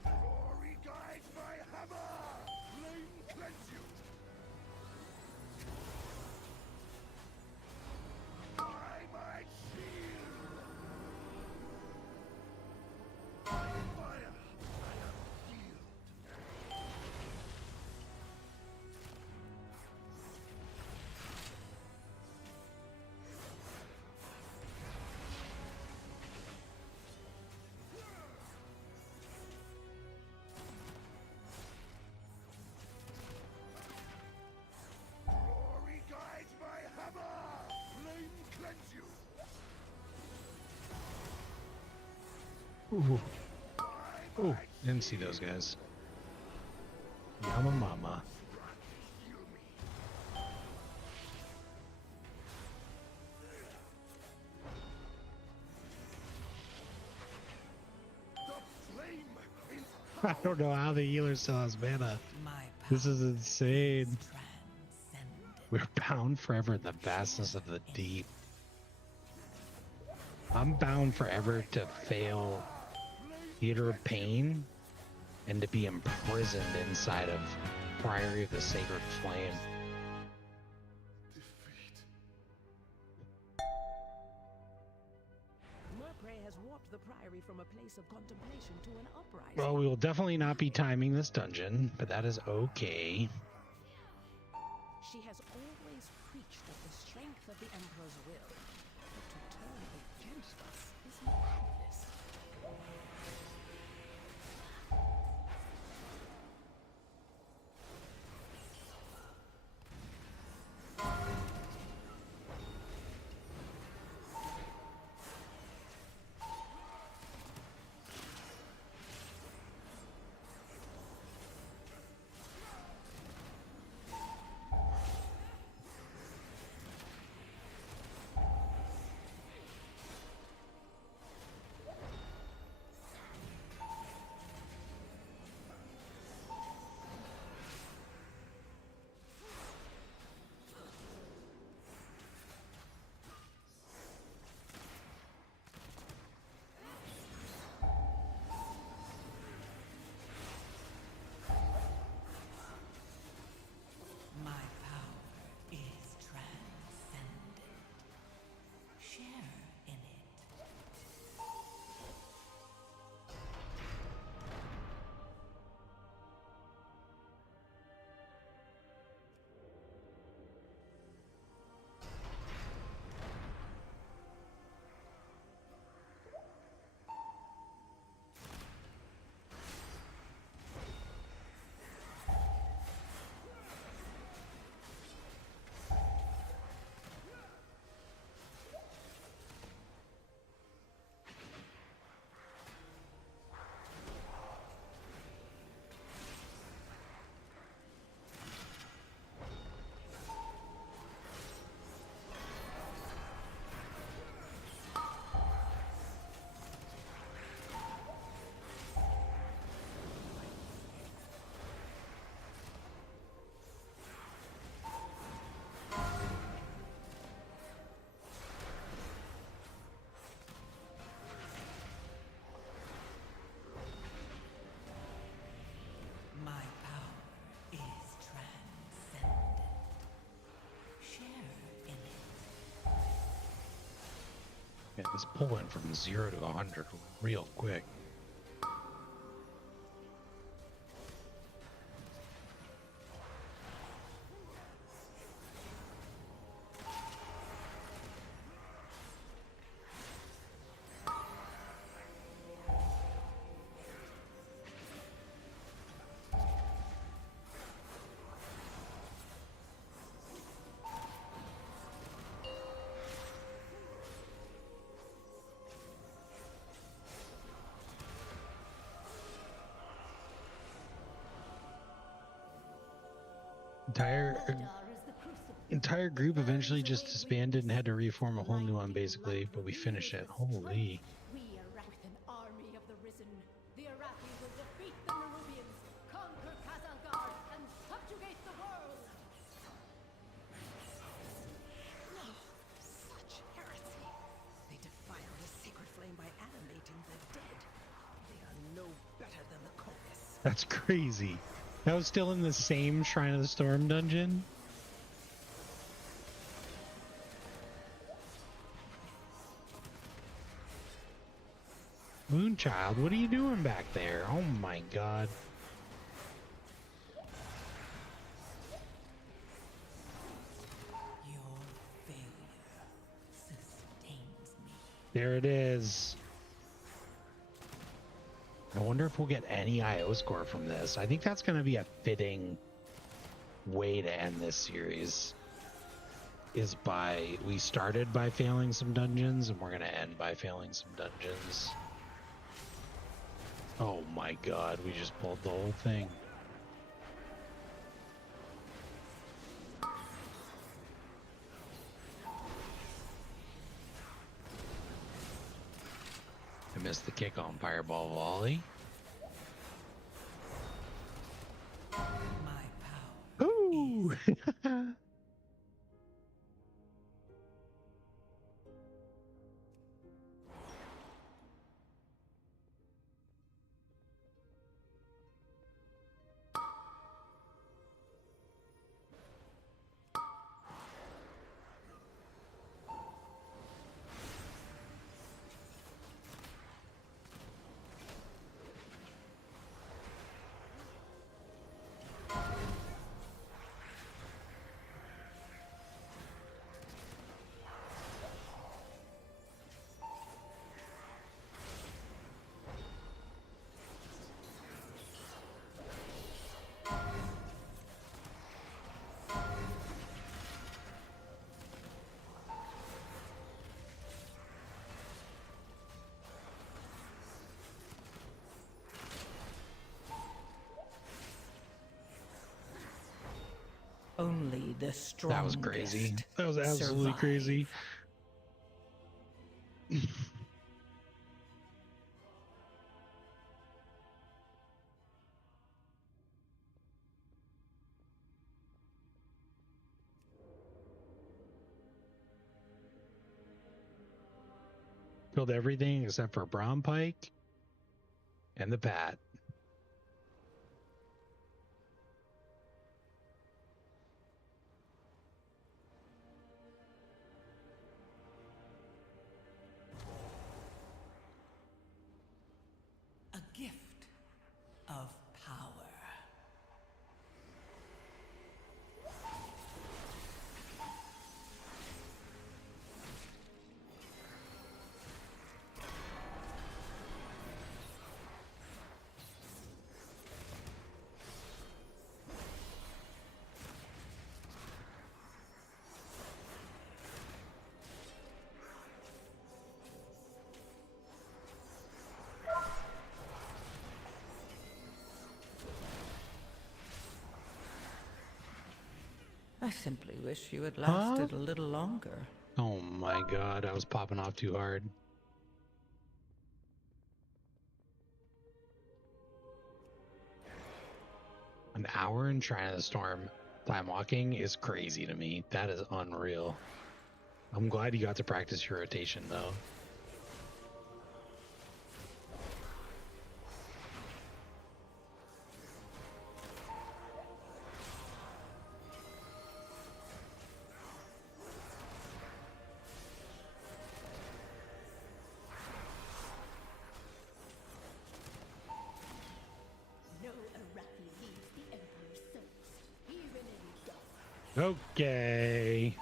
Glory guides my hammer. Flame cleanse you. By my shield. By fire, I am healed. Glory guides my hammer! Flame cleanse you! Ooh. Ooh, didn't see those guys. Yama mama. Heal me! The flame I don't know how the healer still has mana. My power This is insane. transcendent. We're bound forever in the vastness of the deep. I'm bound forever to fail Theater of Pain and to be imprisoned inside of Priory of the Sacred Flame. defeat. Murpray has warped the priory from a place of contemplation to an uprising. Well, we will definitely not be timing this dungeon, but that is okay. She has always preached of the strength of the Emperor's will, but to turn against us is Man, this pull went from 0 to 100 real quick. Entire group eventually just disbanded and had to reform a whole new one basically, but we finished it. Holy. We are with an army of the risen. The Arathi will defeat the Nerubians, conquer Kazalgard, and subjugate the world. No, such heresy. They defile the sacred flame by animating the dead. They are no better than the cultists. That's crazy. That was still in the same Shrine of the Storm dungeon? Moonchild, what are you doing back there? Oh my god. Your failure sustains me. There it is. I wonder if we'll get any IO score from this. I think that's going to be a fitting way to end this series. Is by, we started by failing some dungeons and we're going to end by failing some dungeons. Oh my god, we just pulled the whole thing. I missed the kick on Fireball Volley. My power. Ooh! Only the strongest. That was crazy. That was absolutely survive. crazy. Killed everything except for Brown Pike and the Pat. A gift of power. I simply wish you had lasted a little longer. Oh my god, I was popping off too hard. An hour in Shrine of the Storm time walking is crazy to me. That is unreal. I'm glad you got to practice your rotation though. Okay.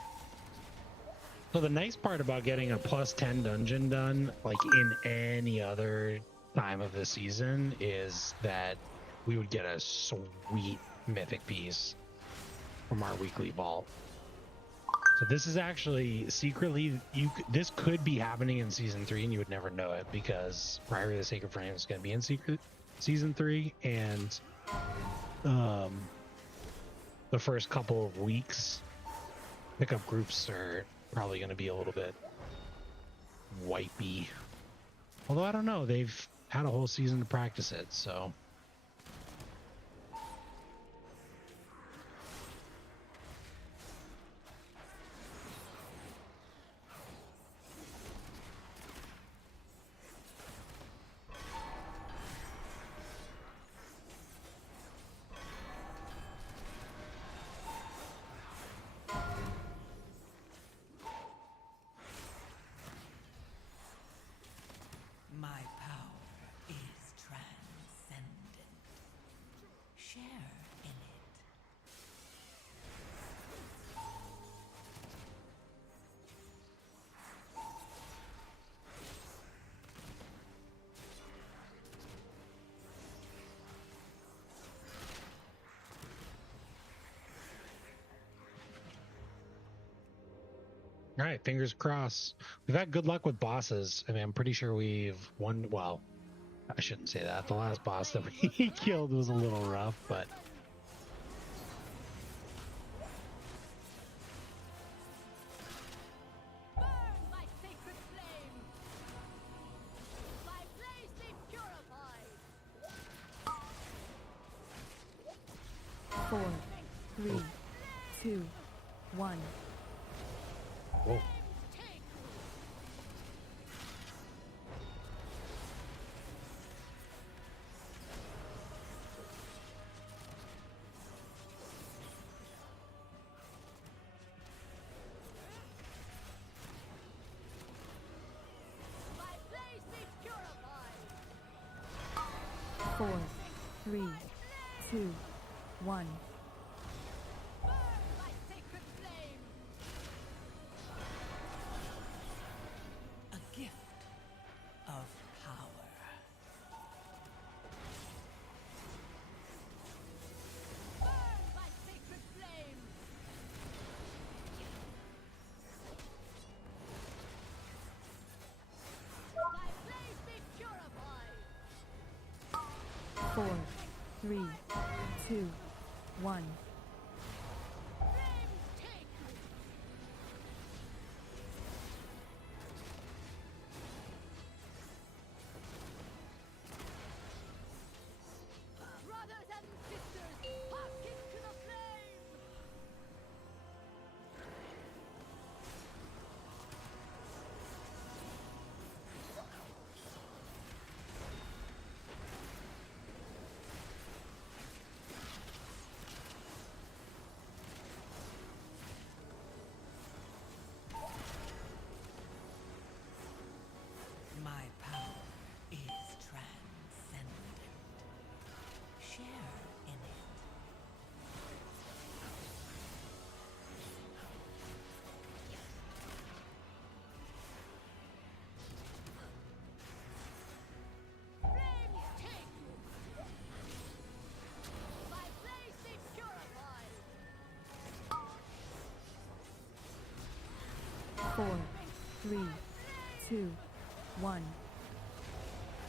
So the nice part about getting a +10 dungeon done, like in any other time of the season, is that we would get a sweet mythic piece from our weekly vault. So this is actually secretly, this could be happening in season 3 and you would never know it, because Priory of the Sacred Flame is going to be in season 3, and the first couple of weeks pickup groups are probably going to be a little bit wipey. Although I don't know, they've had a whole season to practice it, so. My power is transcendent. Share in it. All right, fingers crossed. We've had good luck with bosses. I mean, I'm pretty sure we've won. Well, I shouldn't say that. The last boss that we killed was a little rough, but Burn, my sacred flame! My blaze be purified! 4, 3, 2, 1. whoa. Take! My blaze be purified! 4, 3, 2, 1. Burn, my sacred flame! A gift of power. Burn, my sacred flame! My blaze be purified! 4, 3, 2, 1. Flame, take! Brothers and sisters, hearken to the flame! My power is transcendent. Share in it. Flame, take! My blaze be purified! 4, 3, 2, 1.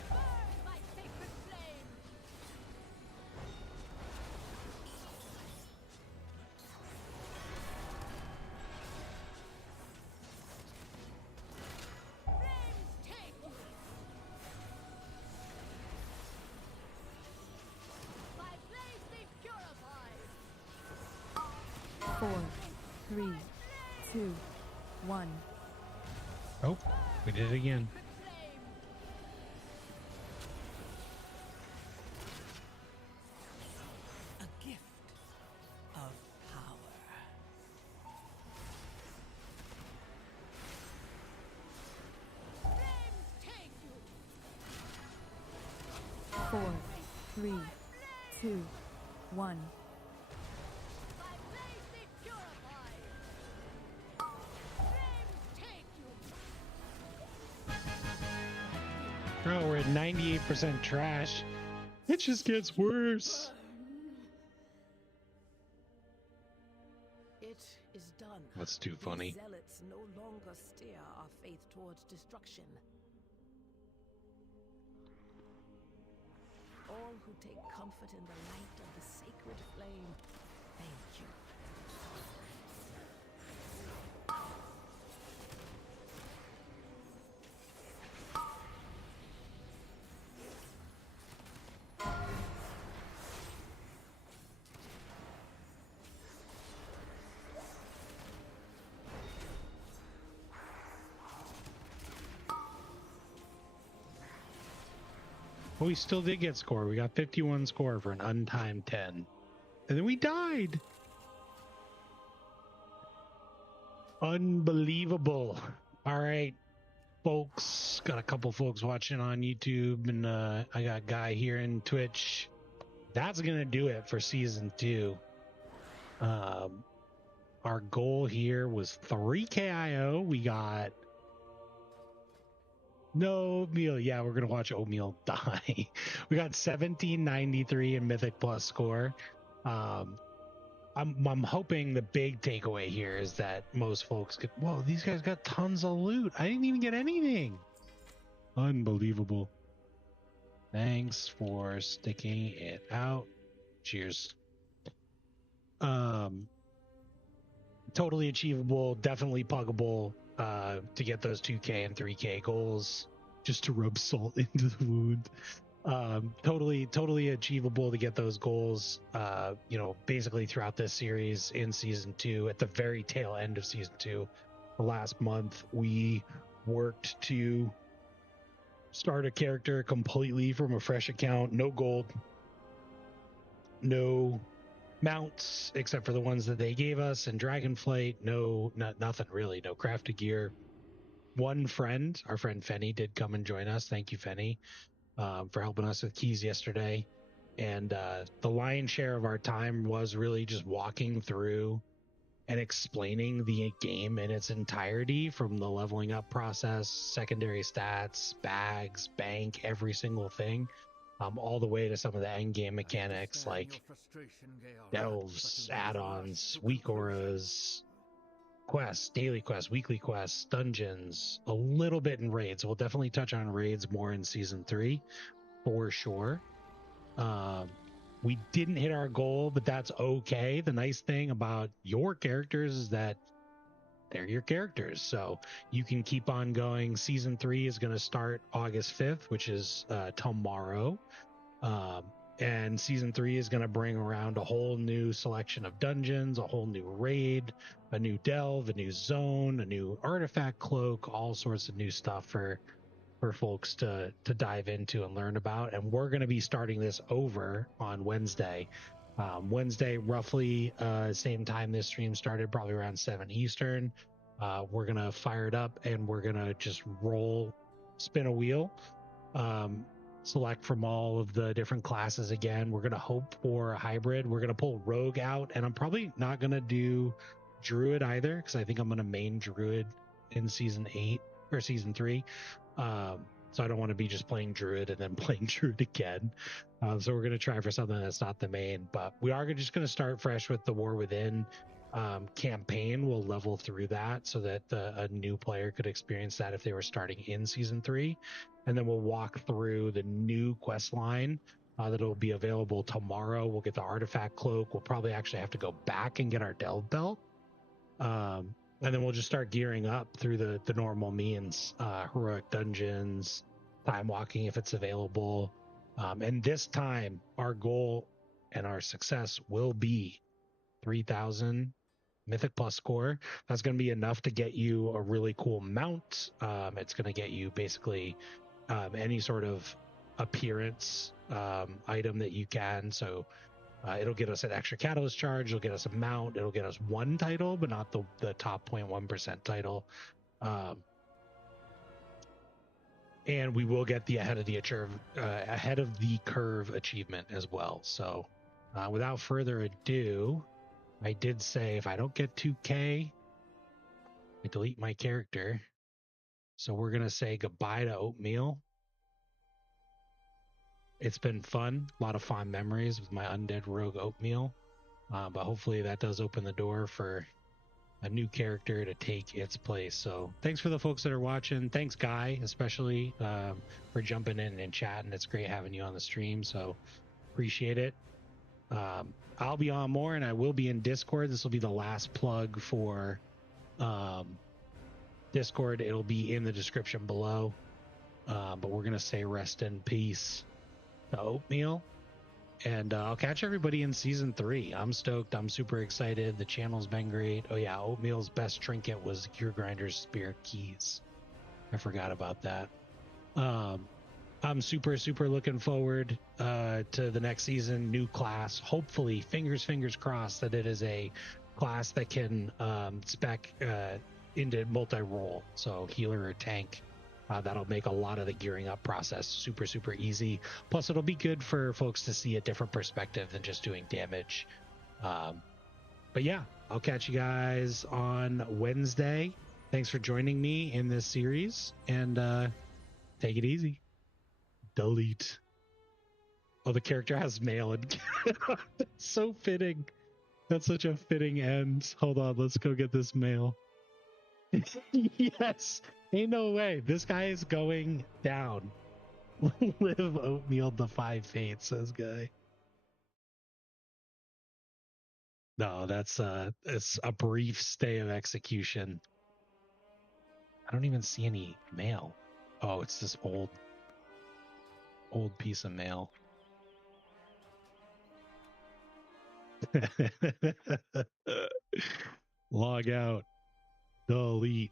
Burn, my sacred flame! Flames, take! My blaze be purified! 4, 3, 2, 1. Oh, we did it again. Flame! A gift of power. Flames, take! 4, 3, 2, 1. My blaze be purified! 98% trash. It just gets worse. It is done. That's too funny. The zealots no longer steer our faith towards destruction. All who take comfort in the light of the sacred flame, thank you. But we still did get score. We got 51 score for an untimed 10. And then we died. Unbelievable. All right, folks. Got a couple folks watching on YouTube, and I got a guy here in Twitch. That's going to do it for season 2. Our goal here was 3 KIO. We got no Otmeal. Yeah, we're gonna watch Otmeal die. We got 1793 in Mythic Plus score. I'm hoping the big takeaway here is that most folks could. Whoa, these guys got tons of loot. I didn't even get anything. Unbelievable. Thanks for sticking it out. Cheers. Totally achievable, definitely puggable to get those 2K and 3K goals, just to rub salt into the wound. Totally achievable to get those goals, basically throughout this series in season 2. At the very tail end of season 2, the last month, we worked to start a character completely from a fresh account, no gold, no mounts except for the ones that they gave us, and Dragonflight, nothing really, no crafted gear. One friend, our friend Fenny, did come and join us. Thank you, Fenny, for helping us with keys yesterday. And the lion's share of our time was really just walking through and explaining the game in its entirety, from the leveling up process, secondary stats, bags, bank, every single thing, all the way to some of the end game mechanics like delves, add-ons, weak auras, quests, daily quests, weekly quests, dungeons, a little bit in raids. We'll definitely touch on raids more in season 3 for sure. We didn't hit our goal, but that's okay. The nice thing about your characters is that they're your characters, so you can keep on going. Season 3 is going to start August 5th, which is tomorrow. And season 3 is going to bring around a whole new selection of dungeons, a whole new raid, a new delve, a new zone, a new artifact cloak, all sorts of new stuff for folks to dive into and learn about. And we're going to be starting this over on Wednesday. Wednesday, roughly same time this stream started, probably around 7 Eastern. We're going to fire it up and we're going to just spin a wheel, select from all of the different classes again. We're going to hope for a hybrid. We're going to pull Rogue out, and I'm probably not going to do Druid either, because I think I'm going to main Druid in season 3. So I don't want to be just playing Druid and then playing Druid again. So we're going to try for something that's not the main, but we are just going to start fresh with the War Within campaign. We'll level through that so that a new player could experience that if they were starting in season 3. And then we'll walk through the new quest line that'll be available tomorrow. We'll get the artifact cloak. We'll probably actually have to go back and get our delve belt. And then we'll just start gearing up through the normal means, heroic dungeons, time walking if it's available. And this time, our goal and our success will be 3,000 Mythic Plus score. That's going to be enough to get you a really cool mount. It's going to get you basically any sort of appearance item that you can. So it'll get us an extra catalyst charge, it'll get us a mount, it'll get us one title, but not the top 0.1% title. And we will get the ahead of the curve achievement as well. So without further ado, I did say if I don't get 2K, I delete my character. So we're going to say goodbye to Otmeal. it's been fun. A lot of fond memories with my undead rogue Oatmeal. But hopefully that does open the door for a new character to take its place. So thanks for the folks that are watching. Thanks, Guy, especially for jumping in and chatting. It's great having you on the stream. So appreciate it. I'll be on more, and I will be in Discord. This will be the last plug for Discord. It'll be in the description below. But we're going to say rest in peace to Oatmeal. And I'll catch everybody in season 3. I'm stoked. I'm super excited. The channel's been great. Oh yeah, Oatmeal's best trinket was Gear Grinder's Spirit Keys. I forgot about that. I'm super looking forward to the next season, new class. Hopefully, fingers crossed that it is a class that can spec into multi-role, so healer or tank. That'll make a lot of the gearing up process super easy. Plus, it'll be good for folks to see a different perspective than just doing damage. But yeah, I'll catch you guys on Wednesday. Thanks for joining me in this series, and take it easy. Delete. Oh, the character has mail and so fitting. That's such a fitting end. Hold on, let's go get this mail. Yes, ain't no way. This guy is going down. Live Oatmeal defy fate, says Guy. No, that's it's a brief stay of execution. I don't even see any mail. Oh, it's this old piece of mail. Log out. Delete.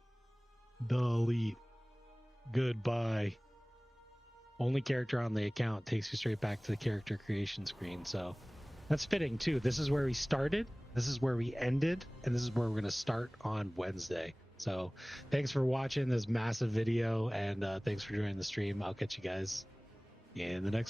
Goodbye. Only character on the account takes you straight back to the character creation screen. So that's fitting too. This is where we started. This is where we ended. And this is where we're going to start on Wednesday. So thanks for watching this massive video. And thanks for joining the stream. I'll catch you guys in the next